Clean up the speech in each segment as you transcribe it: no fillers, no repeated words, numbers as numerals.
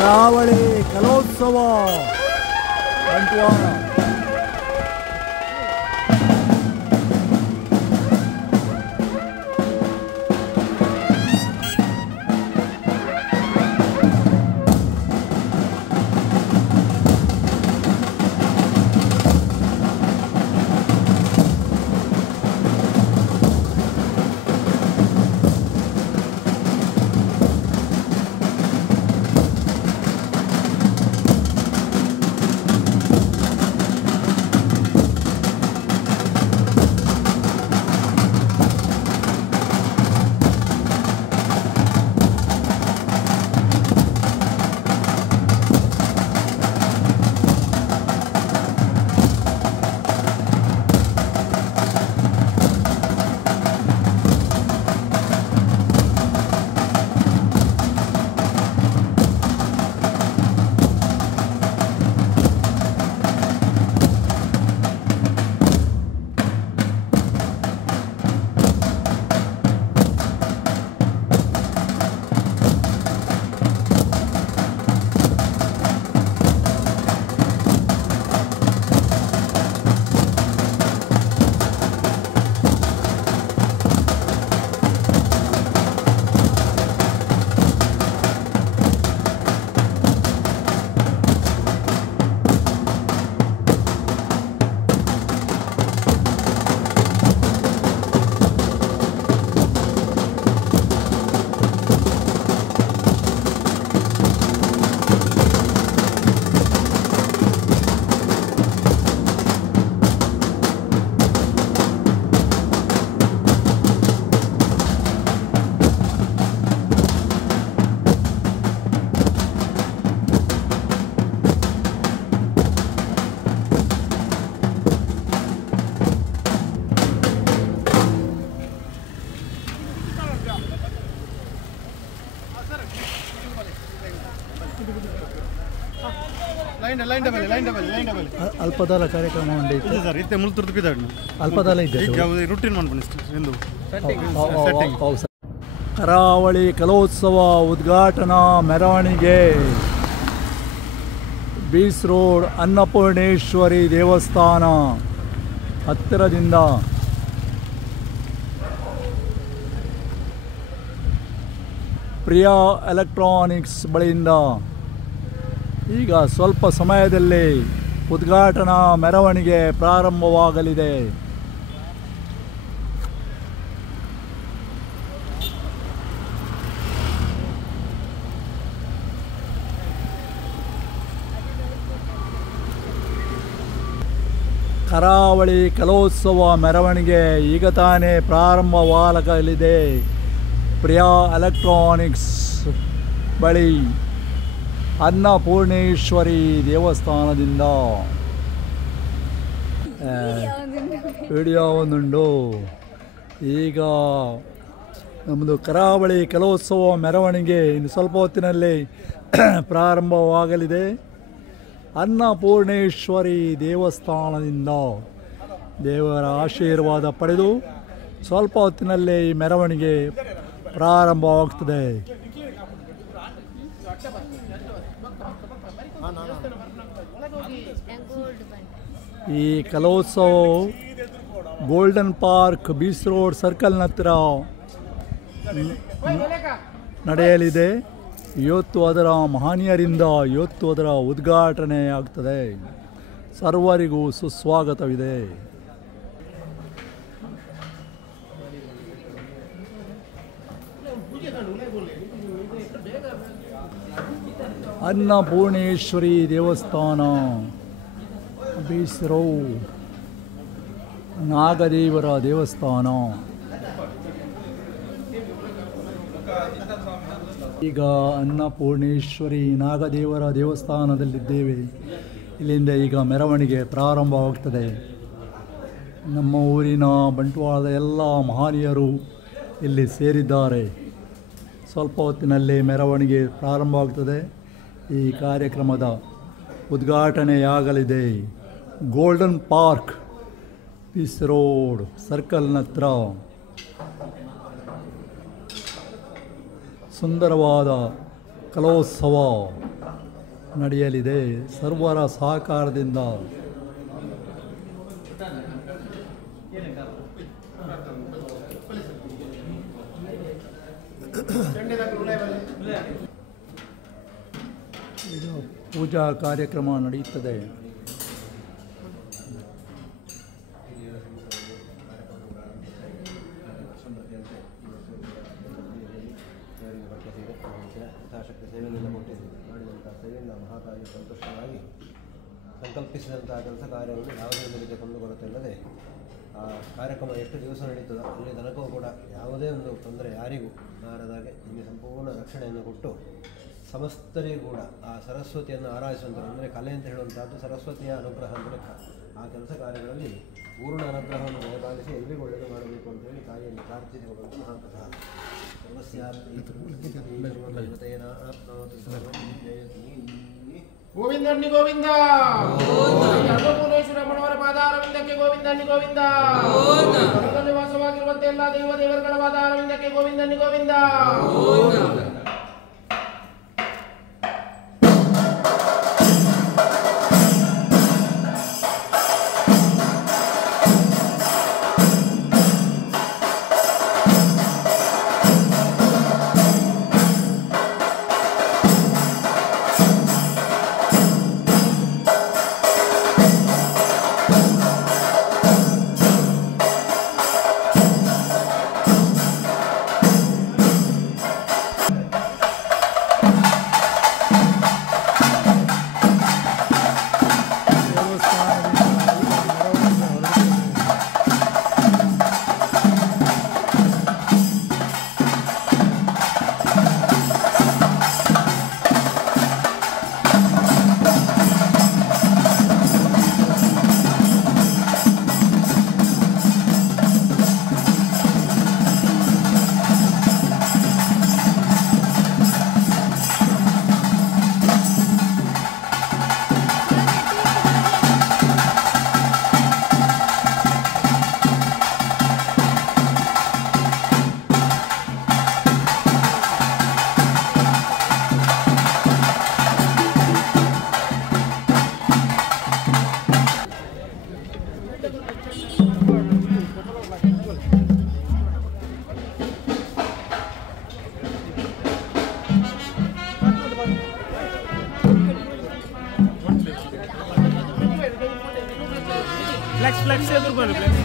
ಕರಾವಳಿ ಕಲೋತ್ಸವ ಬಂಟ್ವಾಳ. ಅಲ್ಪದಾಲ ಕಾರ್ಯಕ್ರಮ ಉಂಟು ಸರ್ ಇತ್ತೆ ಮುಲ್ತುರ್ದು ಬಿದ್ದಾಡ್ನು ಅಲ್ಪದಾಲ ಇದೆ ರೂಟೀನ್ ಮಾಡ್ಬನ್ನಿ ಎಂದು ಕರಾವಳಿ ಕಲೋತ್ಸವ ಉದ್ಘಾಟನಾ ಮೆರವಣಿಗೆ ಬೀಚ್ ರೋಡ್ ಅನ್ನಪೂರ್ಣೇಶ್ವರಿ ದೇವಸ್ಥಾನ ಹತ್ತಿರದಿಂದ ಪ್ರಿಯಾ ಎಲೆಕ್ಟ್ರಾನಿಕ್ಸ್ ಬಳಿಯಿಂದ ಈಗ ಸ್ವಲ್ಪ ಸಮಯದಲ್ಲಿ ಉದ್ಘಾಟನಾ ಮೆರವಣಿಗೆ ಪ್ರಾರಂಭವಾಗಲಿದೆ. ಕರಾವಳಿ ಕಲೋತ್ಸವ ಮೆರವಣಿಗೆ ಈಗ ತಾನೇ ಪ್ರಾರಂಭವಾಗಲಿದೆ. ಪ್ರಿಯಾ ಎಲೆಕ್ಟ್ರಾನಿಕ್ಸ್ ಬಳಿ ಅನ್ನಪೂರ್ಣೇಶ್ವರಿ ದೇವಸ್ಥಾನದಿಂದ ವಿಡಿಯೋ ಒಂದುಂಟು. ಈಗ ನಮ್ಮದು ಕರಾವಳಿ ಕಲೋತ್ಸವ ಮೆರವಣಿಗೆ ಇನ್ನು ಸ್ವಲ್ಪ ಹೊತ್ತಿನಲ್ಲಿ ಪ್ರಾರಂಭವಾಗಲಿದೆ. ಅನ್ನಪೂರ್ಣೇಶ್ವರಿ ದೇವಸ್ಥಾನದಿಂದ ದೇವರ ಆಶೀರ್ವಾದ ಪಡೆದು ಸ್ವಲ್ಪ ಹೊತ್ತಿನಲ್ಲೇ ಈ ಮೆರವಣಿಗೆ ಪ್ರಾರಂಭವಾಗ್ತದೆ. ಈ ಕಲೋತ್ಸವವು ಗೋಲ್ಡನ್ ಪಾರ್ಕ್ ಬೀಚ್ ರೋಡ್ ಸರ್ಕಲ್ನ ಹತ್ತಿರ ನಡೆಯಲಿದೆ. ಇವತ್ತು ಅದರ ಮಹನೀಯರಿಂದ ಇವತ್ತು ಅದರ ಉದ್ಘಾಟನೆ ಆಗ್ತದೆ. ಸರ್ವರಿಗೂ ಸುಸ್ವಾಗತವಿದೆ. ಅನ್ನಪೂರ್ಣೇಶ್ವರಿ ದೇವಸ್ಥಾನ ಬೀಚ್ ರೋಡ್ ನಾಗದೇವರ ದೇವಸ್ಥಾನ. ಈಗ ಅನ್ನಪೂರ್ಣೇಶ್ವರಿ ನಾಗದೇವರ ದೇವಸ್ಥಾನದಲ್ಲಿದ್ದೇವೆ. ಇಲ್ಲಿಂದ ಈಗ ಮೆರವಣಿಗೆ ಪ್ರಾರಂಭವಾಗ್ತದೆ. ನಮ್ಮ ಊರಿನ ಬಂಟ್ವಾಳದ ಎಲ್ಲ ಮಹನೀಯರು ಇಲ್ಲಿ ಸೇರಿದ್ದಾರೆ. ಸ್ವಲ್ಪ ಹೊತ್ತಿನಲ್ಲಿ ಮೆರವಣಿಗೆ ಪ್ರಾರಂಭವಾಗ್ತದೆ. ಈ ಕಾರ್ಯಕ್ರಮದ ಉದ್ಘಾಟನೆಯಾಗಲಿದೆ. ಗೋಲ್ಡನ್ ಪಾರ್ಕ್ ಬೀಚ್ ರೋಡ್ ಸರ್ಕಲ್ನ ಹತ್ರ ಸುಂದರವಾದ ಕಲೋತ್ಸವ ನಡೆಯಲಿದೆ ಸರ್ವರ ಸಹಕಾರದಿಂದ. ಈಗ ಪೂಜಾ ಕಾರ್ಯಕ್ರಮ ನಡೆಯುತ್ತದೆ. ಯಥಾಶಕ್ತಿ ಸೇವೆಯಿಂದ ಮಾಡಿದಂಥ ಸೇವೆಯಿಂದ ಮಹಾತಾಯಿ ಸಂತುಷ್ಟವಾಗಿ ಸಂಕಲ್ಪಿಸಿದಂಥ ಕೆಲಸ ಕಾರ್ಯವನ್ನು ಯಾವುದೇ ರೀತಿಯ ಕೊಂಡುಬರುತ್ತಿಲ್ಲದೆ ಆ ಕಾರ್ಯಕ್ರಮ ಎಷ್ಟು ದಿವಸ ನಡೀತದೋ ಅಲ್ಲಿ ತನಕವೂ ಕೂಡ ಯಾವುದೇ ಒಂದು ತೊಂದರೆ ಯಾರಿಗೂ ನಾರದಾಗೆ ನಿಮಗೆ ಸಂಪೂರ್ಣ ರಕ್ಷಣೆಯನ್ನು ಕೊಟ್ಟು ಸಮಸ್ತರಿಗೂ ಕೂಡ ಆ ಸರಸ್ವತಿಯನ್ನು ಆರಾಧಿಸುವಂಥದ್ದು, ಅಂದರೆ ಕಲೆ ಅಂತ ಹೇಳುವಂಥದ್ದು ಸರಸ್ವತಿಯ ಅನುಗ್ರಹ ಅಂತ ಲೆಕ್ಕ. ಆ ಕೆಲಸ ಕಾರ್ಯಗಳಲ್ಲಿ ಪೂರ್ಣ ಅನುಗ್ರಹವನ್ನು ದಯಪಾಲಿಸಿ ಎಲ್ರಿಗೂ ಒಳ್ಳೆಯದು ಮಾಡಬೇಕು ಅಂತೇಳಿ ತಾಯಿಯನ್ನು ಪ್ರಾರ್ಥಿಸಿಕೊಳ್ಳುವಂಥ ಮಹಾಪ್ರಸಾದ. ಗೋವಿಂದಣ್ಣಿ ಗೋವಿಂದ, ಅನ್ನಪೂರ್ಣೇಶ್ವರ ಮಣವರ ಪಾದಾರವಿಂದಕ್ಕೆ ಗೋವಿಂದಣ್ಣಿ ಗೋವಿಂದ. ನಿವಾಸವಾಗಿರುವಂತೆ ಎಲ್ಲ ದೇವದೇವರುಗಳ ಪಾದಾರವಿಂದಕ್ಕೆ ಗೋವಿಂದಣ್ಣಿ ಗೋವಿಂದ. ಫ್ಲೆಕ್ಸ್ ಎದುರು ಬರ್ರಿ ಫ್ಲೆಕ್ಸ್.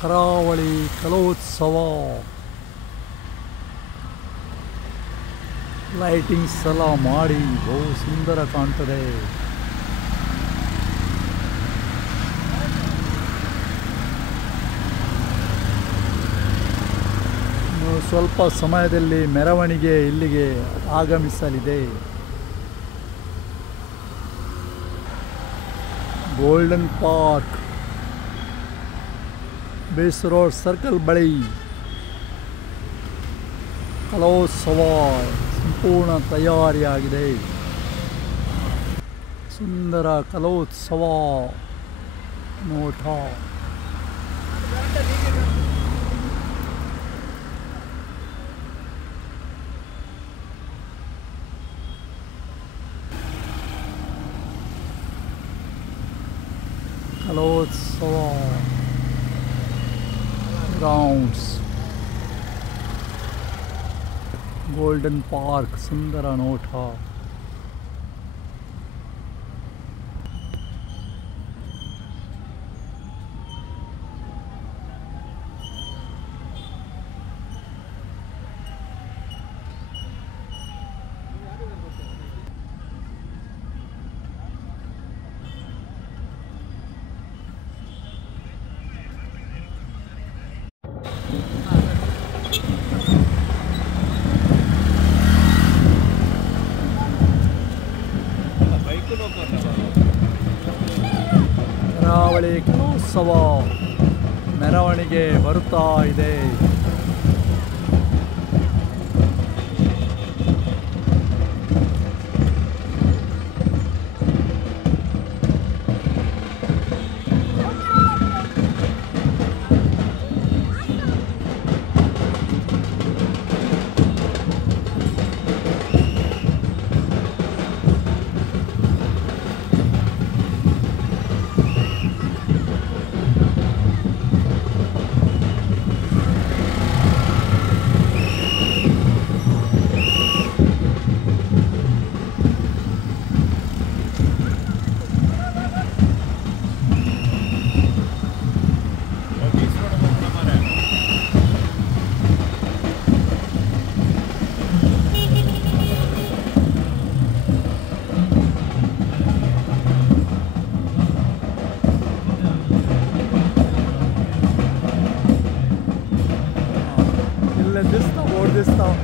ಕರಾವಳಿ ಕಲೋತ್ಸವ. ಲೈಟಿಂಗ್ಸ್ ಎಲ್ಲ ಮಾಡಿ ಬಹು ಸುಂದರ ಕಾಣ್ತದೆ. ಇನ್ನು ಸ್ವಲ್ಪ ಸಮಯದಲ್ಲಿ ಮೆರವಣಿಗೆ ಇಲ್ಲಿಗೆ ಆಗಮಿಸಲಿದೆ. Golden park base road circle ಬಳಿ ಕಲೋತ್ಸವ ಸಂಪೂರ್ಣ ತಯಾರಿಯಾಗಿದೆ. ಸುಂದರ ಕಲೋತ್ಸವ ನೋಟ. ಕಲೋತ್ಸವ ಗ್ರೌಂಡ್ಸ್, ಗೋಲ್ಡನ್ ಪಾರ್ಕ್ ಸುಂದರ ನೋಟ. ಕರಾವಳಿ ಕಲೋತ್ಸವ ಮೆರವಣಿಗೆ ಬರುತ್ತಾ ಇದೆ. ಓಡಿಸ್ತಾವ.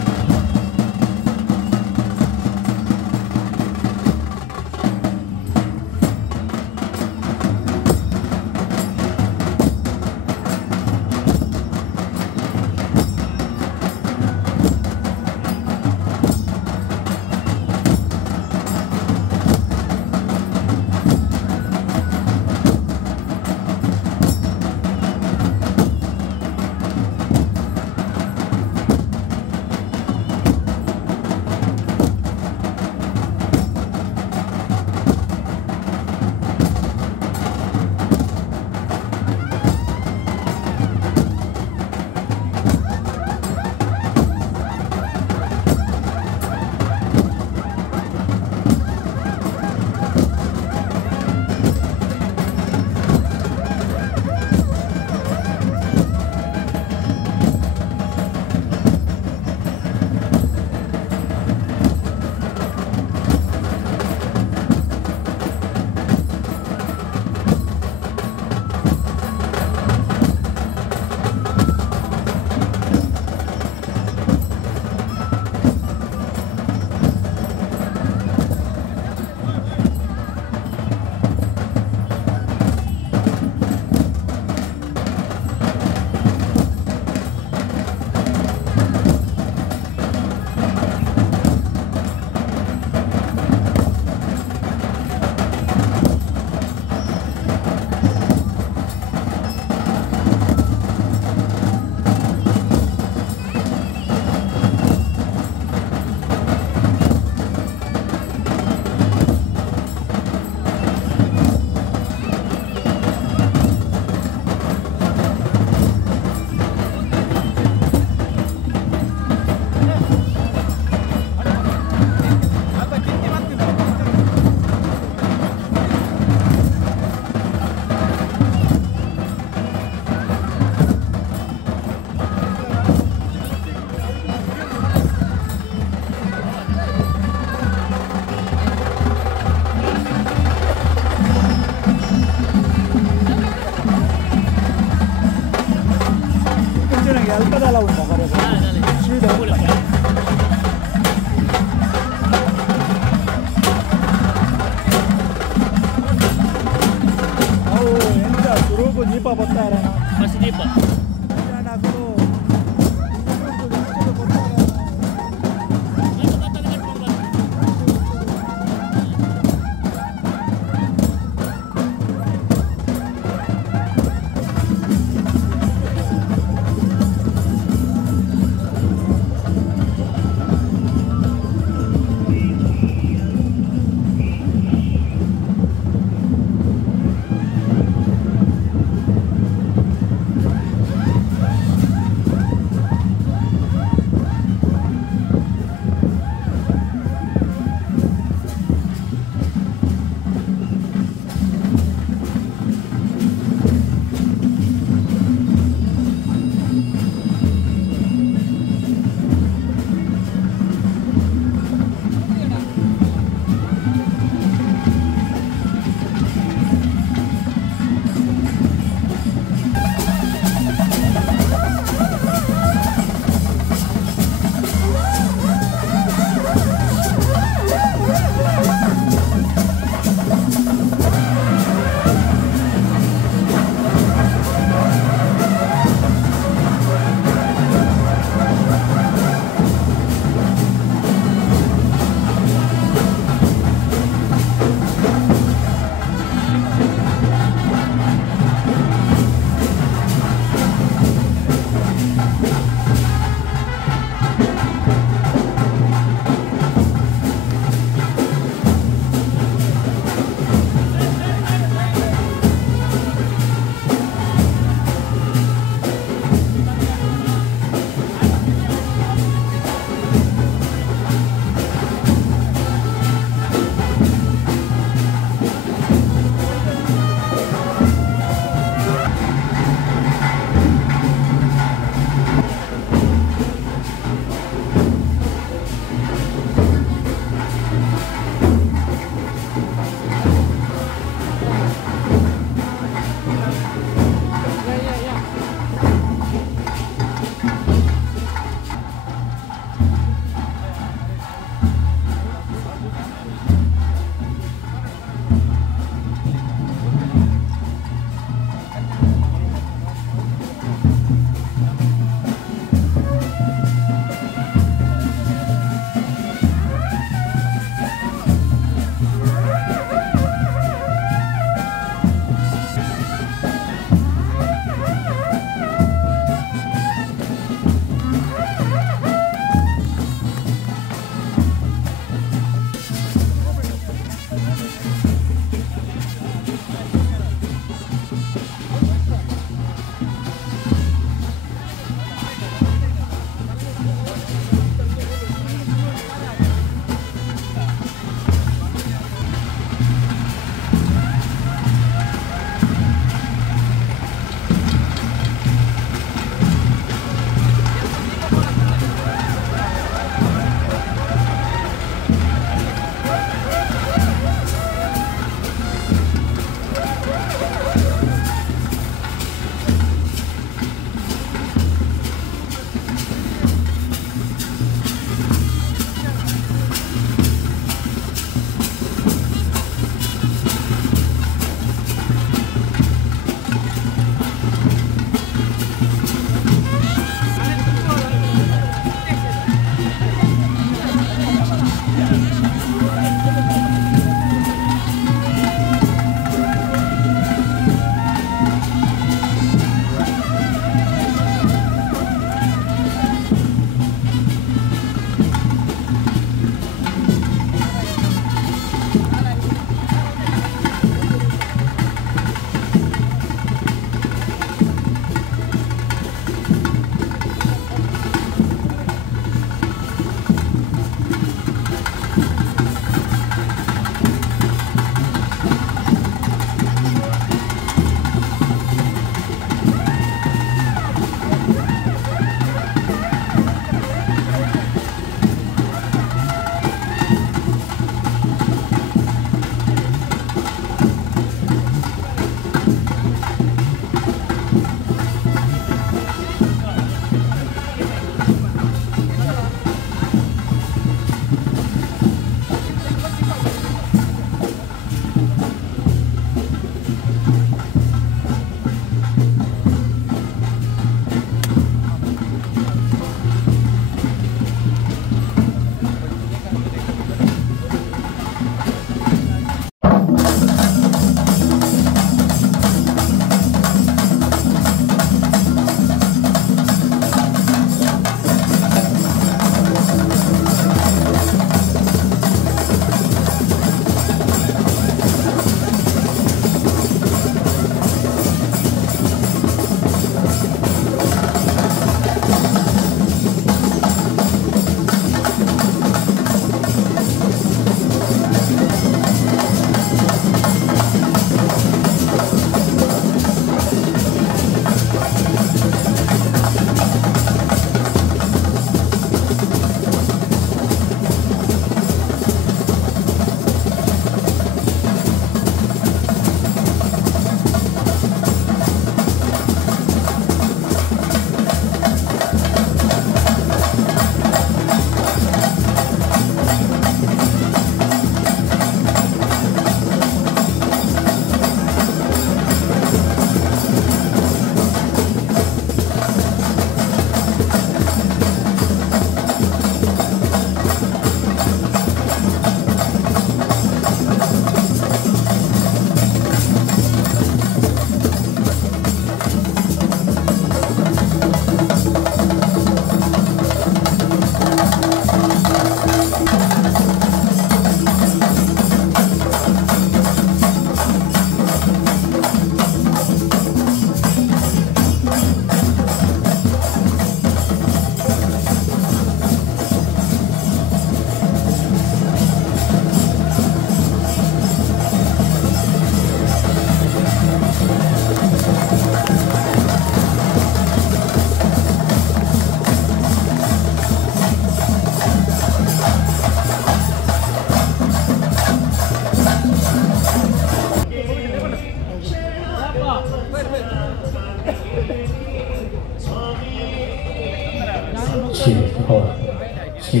ಶ್ರೀ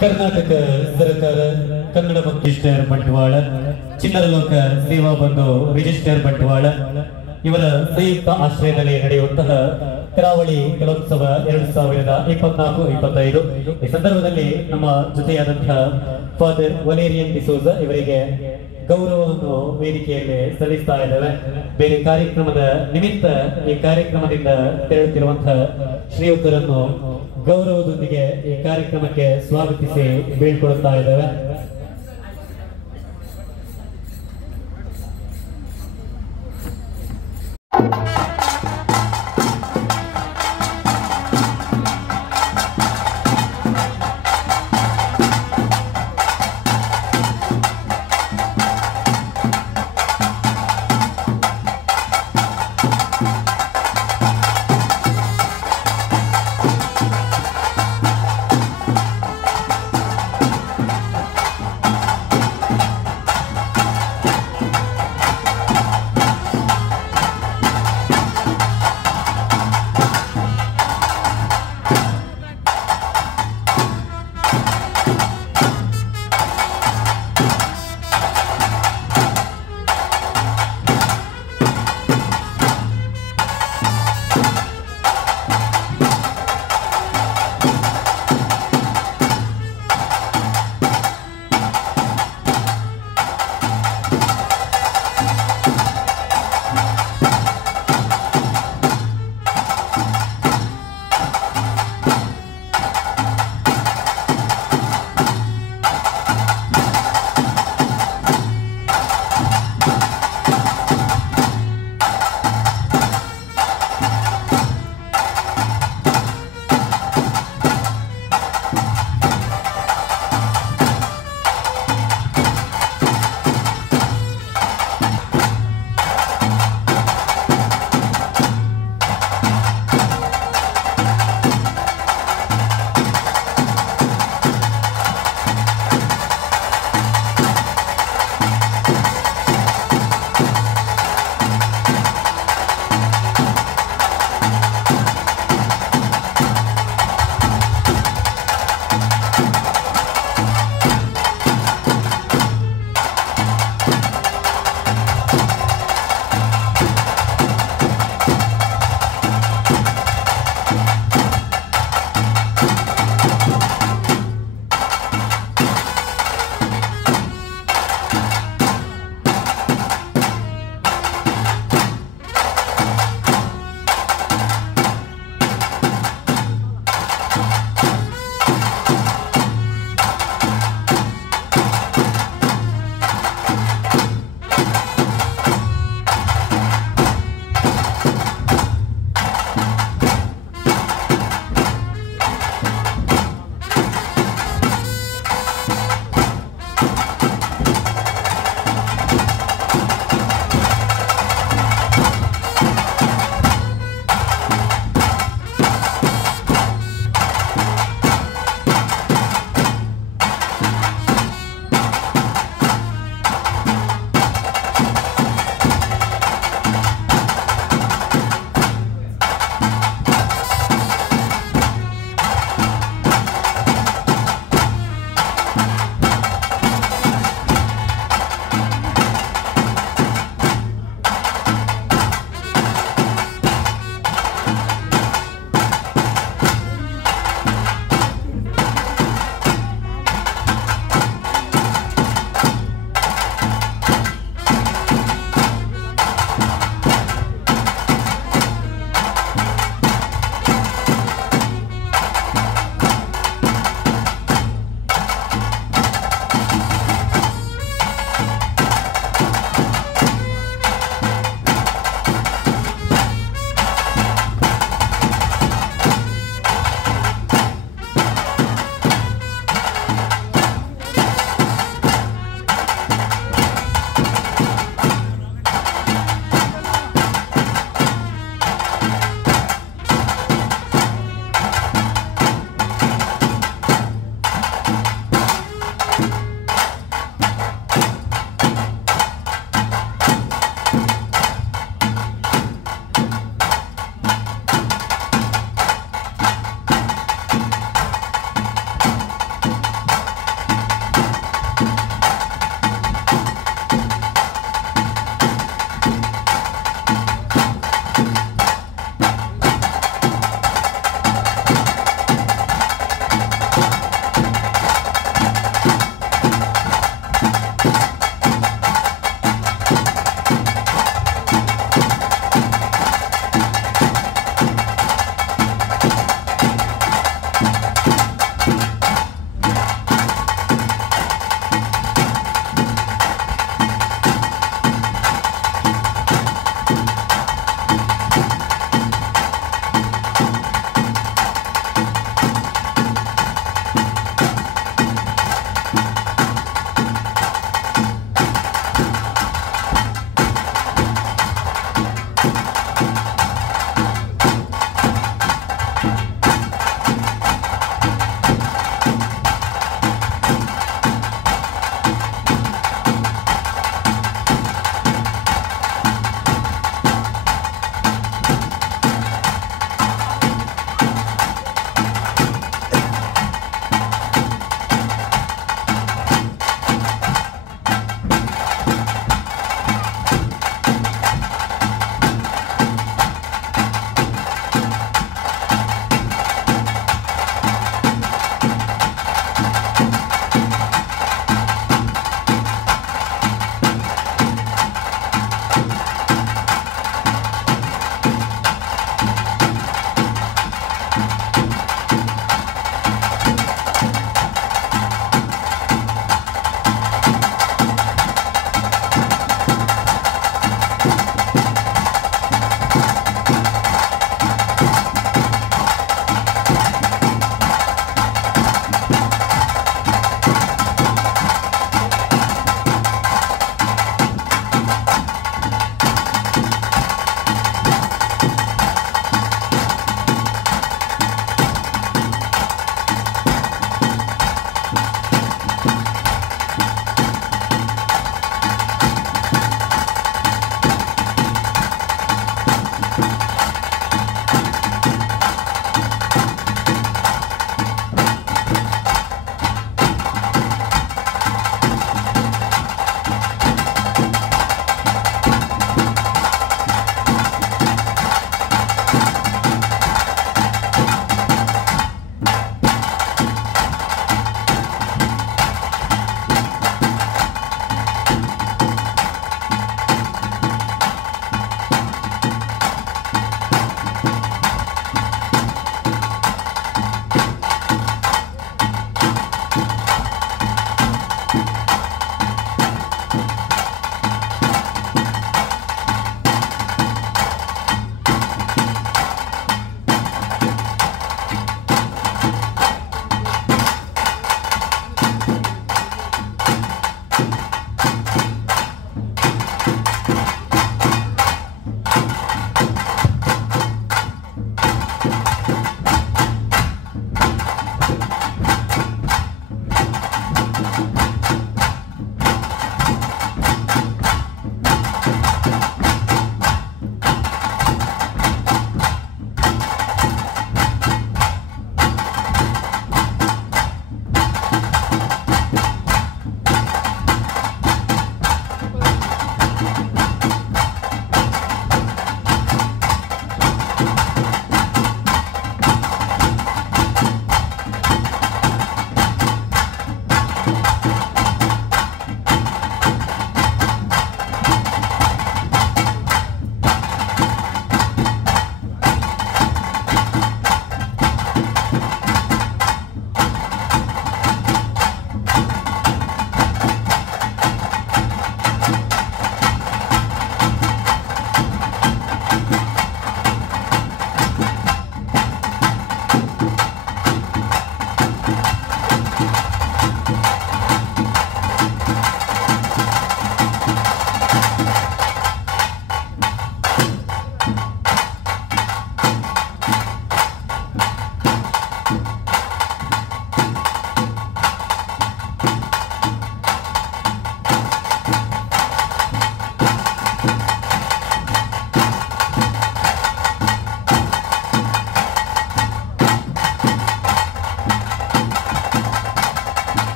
ಕರ್ನಾಟಕ ಸರ್ಕಾರ ಕನ್ನಡ ರಿಜಿಸ್ಟರ್ ಬಂಟ್ವಾಳ, ಚಿನ್ನರಲೋಕ ಸೇವಾ ಬಂಧು ರಿಜಿಸ್ಟರ್ ಬಂಟ್ವಾಳ ಇವರ ಸಂಯುಕ್ತ ಆಶ್ರಯದಲ್ಲಿ ನಡೆಯುವಂತಹ ಕರಾವಳಿ ಕಲೋತ್ಸವ 2024-25 ಈ ಸಂದರ್ಭದಲ್ಲಿ ನಮ್ಮ ಜೊತೆಯಾದಂತಹ ಫಾದರ್ ವಲೇರಿಯನ್ ಡಿಸೋಜ ಇವರಿಗೆ ಗೌರವವನ್ನು ವೇದಿಕೆಯಲ್ಲಿ ಸಲ್ಲಿಸ್ತಾ ಇದ್ದೇವೆ. ಬೇರೆ ಕಾರ್ಯಕ್ರಮದ ನಿಮಿತ್ತ ಈ ಕಾರ್ಯಕ್ರಮದಿಂದ ತೆರಳುತ್ತಿರುವಂತಹ ಶ್ರೀಯುತರನ್ನು ಗೌರವದೊಂದಿಗೆ ಈ ಕಾರ್ಯಕ್ರಮಕ್ಕೆ ಸ್ವಾಗತಿಸಿ ಬೀಳ್ಕೊಡುತ್ತಾ ಇದ್ದೇವೆ.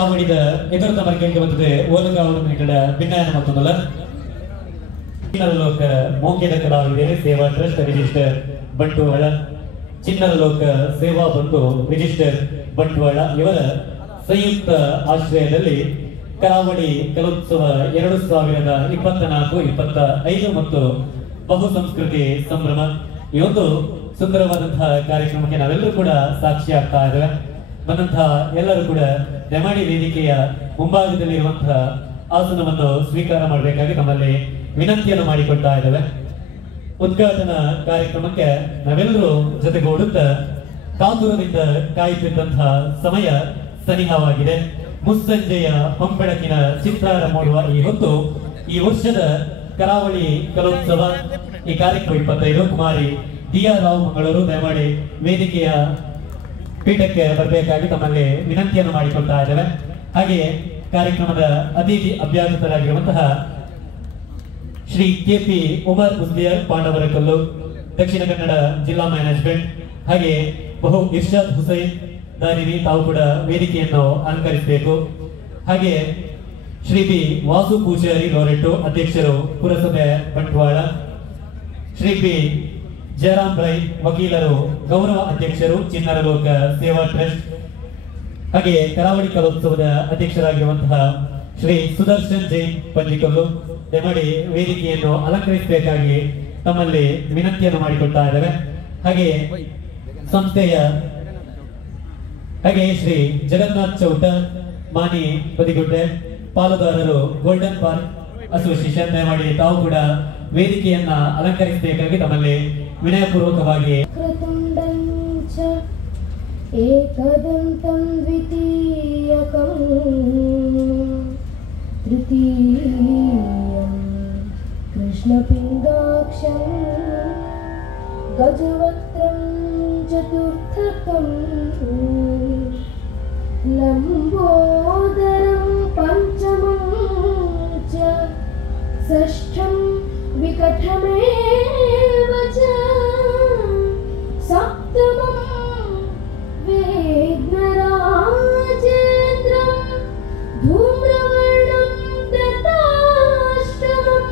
ಚಾವಡಿದ ಎದುರು ಮರ್ಕೆಗೆ ಬಂದಿದೆ ಓಲಗಾವಲು ಮೀಟಡ ಭಿನ್ನಾಯನ ಮತ್ತೊಂದಲ್ಲ ಚಿನ್ನರ ಲೋಕ ಮೋಕ್ಯದ ಕಲಾವಿದರೆ ಸೇವಾ ಟ್ರಸ್ಟ್ ರಿಜಿಸ್ಟರ್ ಬಂಟ್ವಾಳ ಚಿನ್ನರ ಲೋಕ ಸೇವಾ ಬಂಧು ರಿಜಿಸ್ಟರ್ ಬಂಟ್ವಾಳ ಇವರ ಸಂಯುಕ್ತ ಆಶ್ರಯದಲ್ಲಿ ಕರಾವಳಿ ಕಲೋತ್ಸವ 2024-25 ಮತ್ತು ಬಹು ಸಂಸ್ಕೃತಿ ಸಂಭ್ರಮ ಈ ಒಂದು ಸುಂದರವಾದಂತಹ ಕಾರ್ಯಕ್ರಮಕ್ಕೆ ನಾವೆಲ್ಲರೂ ಕೂಡ ಸಾಕ್ಷಿ ಆಗ್ತಾ ಇದ್ದೇವೆ. ಬಂದಂತಹ ಎಲ್ಲರೂ ಕೂಡ ದೆಮಾಡಿ ವೇದಿಕೆಯ ಮುಂಭಾಗದಲ್ಲಿರುವಂತಹ ಆಸನವನ್ನು ಸ್ವೀಕಾರ ಮಾಡಬೇಕಾಗಿ ನಮ್ಮಲ್ಲಿ ವಿನಂತಿಯನ್ನು ಮಾಡಿಕೊಳ್ತಾ ಇದ್ದೇವೆ. ಉದ್ಘಾಟನಾ ಕಾರ್ಯಕ್ರಮಕ್ಕೆ ನಾವೆಲ್ಲರೂ ಜೊತೆಗೂಡುತ್ತಾ ಕಾತುರದಿಂದ ಕಾಯುತ್ತಿದ್ದಂತಹ ಸಮಯ ಸನಿಹವಾಗಿದೆ. ಮುಸ್ಸಂಜೆಯ ಹೊಂಬೆಳಕಿನ ಚಿತ್ತಾರ ಮೂಡುವ ಈ ಹೊತ್ತು ಈ ವರ್ಷದ ಕರಾವಳಿ ಕಲೋತ್ಸವ ಈ ಕಾರ್ಯಕ್ರಮ 25 ಕುಮಾರಿ ದಿಯಾ ರಾವ್ ಮಂಗಳೂರು ದಯಮಾಡಿ ವೇದಿಕೆಯ ಪೀಠಕ್ಕೆ ಬರಬೇಕಾಗಿ ತಮ್ಮಲ್ಲಿ ವಿನಂತಿಯನ್ನು ಮಾಡಿಕೊಳ್ತಾ ಇದ್ದೇವೆ. ಹಾಗೆಯೇ ಕಾರ್ಯಕ್ರಮದ ಅತಿಥಿ ಅಭ್ಯಾಗತರಾಗಿರುವಂತಹ ಶ್ರೀ ಕೆಪಿ ಉಮರ್ ಉಸ್ದಿಯರ್ ಪಾಂಡವರಕಲ್ಲು ದಕ್ಷಿಣ ಕನ್ನಡ ಜಿಲ್ಲಾ ಮ್ಯಾನೇಜ್ಮೆಂಟ್ ಹಾಗೆ ಬಹು ಇರ್ಷಾದ್ ಹುಸೈನ್ ದಾರಿವಿ ತಾವು ಕೂಡ ವೇದಿಕೆಯನ್ನು ಅಲಂಕರಿಸಬೇಕು. ಹಾಗೆ ಶ್ರೀ ಬಿ ವಾಸು ಪೂಜಾರಿ ಲೋರೆಟ್ಟು ಅಧ್ಯಕ್ಷರು ಪುರಸಭೆ ಬಂಟ್ವಾಳ, ಶ್ರೀ ಬಿ ಜಯರಾಮ್ ರೈ ವಕೀಲರು ಗೌರವ ಅಧ್ಯಕ್ಷರು ಚಿನ್ನರ ಲೋಕ ಸೇವಾ ಟ್ರಸ್ಟ್, ಹಾಗೆ ಕರಾವಳಿ ಕಲೋತ್ಸವದ ಅಧ್ಯಕ್ಷರಾಗಿರುವಂತಹ ಶ್ರೀ ಸುದರ್ಶನ್ ಜೈನ್ ಪಂಜಿಕಲ್ಲು ದಯಮಾಡಿ ವೇದಿಕೆಯನ್ನು ಅಲಂಕರಿಸಬೇಕಾಗಿ ತಮ್ಮಲ್ಲಿ ವಿನಂತಿಯನ್ನು ಮಾಡಿಕೊಳ್ತಾ ಇದ್ದೇವೆ. ಹಾಗೆ ಸಂಸ್ಥೆಯ ಹಾಗೆ ಶ್ರೀ ಜಗನ್ನಾಥ್ ಚೌಟ ಮಾನಿ ಬದಿಗುಡ್ಡೆ ಪಾಲುದಾರರು ಗೋಲ್ಡನ್ ಪಾರ್ಕ್ ಅಸೋಸಿಯೇಷನ್ ದಯಮಾಡಿ ತಾವು ಕೂಡ ವೇದಿಕೆಯನ್ನ ಅಲಂಕರಿಸಬೇಕಾಗಿ ತಮ್ಮಲ್ಲಿ ವಿನಯಪೂರ್ವಕವಾಗಿ ಏಕದಂತಂ ದ್ವಿತೀಯಕಂ ತೃತೀಯಂ ಕೃಷ್ಣಪಿಂಗಾಕ್ಷಂ ಗಜವಕ್ತ್ರಂ ಚತುರ್ಥಕಂ ಲಂಬೋದರಂ ಪಂಚಮಂ ಚ ಷಷ್ಠಂ ವಿಕಟಮೇವ ಚ ಸಪ್ತಮಂ ವೇದ್ನರಾಜೇಂದ್ರಂ ಧೂಮ್ರವರ್ಣಂ ದತ್ತಾಷ್ಟಮಂ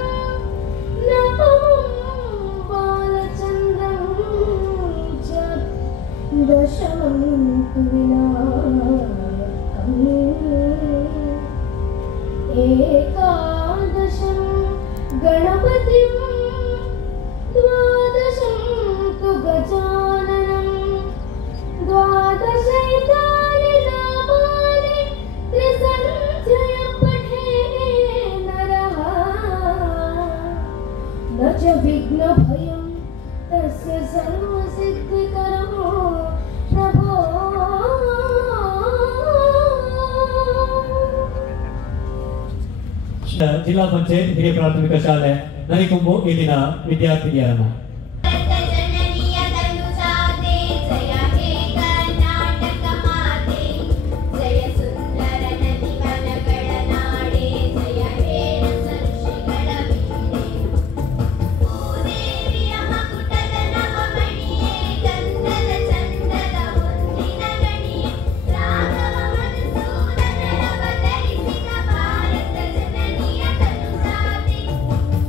ನವಮಂ ಬಾಲಚಂದ್ರಂ ಚ ದಶಮಂ ತು ವಿನಾಯಕಂ ಏಕಾದಶಂ ಗಣಪತಿಂ ದ್ವಾದಶಂ ತು ಗಜಾನನಂ ದ್ವಾದಶೈತಾನಿ ನಾಮಾನಿ ತ್ರಿಸಂಧ್ಯಯ ಪಠೇ ನರಃ ನ ಚ ವಿಘ್ನಭಯಂ ತಸ್ಯ ಸರ್ವಸಿದ್ಧಿಕರಂ ಪ್ರಭೋ. ಜಿಲ್ಲಾ ಪಂಚಾಯತ್ ಹಿರಿಯ ಪ್ರಾಥಮಿಕ ಶಾಲೆ ನರಿಕೊಂಬು ಇಲ್ಲಿನ ವಿದ್ಯಾರ್ಥಿನಿಯರನ್ನ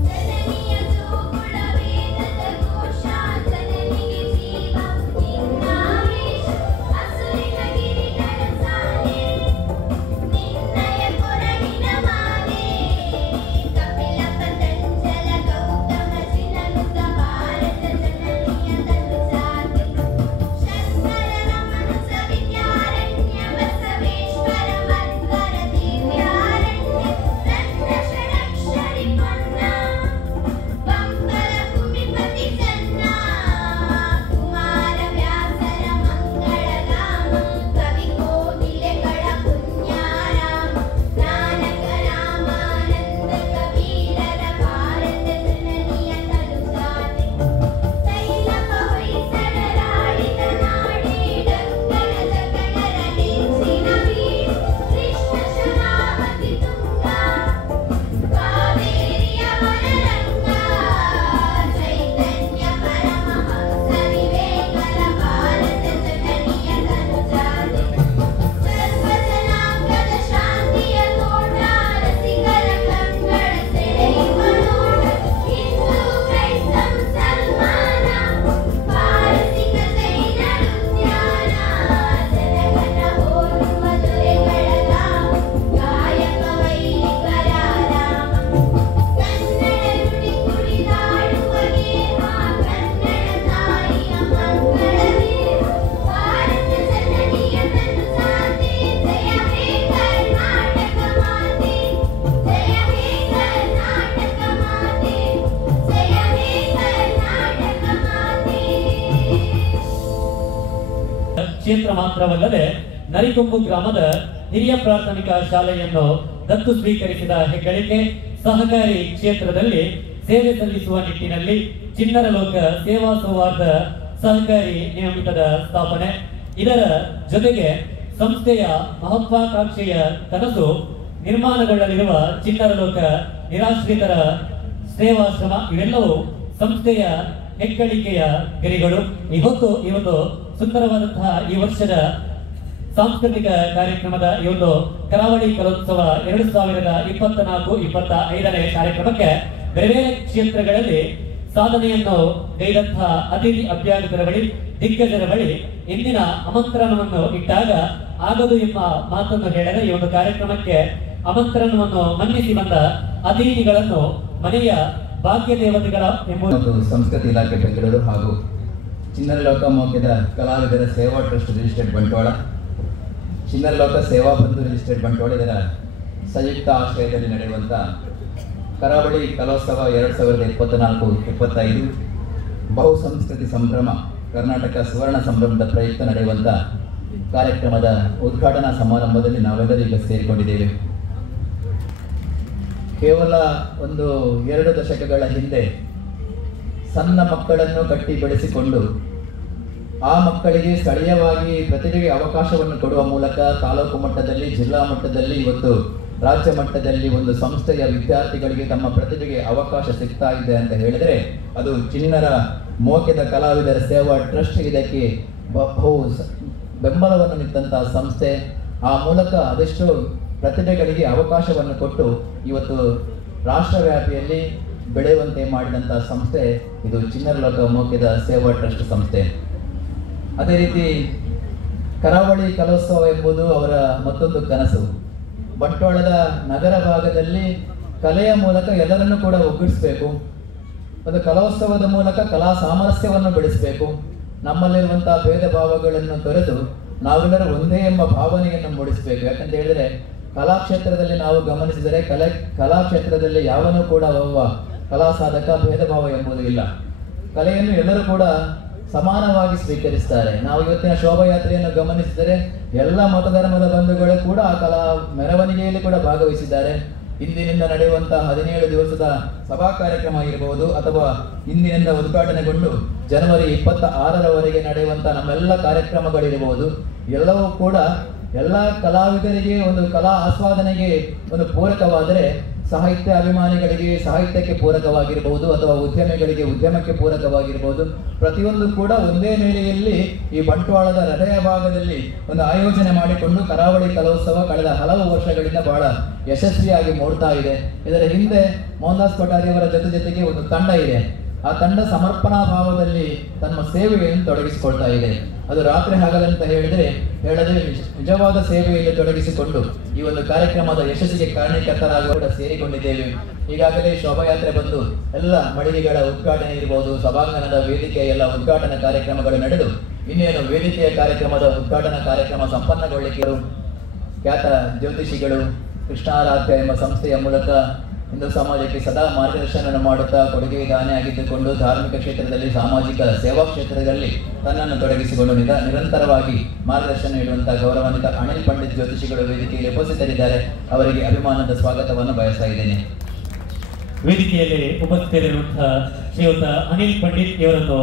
ಜನನಿಯ ಜೋಗುಳ ವೇದದ ಕ್ಷೇತ್ರ ಮಾತ್ರವಲ್ಲದೆ ನರಿಕೊಂಬು ಗ್ರಾಮದ ಹಿರಿಯ ಪ್ರಾಥಮಿಕ ಶಾಲೆಯನ್ನು ದತ್ತು ಸ್ವೀಕರಿಸಿದ ಹೆಗ್ಗಳಿಕೆ, ಸಹಕಾರಿ ಕ್ಷೇತ್ರದಲ್ಲಿ ಸೇವೆ ಸಲ್ಲಿಸುವ ನಿಟ್ಟಿನಲ್ಲಿ ಚಿಣ್ಣರ ಲೋಕ ಸೇವಾ ಸೌಹಾರ್ದ ಸಹಕಾರಿ ನಿಯಮಿತದ ಸ್ಥಾಪನೆ, ಇದರ ಜೊತೆಗೆ ಸಂಸ್ಥೆಯ ಮಹತ್ವಾಕಾಂಕ್ಷೆಯ ಕನಸು ನಿರ್ಮಾಣಗೊಳ್ಳಲಿರುವ ಚಿಣ್ಣರ ಲೋಕ ನಿರಾಶ್ರಿತರ ಸೇವಾಶ್ರಮ ಇವೆಲ್ಲವೂ ಸಂಸ್ಥೆಯ ಹೆಗ್ಗಳಿಕೆಯ ಗರಿಗಳು. ಈ ಒಂದು ಸುಂದರವಾದಂತಹ ಈ ವರ್ಷದ ಸಾಂಸ್ಕೃತಿಕ ಕಾರ್ಯಕ್ರಮದ ಈ ಒಂದು ಕರಾವಳಿ ಕಲೋತ್ಸವ 2024-25ನೇ ಕಾರ್ಯಕ್ರಮಕ್ಕೆ ಬೇರೆ ಬೇರೆ ಕ್ಷೇತ್ರಗಳಲ್ಲಿ ಸಾಧನೆಯನ್ನು ಗೈದಂತಹ ಅತಿಥಿ ಅಭ್ಯರ್ಥಿಗಳ ಬಳಿ, ದಿಗ್ಗಜರ ಬಳಿ ಇಂದಿನ ಆಮಂತ್ರಣವನ್ನು ಇಟ್ಟಾಗ ಆಗದು ಎಂಬ ಮಾತನ್ನು ಹೇಳಿದ ಈ ಒಂದು ಕಾರ್ಯಕ್ರಮಕ್ಕೆ ಆಮಂತ್ರಣವನ್ನು ಮನ್ನಿಸಿ ಬಂದ ಅತಿಥಿಗಳನ್ನು ಮನೆಯ ಭಾಗ್ಯ ದೇವತೆಗಳ ಮತ್ತು ಸಂಸ್ಕೃತಿ ಇಲಾಖೆ ಬೆಂಗಳೂರು ಹಾಗೂ ಚಿಣ್ಣರ ಲೋಕ ಮೌಖ್ಯದ ಕಲಾವಿದರ ಸೇವಾ ಟ್ರಸ್ಟ್ ರಿಜಿಸ್ಟರ್ಡ್ ಬಂಟ್ವಾಳ, ಚಿಣ್ಣರ ಲೋಕ ಸೇವಾ ಬಂಧು ರಿಜಿಸ್ಟರ್ಡ್ ಬಂಟ್ವಾಳ ಇದರ ಸಂಯುಕ್ತ ಆಶ್ರಯದಲ್ಲಿ ನಡೆಯುವಂಥ ಕರಾವಳಿ ಕಲೋತ್ಸವ 2024-25 ಬಹು ಸಂಸ್ಕೃತಿ ಸಂಭ್ರಮ ಕರ್ನಾಟಕ ಸುವರ್ಣ ಸಂಭ್ರಮದ ಪ್ರಯುಕ್ತ ನಡೆಯುವಂಥ ಕಾರ್ಯಕ್ರಮದ ಉದ್ಘಾಟನಾ ಸಮಾರಂಭದಲ್ಲಿ ನಾವೆಲ್ಲರೂ ಈಗ ಸೇರಿಕೊಂಡಿದ್ದೇವೆ. ಕೇವಲ 2 ದಶಕಗಳ ಹಿಂದೆ ಸಣ್ಣ ಮಕ್ಕಳನ್ನು ಕಟ್ಟಿ ಬೆಳೆಸಿಕೊಂಡು ಆ ಮಕ್ಕಳಿಗೆ ಸ್ಥಳೀಯವಾಗಿ ಪ್ರತಿಭೆಗೆ ಅವಕಾಶವನ್ನು ಕೊಡುವ ಮೂಲಕ ತಾಲೂಕು ಮಟ್ಟದಲ್ಲಿ, ಜಿಲ್ಲಾ ಮಟ್ಟದಲ್ಲಿ, ಇವತ್ತು ರಾಜ್ಯ ಮಟ್ಟದಲ್ಲಿ ಒಂದು ಸಂಸ್ಥೆಯ ವಿದ್ಯಾರ್ಥಿಗಳಿಗೆ ತಮ್ಮ ಪ್ರತಿಭೆಗೆ ಅವಕಾಶ ಸಿಗ್ತಾ ಇದೆ ಅಂತ ಹೇಳಿದರೆ ಅದು ಚಿಣ್ಣರ ಮೋಖ್ಯದ ಕಲಾವಿದರ ಸೇವಾ ಟ್ರಸ್ಟ್ ಇದಕ್ಕೆ ಬಹು ಬೆಂಬಲವನ್ನು ನಿಂತಹ ಸಂಸ್ಥೆ. ಆ ಮೂಲಕ ಅದೆಷ್ಟು ಪ್ರತಿಭೆಗಳಿಗೆ ಅವಕಾಶವನ್ನು ಕೊಟ್ಟು ಇವತ್ತು ರಾಷ್ಟ್ರವ್ಯಾಪಿಯಲ್ಲಿ ಬೆಳೆಯುವಂತೆ ಮಾಡಿದಂತಹ ಸಂಸ್ಥೆ ಇದು ಚಿಣ್ಣರ ಲೋಕ ಮೋಖ್ಯದ ಸೇವಾ ಟ್ರಸ್ಟ್ ಸಂಸ್ಥೆ. ಅದೇ ರೀತಿ ಕರಾವಳಿ ಕಲೋತ್ಸವ ಎಂಬುದು ಅವರ ಮತ್ತೊಂದು ಕನಸು. ಬಂಟ್ವಾಳದ ನಗರ ಭಾಗದಲ್ಲಿ ಕಲೆಯ ಮೂಲಕ ಎಲ್ಲರನ್ನೂ ಕೂಡ ಒಗ್ಗೂಡಿಸಬೇಕು, ಒಂದು ಕಲೋತ್ಸವದ ಮೂಲಕ ಕಲಾ ಸಾಮರಸ್ಯವನ್ನು ಬೆಳೆಸಬೇಕು, ನಮ್ಮಲ್ಲಿರುವಂತಹ ಭೇದ ಭಾವಗಳನ್ನು ತೊರೆದು ನಾವೆಲ್ಲರೂ ಒಂದೇ ಎಂಬ ಭಾವನೆಯನ್ನು ಮೂಡಿಸಬೇಕು. ಯಾಕಂತ ಹೇಳಿದರೆ ಕಲಾಕ್ಷೇತ್ರದಲ್ಲಿ ನಾವು ಗಮನಿಸಿದರೆ ಕಲಾಕ್ಷೇತ್ರದಲ್ಲಿ ಯಾವನೂ ಕೂಡ ಒಬ್ಬ ಕಲಾ ಸಾಧಕ ಭೇದ ಭಾವ ಎಂಬುದು ಇಲ್ಲ. ಕಲೆಯನ್ನು ಎಲ್ಲರೂ ಕೂಡ ಸಮಾನವಾಗಿ ಸ್ವೀಕರಿಸ್ತಾರೆ. ನಾವು ಇವತ್ತಿನ ಶೋಭಾಯಾತ್ರೆಯನ್ನು ಗಮನಿಸಿದರೆ ಎಲ್ಲ ಮತಧರ್ಮದ ಬಂಧುಗಳು ಕೂಡ ಆ ಕಲಾ ಮೆರವಣಿಗೆಯಲ್ಲಿ ಕೂಡ ಭಾಗವಹಿಸಿದ್ದಾರೆ. ಇಂದಿನಿಂದ ನಡೆಯುವಂತಹ 17 ದಿವಸದ ಸಭಾ ಕಾರ್ಯಕ್ರಮ ಇರಬಹುದು ಅಥವಾ ಇಂದಿನಿಂದ ಉದ್ಘಾಟನೆಗೊಂಡು ಜನವರಿ 26ರವರೆಗೆ ನಡೆಯುವಂಥ ನಮ್ಮೆಲ್ಲ ಕಾರ್ಯಕ್ರಮಗಳಿರಬಹುದು. ಎಲ್ಲವೂ ಕೂಡ ಎಲ್ಲ ಕಲಾವಿದರಿಗೆ ಒಂದು ಕಲಾ ಆಸ್ವಾದನೆಗೆ ಒಂದು ಪೂರಕವಾದರೆ ಸಾಹಿತ್ಯ ಅಭಿಮಾನಿಗಳಿಗೆ ಸಾಹಿತ್ಯಕ್ಕೆ ಪೂರಕವಾಗಿರಬಹುದು ಅಥವಾ ಉದ್ಯಮಿಗಳಿಗೆ ಉದ್ಯಮಕ್ಕೆ ಪೂರಕವಾಗಿರಬಹುದು. ಪ್ರತಿಯೊಂದು ಕೂಡ ಒಂದೇ ಮೇಳೆಯಲ್ಲಿ ಈ ಬಂಟ್ವಾಳದ ಹೃದಯ ಭಾಗದಲ್ಲಿ ಒಂದು ಆಯೋಜನೆ ಮಾಡಿಕೊಂಡು ಕರಾವಳಿ ಕಲೋತ್ಸವ ಕಳೆದ ಹಲವು ವರ್ಷಗಳಿಂದ ಬಹಳ ಯಶಸ್ವಿಯಾಗಿ ಮೂಡ್ತಾ ಇದೆ. ಇದರ ಹಿಂದೆ ಮೋಹನ್ದಾಸ್ ಕೊಠಾರಿಯವರ ಜೊತೆಗೆ ಒಂದು ತಂಡ ಇದೆ. ಆ ತಂಡ ಸಮರ್ಪಣಾ ಭಾವದಲ್ಲಿ ತಮ್ಮ ಸೇವೆಯನ್ನು ತೊಡಗಿಸಿಕೊಳ್ತಾ ಇದೆ. ಅದು ರಾತ್ರಿ ಹಗಲಂತ ಹೇಳಿದ್ರೆ ನಿಜವಾದ ಸೇವೆಯಲ್ಲಿ ತೊಡಗಿಸಿಕೊಂಡು ಈ ಒಂದು ಕಾರ್ಯಕ್ರಮದ ಯಶಸ್ಸಿಗೆ ಕಾರಣೀಕರ್ತರಾಗಿ ಕೂಡ ಸೇರಿಕೊಂಡಿದ್ದೇವೆ. ಈಗಾಗಲೇ ಶೋಭಾಯಾತ್ರೆ ಬಂದು ಎಲ್ಲ ಮಳಿಗೆಗಳ ಉದ್ಘಾಟನೆ ಇರಬಹುದು, ಸಭಾಂಗಣದ ವೇದಿಕೆಯ ಎಲ್ಲ ಉದ್ಘಾಟನಾ ಕಾರ್ಯಕ್ರಮಗಳು ನಡೆದು ಇನ್ನೇನು ವೇದಿಕೆಯ ಕಾರ್ಯಕ್ರಮದ ಉದ್ಘಾಟನಾ ಕಾರ್ಯಕ್ರಮ ಸಂಪನ್ನಗೊಳ್ಳಲಿಕ್ಕೆ ಖ್ಯಾತ ಜ್ಯೋತಿಷಿಗಳು ಕೃಷ್ಣಾರಾಧ್ಯ ಎಂಬ ಸಂಸ್ಥೆಯ ಮೂಲಕ ಹಿಂದೂ ಸಮಾಜಕ್ಕೆ ಸದಾ ಮಾರ್ಗದರ್ಶನ ಮಾಡುತ್ತಾ ಕೊಡುಗೆ ದಾನಿಯಾಗಿದ್ದುಕೊಂಡು ಧಾರ್ಮಿಕ ಕ್ಷೇತ್ರದಲ್ಲಿ, ಸಾಮಾಜಿಕ ಸೇವಾ ಕ್ಷೇತ್ರದಲ್ಲಿ ತನ್ನನ್ನು ತೊಡಗಿಸಿಕೊಂಡು ನಿರಂತರವಾಗಿ ಮಾರ್ಗದರ್ಶನ ನೀಡುವಂತಹ ಗೌರವಾನ್ವಿತ ಅನಿಲ್ ಪಂಡಿತ್ ಜ್ಯೋತಿಷಿಗಳು ವೇದಿಕೆಯಲ್ಲಿ ಉಪಸ್ಥಿತರಿದ್ದಾರೆ. ಅವರಿಗೆ ಅಭಿಮಾನದ ಸ್ವಾಗತವನ್ನು ಬಯಸ್ತಾ ಇದ್ದೇನೆ. ವೇದಿಕೆಯಲ್ಲಿ ಉಪಸ್ಥಿತರಿರುವಂತಹ ಶ್ರೀಯುತ ಅನಿಲ್ ಪಂಡಿತ್ ಇವರನ್ನು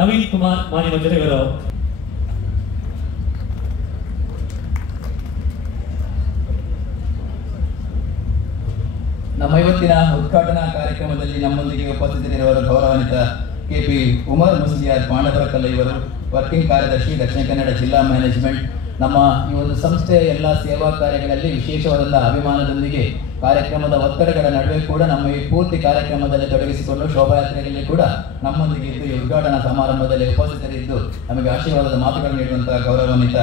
ನವೀನ್ ಕುಮಾರ್ ಮಾನ್ಯ ಜೊತೆಗರು ನಮ್ಮ ಇವತ್ತಿನ ಉದ್ಘಾಟನಾ ಕಾರ್ಯಕ್ರಮದಲ್ಲಿ ನಮ್ಮೊಂದಿಗೆ ಉಪಸ್ಥಿತರಿರುವರು ಗೌರವಾನ್ವಿತ KP ಉಮರ್ ಮುಸ್ಲಿಯಾರ್ ಪಾಂಡವರಕಲ್ಲ ಇವರು, ವರ್ಕಿಂಗ್ ಕಾರ್ಯದರ್ಶಿ, ದಕ್ಷಿಣ ಕನ್ನಡ ಜಿಲ್ಲಾ ಮ್ಯಾನೇಜ್ಮೆಂಟ್. ನಮ್ಮ ಈ ಒಂದು ಸಂಸ್ಥೆಯ ಎಲ್ಲ ಸೇವಾ ಕಾರ್ಯಗಳಲ್ಲಿ ವಿಶೇಷವಾದ ಅಭಿಮಾನದೊಂದಿಗೆ ಕಾರ್ಯಕ್ರಮದ ಒತ್ತಡಗಳ ನಡುವೆ ಕೂಡ ನಮ್ಮ ಈ ಪೂರ್ತಿ ಕಾರ್ಯಕ್ರಮದಲ್ಲಿ ತೊಡಗಿಸಿಕೊಂಡು ಶೋಭಾಯಾತ್ರೆಯಲ್ಲಿ ಕೂಡ ನಮ್ಮೊಂದಿಗೆ ಇದ್ದು ಈ ಉದ್ಘಾಟನಾ ಸಮಾರಂಭದಲ್ಲಿ ಉಪಸ್ಥಿತರಿದ್ದು ನಮಗೆ ಆಶೀರ್ವಾದದ ಮಾತುಗಳನ್ನು ನೀಡುವಂತಹ ಗೌರವಾನ್ವಿತ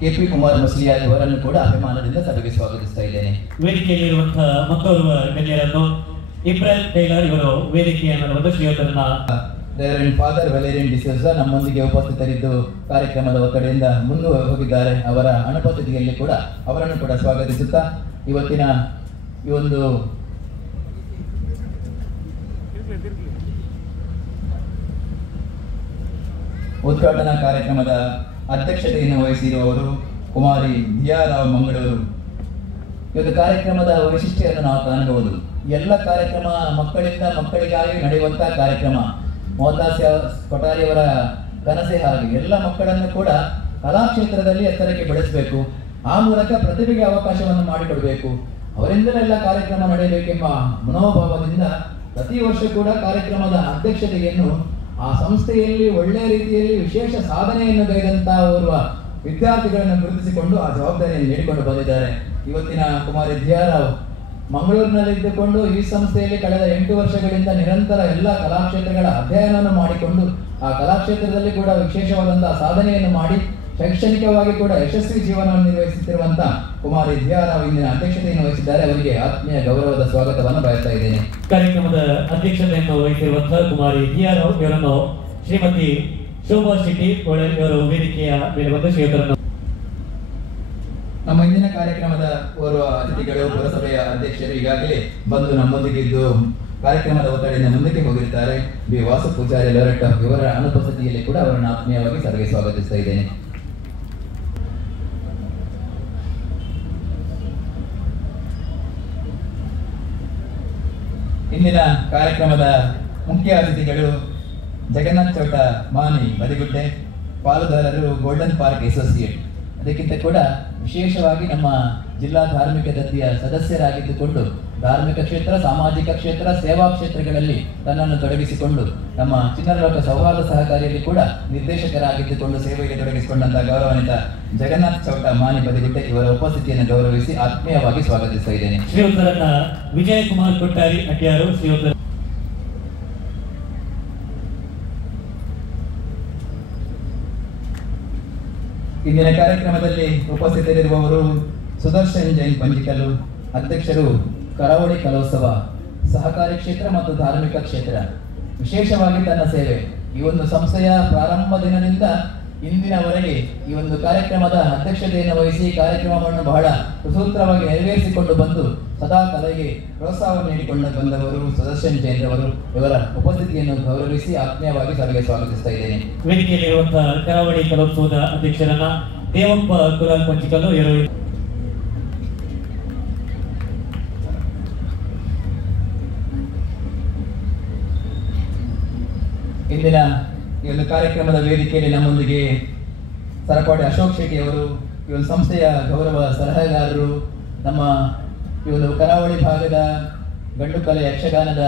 KP ಕುಮಾರ್ ಮುಸ್ಲಿಯಾರ್ ಇವರನ್ನು ಕೂಡ ಅಭಿಮಾನದಿಂದ ಸಭೆಗೆ ಸ್ವಾಗತಿಸ್ತಾ ಇದ್ದೇನೆ. ವೇದಿಕೆಯಲ್ಲಿರುವಂತಹ ಮತ್ತೋರ್ವ ಗಣ್ಯರನ್ನು ಇಬ್ರಾಹಿಂ ಟೈಲರ್ ಇವರು ವೇದಿಕೆಯನ್ನು ಶ್ರೀಯುತರನ್ನ ರೆವರೆಂಡ್ ಫಾದರ್ ವ್ಯಾಲೇರಿಯನ್ ಡಿಸೋಜ ನಮ್ಮೊಂದಿಗೆ ಉಪಸ್ಥಿತರಿದ್ದು ಕಾರ್ಯಕ್ರಮದ ಒತ್ತಡದಿಂದ ಮುಂದೆ ಹೋಗಿದ್ದಾರೆ. ಅವರ ಅನುಪಸ್ಥಿತಿಯಲ್ಲಿ ಕೂಡ ಅವರನ್ನು ಕೂಡ ಸ್ವಾಗತಿಸುತ್ತಾ ಇವತ್ತಿನ ಈ ಒಂದು ಉದ್ಘಾಟನಾ ಕಾರ್ಯಕ್ರಮದ ಅಧ್ಯಕ್ಷತೆಯನ್ನು ವಹಿಸಿರುವವರು ಕುಮಾರಿ ದಿಯಾರಾವ್ ಮಂಗಳೂರು. ಇವತ್ತು ಕಾರ್ಯಕ್ರಮದ ವೈಶಿಷ್ಟ್ಯವನ್ನು ನಾವು ಕಾಣಬಹುದು. ಎಲ್ಲ ಕಾರ್ಯಕ್ರಮ ಮಕ್ಕಳಿಂದ ಮಕ್ಕಳಿಗಾಗಿ ನಡೆಯುವಂತಹ ಕಾರ್ಯಕ್ರಮ. ಮೋಹನ್ದಾಸ್ ಕೊಠಾರಿಯವರ ಕನಸೆ ಹಾಗೆ ಎಲ್ಲ ಮಕ್ಕಳನ್ನು ಕೂಡ ಕಲಾಕ್ಷೇತ್ರದಲ್ಲಿ ಎತ್ತರಕ್ಕೆ ಬೆಳೆಸಬೇಕು, ಆ ಮೂಲಕ ಪ್ರತಿಭೆಗೆ ಅವಕಾಶವನ್ನು ಮಾಡಿಕೊಡಬೇಕು, ಅವರಿಂದಲೆಲ್ಲ ಕಾರ್ಯಕ್ರಮ ನಡೆಯಬೇಕೆಂಬ ಮನೋಭಾವದಿಂದ ಪ್ರತಿ ವರ್ಷ ಕೂಡ ಕಾರ್ಯಕ್ರಮದ ಅಧ್ಯಕ್ಷತೆಯನ್ನು ಆ ಸಂಸ್ಥೆಯಲ್ಲಿ ಒಳ್ಳೆಯ ರೀತಿಯಲ್ಲಿ ವಿಶೇಷ ಸಾಧನೆಯನ್ನು ಗೈದಂತಹ ಓರ್ವ ವಿದ್ಯಾರ್ಥಿಗಳನ್ನು ಗುರುತಿಸಿಕೊಂಡು ಆ ಜವಾಬ್ದಾರಿಯನ್ನು ನೀಡಿಕೊಂಡು ಬಂದಿದ್ದಾರೆ. ಇವತ್ತಿನ ಕುಮಾರಿ ದಿಯಾರಾವ್ ಮಂಗಳೂರಿನಲ್ಲಿದ್ದುಕೊಂಡು ಈ ಸಂಸ್ಥೆಯಲ್ಲಿ ಕಳೆದ 8 ವರ್ಷಗಳಿಂದ ನಿರಂತರ ಎಲ್ಲ ಕಲಾಕ್ಷೇತ್ರಗಳ ಅಧ್ಯಯನವನ್ನು ಮಾಡಿಕೊಂಡು ಆ ಕಲಾಕ್ಷೇತ್ರದಲ್ಲಿ ಕೂಡ ವಿಶೇಷವಾದಂತಹ ಸಾಧನೆಯನ್ನು ಮಾಡಿ ಶೈಕ್ಷಣಿಕವಾಗಿ ಕೂಡ ಯಶಸ್ವಿ ಜೀವನವನ್ನು ನಿರ್ವಹಿಸುತ್ತಿರುವಂತಹ ಕುಮಾರಿ ದಿಯಾರಾವ್ ಇಂದಿನ ಅಧ್ಯಕ್ಷತೆಯನ್ನು ವಹಿಸಿದ್ದಾರೆ. ಅವರಿಗೆ ಆತ್ಮೀಯ ಗೌರವದ ಸ್ವಾಗತವನ್ನು ಬಯಸ್ತಾ ಇದ್ದೇನೆ. ಕಾರ್ಯಕ್ರಮದ ಅಧ್ಯಕ್ಷತೆಯನ್ನು ವಹಿಸಿರುವಂತಹ ಕುಮಾರಿ ದಿಯಾರಾವ್ ಇವರನ್ನು ಶ್ರೀಮತಿ ಶೋಭಾ ಶೆಟ್ಟಿ ಇವರು ವೇದಿಕೆಯ ಮೇಲೆ ಬಂದು ಶ್ರೀಯುತರನ್ನು. ನಮ್ಮ ಇಂದಿನ ಕಾರ್ಯಕ್ರಮದ ಓರ್ವ ಅತಿಥಿಗಳು ಪುರಸಭೆಯ ಅಧ್ಯಕ್ಷರು ಈಗಾಗಲೇ ಬಂದು ನಮ್ಮೊಂದಿಗಿದ್ದು ಕಾರ್ಯಕ್ರಮದ ಒತ್ತಡದಿಂದ ಮುಂದಕ್ಕೆ ಹೋಗಿರುತ್ತಾರೆ. ಬಿ ವಾಸು ಪೂಜಾರಿ ಲೋರಟ್ಟ ಇವರ ಅನುಪಸ್ಥಿತಿಯಲ್ಲಿ ಕೂಡ ಅವರನ್ನು ಆತ್ಮೀಯವಾಗಿ ಸಭೆಗೆ ಸ್ವಾಗತಿಸ್ತಾ ಇದ್ದೇನೆ. ಇಂದಿನ ಕಾರ್ಯಕ್ರಮದ ಮುಖ್ಯ ಅತಿಥಿಗಳು ಜಗನ್ನಾಥ್ ಚೌಟ ಮಾನಿ ಬದಿಗುಡ್ಡೆ, ಪಾಲುದಾರರು ಗೋಲ್ಡನ್ ಪಾರ್ಕ್ ಅಸೋಸಿಯೇಟ್. ಅದಕ್ಕಿಂತ ಕೂಡ ವಿಶೇಷವಾಗಿ ನಮ್ಮ ಜಿಲ್ಲಾ ಧಾರ್ಮಿಕ ದತ್ತಿಯ ಸದಸ್ಯರಾಗಿದ್ದುಕೊಂಡು ಧಾರ್ಮಿಕ ಕ್ಷೇತ್ರ, ಸಾಮಾಜಿಕ ಕ್ಷೇತ್ರ, ಸೇವಾ ಕ್ಷೇತ್ರಗಳಲ್ಲಿ ತನ್ನನ್ನು ತೊಡಗಿಸಿಕೊಂಡು ನಮ್ಮ ಚಿನ್ನರಲೋಕ ಸೌಹಾರ್ದ ಸಹಕಾರಿಯಲ್ಲಿ ಕೂಡ ನಿರ್ದೇಶಕರಾಗಿದ್ದುಕೊಂಡು ಸೇವೆಯಲ್ಲಿ ತೊಡಗಿಸಿಕೊಂಡಂತಹ ಗೌರವಾನ್ವಿತ ಜಗನ್ನಾಥ್ ಚೌಟ ಮಾನಿ ಬದಿಗುಡ್ಡೆ ಇವರ ಉಪಸ್ಥಿತಿಯನ್ನು ಗೌರವಿಸಿ ಆತ್ಮೀಯವಾಗಿ ಸ್ವಾಗತಿಸ್ತಾ ಇದ್ದೇನೆ. ಶ್ರೀಯುತರನ್ನ ವಿಜಯಕುಮಾರ್ ಕೊಟ್ಟಾರಿ ಅಡ್ಯಾರು ಶ್ರೀಯುತರ ಇಂದಿನ ಕಾರ್ಯಕ್ರಮದಲ್ಲಿ ಉಪಸ್ಥಿತರಿರುವವರು ಸುದರ್ಶನ್ ಜೈನ್ ಪಂಜಿಕಲ್ಲು, ಅಧ್ಯಕ್ಷರು ಕರಾವಳಿ ಕಲೋತ್ಸವ, ಸಹಕಾರಿ ಕ್ಷೇತ್ರ ಮತ್ತು ಧಾರ್ಮಿಕ ಕ್ಷೇತ್ರ. ವಿಶೇಷವಾಗಿ ತನ್ನ ಸೇವೆ ಈ ಒಂದು ಸಂಸ್ಥೆಯ ಪ್ರಾರಂಭ ದಿನದಿಂದ ಇಂದಿನವರೆಗೆ ಈ ಒಂದು ಕಾರ್ಯಕ್ರಮದ ಅಧ್ಯಕ್ಷತೆಯನ್ನು ವಹಿಸಿ ಕಾರ್ಯಕ್ರಮವನ್ನು ಬಹಳ ಸುಸೂತ್ರವಾಗಿ ನೆರವೇರಿಸಿಕೊಂಡು ಬಂದು ಸದಾ ಕಲೆಗೆ ಪ್ರೋತ್ಸಾಹವನ್ನು ನೀಡಿಕೊಂಡು ಬಂದವರು ಸುದರ್ಶನ್ ಜೈನ್ ಅವರು. ಇವರ ಉಪಸ್ಥಿತಿಯನ್ನು ಗೌರವಿಸಿ ಆತ್ಮೀಯವಾಗಿ ಸಭೆಗೆ ಸ್ವಾಗತಿಸ್ತಾ ಇದ್ದೇನೆ. ವೇದಿಕೆಯಲ್ಲಿರುವಂತಹ ಕರಾವಳಿ ಕಲೋತ್ಸವದ ಅಧ್ಯಕ್ಷರನ್ನ ದೇವಪ್ಪ ಕುಲಾಲ್ ಪಂಚಿಕಲ್ಲು ಇವರು. ಇಂದಿನ ಈ ಒಂದು ಕಾರ್ಯಕ್ರಮದ ವೇದಿಕೆಯಲ್ಲಿ ನಮ್ಮೊಂದಿಗೆ ಸರಪಾಡಿ ಅಶೋಕ್ ಶೆಟ್ಟಿ ಅವರು, ಈ ಒಂದು ಸಂಸ್ಥೆಯ ಗೌರವ ಸಲಹೆಗಾರರು, ನಮ್ಮ ಈ ಒಂದು ಕರಾವಳಿ ಭಾಗದ ಗಂಡು ಕಲೆ ಯಕ್ಷಗಾನದ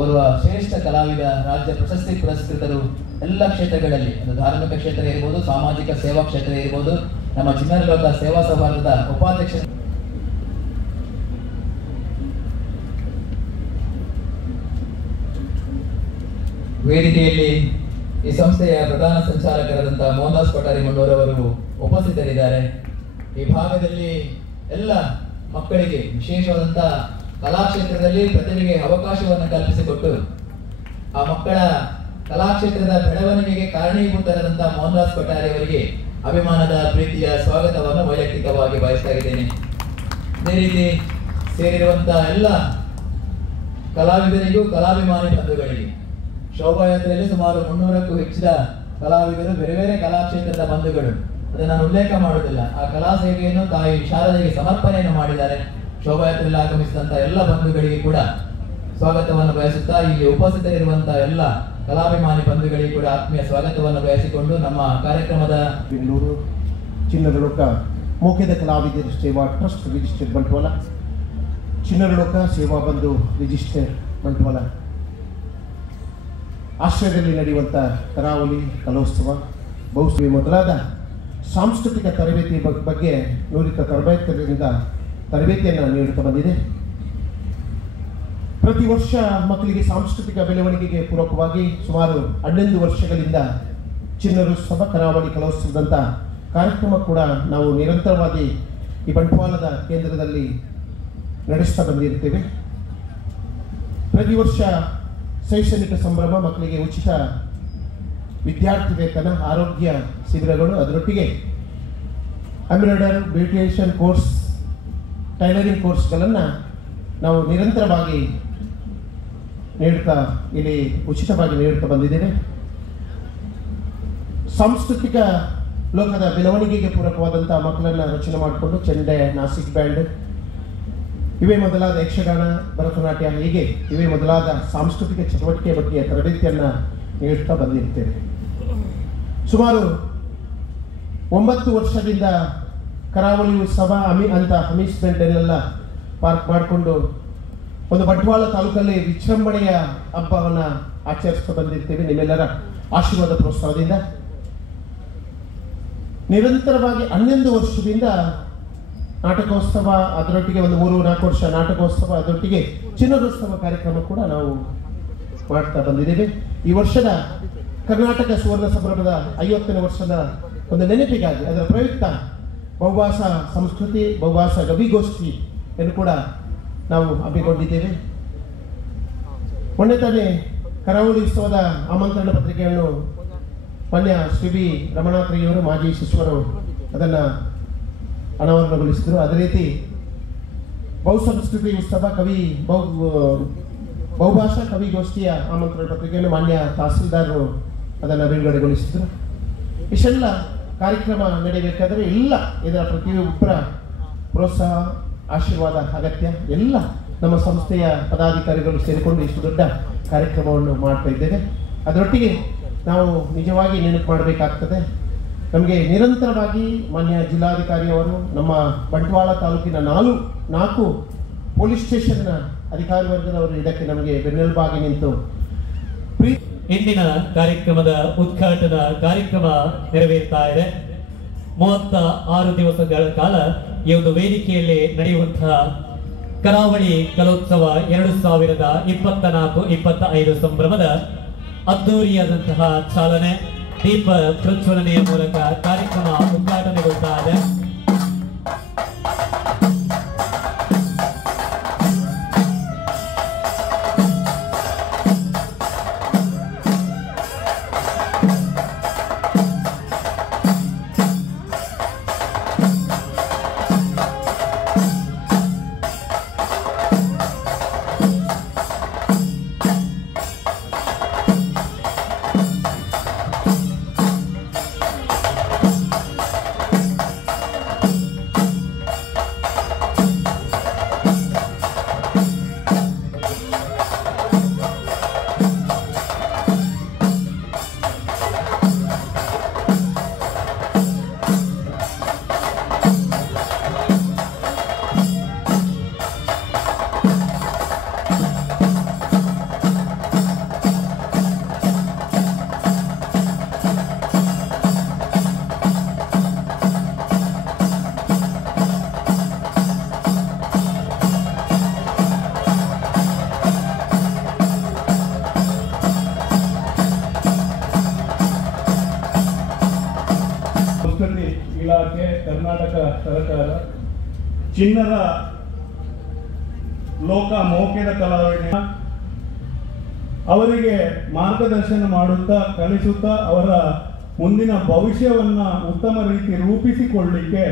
ಓರ್ವ ಶ್ರೇಷ್ಠ ಕಲಾವಿದ, ರಾಜ್ಯ ಪ್ರಶಸ್ತಿ ಪುರಸ್ಕೃತರು, ಎಲ್ಲ ಕ್ಷೇತ್ರಗಳಲ್ಲಿ ಅದು ಧಾರ್ಮಿಕ ಕ್ಷೇತ್ರ ಇರ್ಬೋದು, ಸಾಮಾಜಿಕ ಸೇವಾ ಕ್ಷೇತ್ರ ಇರ್ಬೋದು, ನಮ್ಮ ಚಿನ್ನರಲೋಕ ಸೇವಾ ಸೌಹಾರ್ದದ ಉಪಾಧ್ಯಕ್ಷ ವೇದಿಕೆಯಲ್ಲಿ ಈ ಸಂಸ್ಥೆಯ ಪ್ರಧಾನ ಸಂಚಾಲಕರಾದಂತಹ ಮೋಹನ್ದಾಸ್ ಕೊಠಾರಿ ಮಂಡೂರವರು ಉಪಸ್ಥಿತರಿದ್ದಾರೆ. ಈ ಭಾಗದಲ್ಲಿ ಎಲ್ಲ ಮಕ್ಕಳಿಗೆ ವಿಶೇಷವಾದಂತಹ ಕಲಾಕ್ಷೇತ್ರದಲ್ಲಿ ಪ್ರತಿಭೆಗೆ ಅವಕಾಶವನ್ನು ಕಲ್ಪಿಸಿಕೊಟ್ಟು ಆ ಮಕ್ಕಳ ಕಲಾಕ್ಷೇತ್ರದ ಬೆಳವಣಿಗೆಗೆ ಕಾರಣೀಭೂತರಾದಂತಹ ಮೋಹನ್ದಾಸ್ ಕೊಠಾರಿ ಅವರಿಗೆ ಅಭಿಮಾನದ ಪ್ರೀತಿಯ ಸ್ವಾಗತವನ್ನು ವೈಯಕ್ತಿಕವಾಗಿ ಬಯಸ್ತಾ ಇದ್ದೇನೆ. ಅದೇ ರೀತಿ ಸೇರಿರುವಂತಹ ಎಲ್ಲ ಕಲಾವಿದರಿಗೂ ಕಲಾಭಿಮಾನಿ ಬಂಧುಗಳಿಗೆ, ಶೋಭಾಯಾತ್ರೆಯಲ್ಲಿ ಸುಮಾರು 300ಕ್ಕೂ ಹೆಚ್ಚಿನ ಕಲಾವಿದರು, ಬೇರೆ ಬೇರೆ ಕಲಾಕ್ಷೇತ್ರದ ಬಂಧುಗಳು, ಅದನ್ನು ನಾನು ಉಲ್ಲೇಖ ಮಾಡುವುದಿಲ್ಲ. ಆ ಕಲಾ ಸೇವೆಯನ್ನು ತಾಯಿ ಶಾರದೆಗೆ ಸಮರ್ಪಣೆಯನ್ನು ಮಾಡಿದ್ದಾರೆ. ಶೋಭಾಯಾತ್ರೆಯಲ್ಲಿ ಆಗಮಿಸಿದಂತಹ ಎಲ್ಲ ಬಂಧುಗಳಿಗೆ ಕೂಡ ಸ್ವಾಗತವನ್ನು ಬಯಸುತ್ತಾ ಇಲ್ಲಿ ಉಪಸ್ಥಿತರಿರುವಂತಹ ಎಲ್ಲ ಕಲಾಭಿಮಾನಿ ಬಂಧುಗಳಿಗೆ ಕೂಡ ಆತ್ಮೀಯ ಸ್ವಾಗತವನ್ನು ಬಯಸಿಕೊಂಡು ನಮ್ಮ ಕಾರ್ಯಕ್ರಮದ ಬೆಂಗಳೂರು ಚಿನ್ನರಲೋಕ ಮೋಕೆದ ಕಲಾವಿದರ ಸೇವಾ ಟ್ರಸ್ಟ್ ರಿಜಿಸ್ಟರ್ಡ್ ಬಂಟ್ವಾಳ, ಚಿನ್ನರಲೋಕ ಸೇವಾ ಬಂಧು ರಿಜಿಸ್ಟರ್ ಬಂಟ್ವಾಳ ಆಶ್ರಯದಲ್ಲಿ ನಡೆಯುವಂಥ ಕರಾವಳಿ ಕಲೋತ್ಸವ, ಬಹುಸಭೆ ಮೊದಲಾದ ಸಾಂಸ್ಕೃತಿಕ ತರಬೇತಿ ಬಗ್ಗೆ ನುರಿತ ತರಬೇತಿಯನ್ನು ನೀಡುತ್ತಾ ಬಂದಿದೆ. ಪ್ರತಿ ವರ್ಷ ಮಕ್ಕಳಿಗೆ ಸಾಂಸ್ಕೃತಿಕ ಬೆಳವಣಿಗೆಗೆ ಪೂರಕವಾಗಿ ಸುಮಾರು 11 ವರ್ಷಗಳಿಂದ ಚಿನ್ನರೋತ್ಸವ, ಕರಾವಳಿ ಕಲೋತ್ಸವದಂಥ ಕಾರ್ಯಕ್ರಮ ಕೂಡ ನಾವು ನಿರಂತರವಾಗಿ ಈ ಬಂಟ್ವಾಳದ ಕೇಂದ್ರದಲ್ಲಿ ನಡೆಸ್ತಾ ಬಂದಿರ್ತೇವೆ. ಪ್ರತಿ ವರ್ಷ ಶೈಕ್ಷಣಿಕ ಸಂಭ್ರಮ, ಮಕ್ಕಳಿಗೆ ಉಚಿತ ವಿದ್ಯಾರ್ಥಿ ವೇತನ, ಆರೋಗ್ಯ ಶಿಬಿರಗಳು, ಅದರೊಟ್ಟಿಗೆ ಎಂಬ್ರಾಯ್ಡರಿ, ಬ್ಯೂಟಿಷಿಯನ್ ಕೋರ್ಸ್, ಟೈಲರಿಂಗ್ ಕೋರ್ಸ್ಗಳನ್ನು ನಾವು ನಿರಂತರವಾಗಿ ಇಲ್ಲಿ ಉಚಿತವಾಗಿ ನೀಡುತ್ತಾ ಬಂದಿದ್ದೇವೆ. ಸಾಂಸ್ಕೃತಿಕ ಲೋಕದ ಬೆಳವಣಿಗೆಗೆ ಪೂರಕವಾದಂಥ ಮಕ್ಕಳನ್ನು ರಚನೆ ಮಾಡಿಕೊಂಡು ಚೆಂಡೆ, ನಾಸಿಕ್ ಬ್ಯಾಂಡ್, ಇವೇ ಮೊದಲಾದ ಯಕ್ಷಗಾನ, ಭರತನಾಟ್ಯ, ಹೀಗೆ ಇವೇ ಮೊದಲಾದ ಸಾಂಸ್ಕೃತಿಕ ಚಟುವಟಿಕೆ ಬಗ್ಗೆ ತರಬೇತಿಯನ್ನು ನೀಡುತ್ತಾ ಬಂದಿರ್ತೇವೆ. ಸುಮಾರು 9 ವರ್ಷದಿಂದ ಕರಾವಳಿ ಉತ್ಸವ ಅಂತ ಅಮ್ಯೂಸ್ಮೆಂಟಲ್ಲೆಲ್ಲ ಪಾರ್ಕ್ ಮಾಡಿಕೊಂಡು ಒಂದು ಬಂಟ್ವಾಳ ತಾಲೂಕಲ್ಲಿ ವಿಜೃಂಭಣೆಯ ಹಬ್ಬವನ್ನು ಆಚರಿಸ್ತಾ ಬಂದಿರ್ತೇವೆ. ನಿಮ್ಮೆಲ್ಲರ ಆಶೀರ್ವಾದ ಪ್ರೋತ್ಸಾಹದಿಂದ ನಿರಂತರವಾಗಿ 11 ವರ್ಷದಿಂದ ನಾಟಕೋತ್ಸವ, ಅದರೊಟ್ಟಿಗೆ ಒಂದು 3-4 ವರ್ಷ ನಾಟಕೋತ್ಸವ, ಅದರೊಟ್ಟಿಗೆ ಚಿನ್ನರೋತ್ಸವ ಕಾರ್ಯಕ್ರಮ ಕೂಡ ನಾವು ಮಾಡ್ತಾ ಬಂದಿದ್ದೇವೆ. ಈ ವರ್ಷದ ಕರ್ನಾಟಕ ಸುವರ್ಣ ಸಂಭ್ರಮದ 50ನೇ ವರ್ಷದ ಒಂದು ನೆನಪಿಗಾಗಿ ಅದರ ಪ್ರಯುಕ್ತ ಬಹುಭಾಷಾ ಸಂಸ್ಕೃತಿ, ಬಹುಭಾಷಾ ಗವಿಗೋಷ್ಠಿಯನ್ನು ಕೂಡ ನಾವು ಹಮ್ಮಿಕೊಂಡಿದ್ದೇವೆ. ಮೊನ್ನೆ ತಾನೇ ಕರಾವಳಿ ಉತ್ಸವದ ಆಮಂತ್ರಣ ಪತ್ರಿಕೆಯನ್ನು ಮಾನ್ಯ ಶ್ರೀ ಬಿ ರಮಣಾತ್ರಿಯವರು, ಮಾಜಿ ಸಚಿವರು, ಅದನ್ನು ಅನಾವರಣಗೊಳಿಸಿದರು. ಅದೇ ರೀತಿ ಬಹುಸಂಸ್ಕೃತಿ ಉತ್ಸವ ಬಹುಭಾಷಾ ಕವಿಗೋಷ್ಠಿಯ ಆಮಂತ್ರಣ ಪತ್ರಿಕೆಯನ್ನು ಮಾನ್ಯ ತಹಸೀಲ್ದಾರರು ಅದನ್ನು ಬಿಡುಗಡೆಗೊಳಿಸಿದರು. ಇಷ್ಟೆಲ್ಲ ಕಾರ್ಯಕ್ರಮ ನಡೆಯಬೇಕಾದರೆ ಎಲ್ಲ ಇದರ ಪ್ರತಿಯೊಬ್ಬರ ಪ್ರೋತ್ಸಾಹ, ಆಶೀರ್ವಾದ ಅಗತ್ಯ. ಎಲ್ಲ ನಮ್ಮ ಸಂಸ್ಥೆಯ ಪದಾಧಿಕಾರಿಗಳು ಸೇರಿಕೊಂಡು ಇಷ್ಟು ದೊಡ್ಡ ಕಾರ್ಯಕ್ರಮವನ್ನು ಮಾಡ್ತಾ ಇದ್ದೇವೆ. ಅದರೊಟ್ಟಿಗೆ ನಾವು ನಿಜವಾಗಿ ನೆನಪು ಮಾಡಬೇಕಾಗ್ತದೆ, ನಮಗೆ ನಿರಂತರವಾಗಿ ಮಾನ್ಯ ಜಿಲ್ಲಾಧಿಕಾರಿಯವರು ನಮ್ಮ ಬಂಟ್ವಾಳ ತಾಲೂಕಿನ 4 ಪೊಲೀಸ್ ಸ್ಟೇಷನ್ನ ಅಧಿಕಾರಿ ವರ್ಗದವರು ಇದಕ್ಕೆ ನಮಗೆ ಬೆನ್ನೆಲುಬಾಗಿ ನಿಂತು ಇಂದಿನ ಕಾರ್ಯಕ್ರಮದ ಉದ್ಘಾಟನಾ ಕಾರ್ಯಕ್ರಮ ನೆರವೇರ್ತಾ ಇದೆ. 36 ದಿವಸಗಳ ಕಾಲ ಈ ಒಂದು ವೇದಿಕೆಯಲ್ಲಿ ನಡೆಯುವಂತಹ ಕರಾವಳಿ ಕಲೋತ್ಸವ 2024-25 ಸಂಭ್ರಮದ ಅದ್ದೂರಿಯಾದಂತಹ ಚಾಲನೆ, ದೀಪ ಪ್ರಜ್ವಲನೆಯ ಮೂಲಕ ಕಾರ್ಯಕ್ರಮ ಉದ್ಘಾಟನೆಗೊಳ್ತಾ ಇದೆ. ಇಲಾಖೆ, ಕರ್ನಾಟಕ ಸರ್ಕಾರ, ಚಿನ್ನರ ಲೋಕ ಮೋಕೆದ ಕಲಾವಿದ ಅವರಿಗೆ ಮಾರ್ಗದರ್ಶನ ಮಾಡುತ್ತಾ, ಕಲಿಸುತ್ತಾ ಅವರ ಮುಂದಿನ ಭವಿಷ್ಯವನ್ನ ಉತ್ತಮ ರೀತಿ ರೂಪಿಸಿಕೊಳ್ಳಲಿಕ್ಕೆ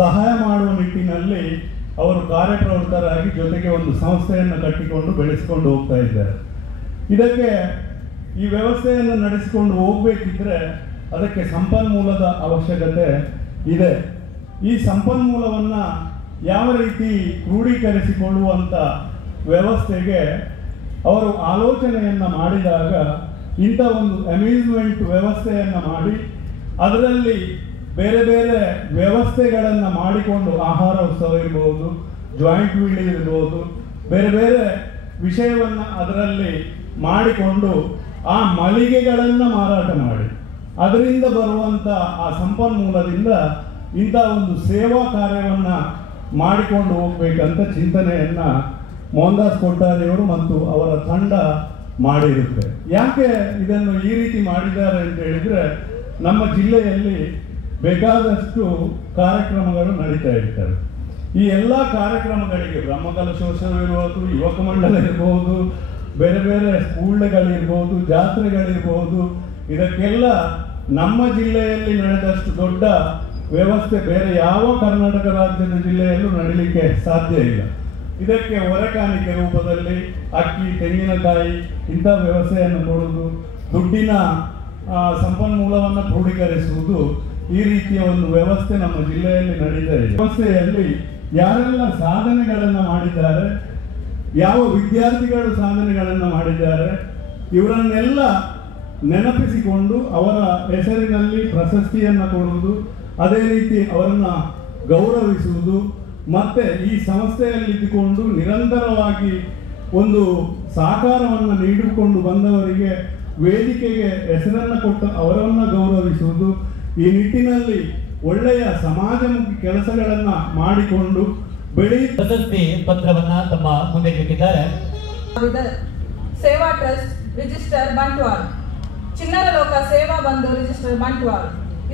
ಸಹಾಯ ಮಾಡುವ ನಿಟ್ಟಿನಲ್ಲಿ ಅವರು ಕಾರ್ಯಪ್ರವೃತ್ತರಾಗಿ ಜೊತೆಗೆ ಒಂದು ಸಂಸ್ಥೆಯನ್ನು ಕಟ್ಟಿಕೊಂಡು ಬೆಳೆಸಿಕೊಂಡು ಹೋಗ್ತಾ ಇದ್ದಾರೆ. ಇದಕ್ಕೆ ಈ ವ್ಯವಸ್ಥೆಯನ್ನು ನಡೆಸಿಕೊಂಡು ಹೋಗಬೇಕಿದ್ರೆ ಅದಕ್ಕೆ ಸಂಪನ್ಮೂಲದ ಅವಶ್ಯಕತೆ ಇದೆ. ಈ ಸಂಪನ್ಮೂಲವನ್ನು ಯಾವ ರೀತಿ ಕ್ರೋಢೀಕರಿಸಿಕೊಳ್ಳುವಂಥ ವ್ಯವಸ್ಥೆಗೆ ಅವರು ಆಲೋಚನೆಯನ್ನು ಮಾಡಿದಾಗ ಇಂಥ ಒಂದು ಅಮ್ಯೂಸ್ಮೆಂಟ್ ವ್ಯವಸ್ಥೆಯನ್ನು ಮಾಡಿ ಅದರಲ್ಲಿ ಬೇರೆ ಬೇರೆ ವ್ಯವಸ್ಥೆಗಳನ್ನು ಮಾಡಿಕೊಂಡು, ಆಹಾರ ಉತ್ಸವ ಇರ್ಬೋದು, ಜಾಯಿಂಟ್ ವೀಲ್ ಇರ್ಬೋದು, ಬೇರೆ ಬೇರೆ ವಿಷಯವನ್ನು ಅದರಲ್ಲಿ ಮಾಡಿಕೊಂಡು ಆ ಮಳಿಗೆಗಳನ್ನು ಮಾರಾಟ ಮಾಡಿ ಅದರಿಂದ ಬರುವಂಥ ಆ ಸಂಪನ್ಮೂಲದಿಂದ ಇಂಥ ಒಂದು ಸೇವಾ ಕಾರ್ಯವನ್ನು ಮಾಡಿಕೊಂಡು ಹೋಗ್ಬೇಕಂತ ಚಿಂತನೆಯನ್ನು ಮೋಹನ್ದಾಸ್ ಕೊಟ್ಟಾರಿಯವರು ಮತ್ತು ಅವರ ತಂಡ ಮಾಡಿರುತ್ತೆ. ಯಾಕೆ ಇದನ್ನು ಈ ರೀತಿ ಮಾಡಿದ್ದಾರೆ ಅಂತ ಹೇಳಿದರೆ, ನಮ್ಮ ಜಿಲ್ಲೆಯಲ್ಲಿ ಬೇಕಾದಷ್ಟು ಕಾರ್ಯಕ್ರಮಗಳು ನಡೀತಾ ಇರ್ತವೆ. ಈ ಎಲ್ಲ ಕಾರ್ಯಕ್ರಮಗಳಿಗೆ ಬ್ರಹ್ಮಕಲಶೋತ್ಸವವಿರ್ಬೋದು, ಯುವಕ ಮಂಡಲ ಇರ್ಬೋದು, ಬೇರೆ ಬೇರೆ ಸ್ಕೂಲ್ಗಳಿರ್ಬೋದು, ಜಾತ್ರೆಗಳಿರ್ಬೋದು, ಇದಕ್ಕೆಲ್ಲ ನಮ್ಮ ಜಿಲ್ಲೆಯಲ್ಲಿ ನಡೆದಷ್ಟು ದೊಡ್ಡ ವ್ಯವಸ್ಥೆ ಬೇರೆ ಯಾವ ಕರ್ನಾಟಕ ರಾಜ್ಯದ ಜಿಲ್ಲೆಯಲ್ಲೂ ನಡೀಲಿಕ್ಕೆ ಸಾಧ್ಯ ಇಲ್ಲ. ಇದಕ್ಕೆ ಹೊರೆಕಾಣಿಕೆ ರೂಪದಲ್ಲಿ ಅಕ್ಕಿ, ತೆಂಗಿನಕಾಯಿ ಇಂಥ ವ್ಯವಸ್ಥೆಯನ್ನು ಕೊಡುವುದು, ದುಡ್ಡಿನ ಸಂಪನ್ಮೂಲವನ್ನು ಕ್ರೋಢೀಕರಿಸುವುದು, ಈ ರೀತಿಯ ಒಂದು ವ್ಯವಸ್ಥೆ ನಮ್ಮ ಜಿಲ್ಲೆಯಲ್ಲಿ ನಡೀತಾ ಇದೆ. ವ್ಯವಸ್ಥೆಯಲ್ಲಿ ಯಾರೆಲ್ಲ ಸಾಧನೆಗಳನ್ನು ಮಾಡಿದ್ದಾರೆ, ಯಾವ ವಿದ್ಯಾರ್ಥಿಗಳು ಸಾಧನೆಗಳನ್ನು ಮಾಡಿದ್ದಾರೆ, ಇವರನ್ನೆಲ್ಲ ನೆನಪಿಸಿಕೊಂಡು ಅವರ ಹೆಸರಿನಲ್ಲಿ ಪ್ರಶಸ್ತಿಯನ್ನು ಕೊಡುವುದು, ಅದೇ ರೀತಿ ಅವರನ್ನು ಗೌರವಿಸುವುದು, ಮತ್ತು ಈ ಸಂಸ್ಥೆಯಲ್ಲಿದ್ದುಕೊಂಡು ನಿರಂತರವಾಗಿ ಒಂದು ಸಹಕಾರವನ್ನು ನೀಡಿಕೊಂಡು ಬಂದವರಿಗೆ ವೇದಿಕೆಗೆ ಹೆಸರನ್ನು ಕೊಟ್ಟು ಅವರನ್ನು ಗೌರವಿಸುವುದು, ಈ ನಿಟ್ಟಿನಲ್ಲಿ ಒಳ್ಳೆಯ ಸಮಾಜಮುಖಿ ಕೆಲಸಗಳನ್ನು ಮಾಡಿಕೊಂಡು ಪ್ರಶಸ್ತಿ ಪತ್ರವನ್ನ ತಮ್ಮ ಮುಂದೆ ಇಟ್ಟಿದ್ದಾರೆ. ಸೇವಾ ಟ್ರಸ್ಟ್ ರಿಜಿಸ್ಟರ್ ಬಂಟ್ವಾಳ, ಚಿನ್ನರ ಲೋಕ ಸೇವಾ ಬಂಧು ರಿಜಿಸ್ಟರ್ ಬಂಟ್ವಾಳ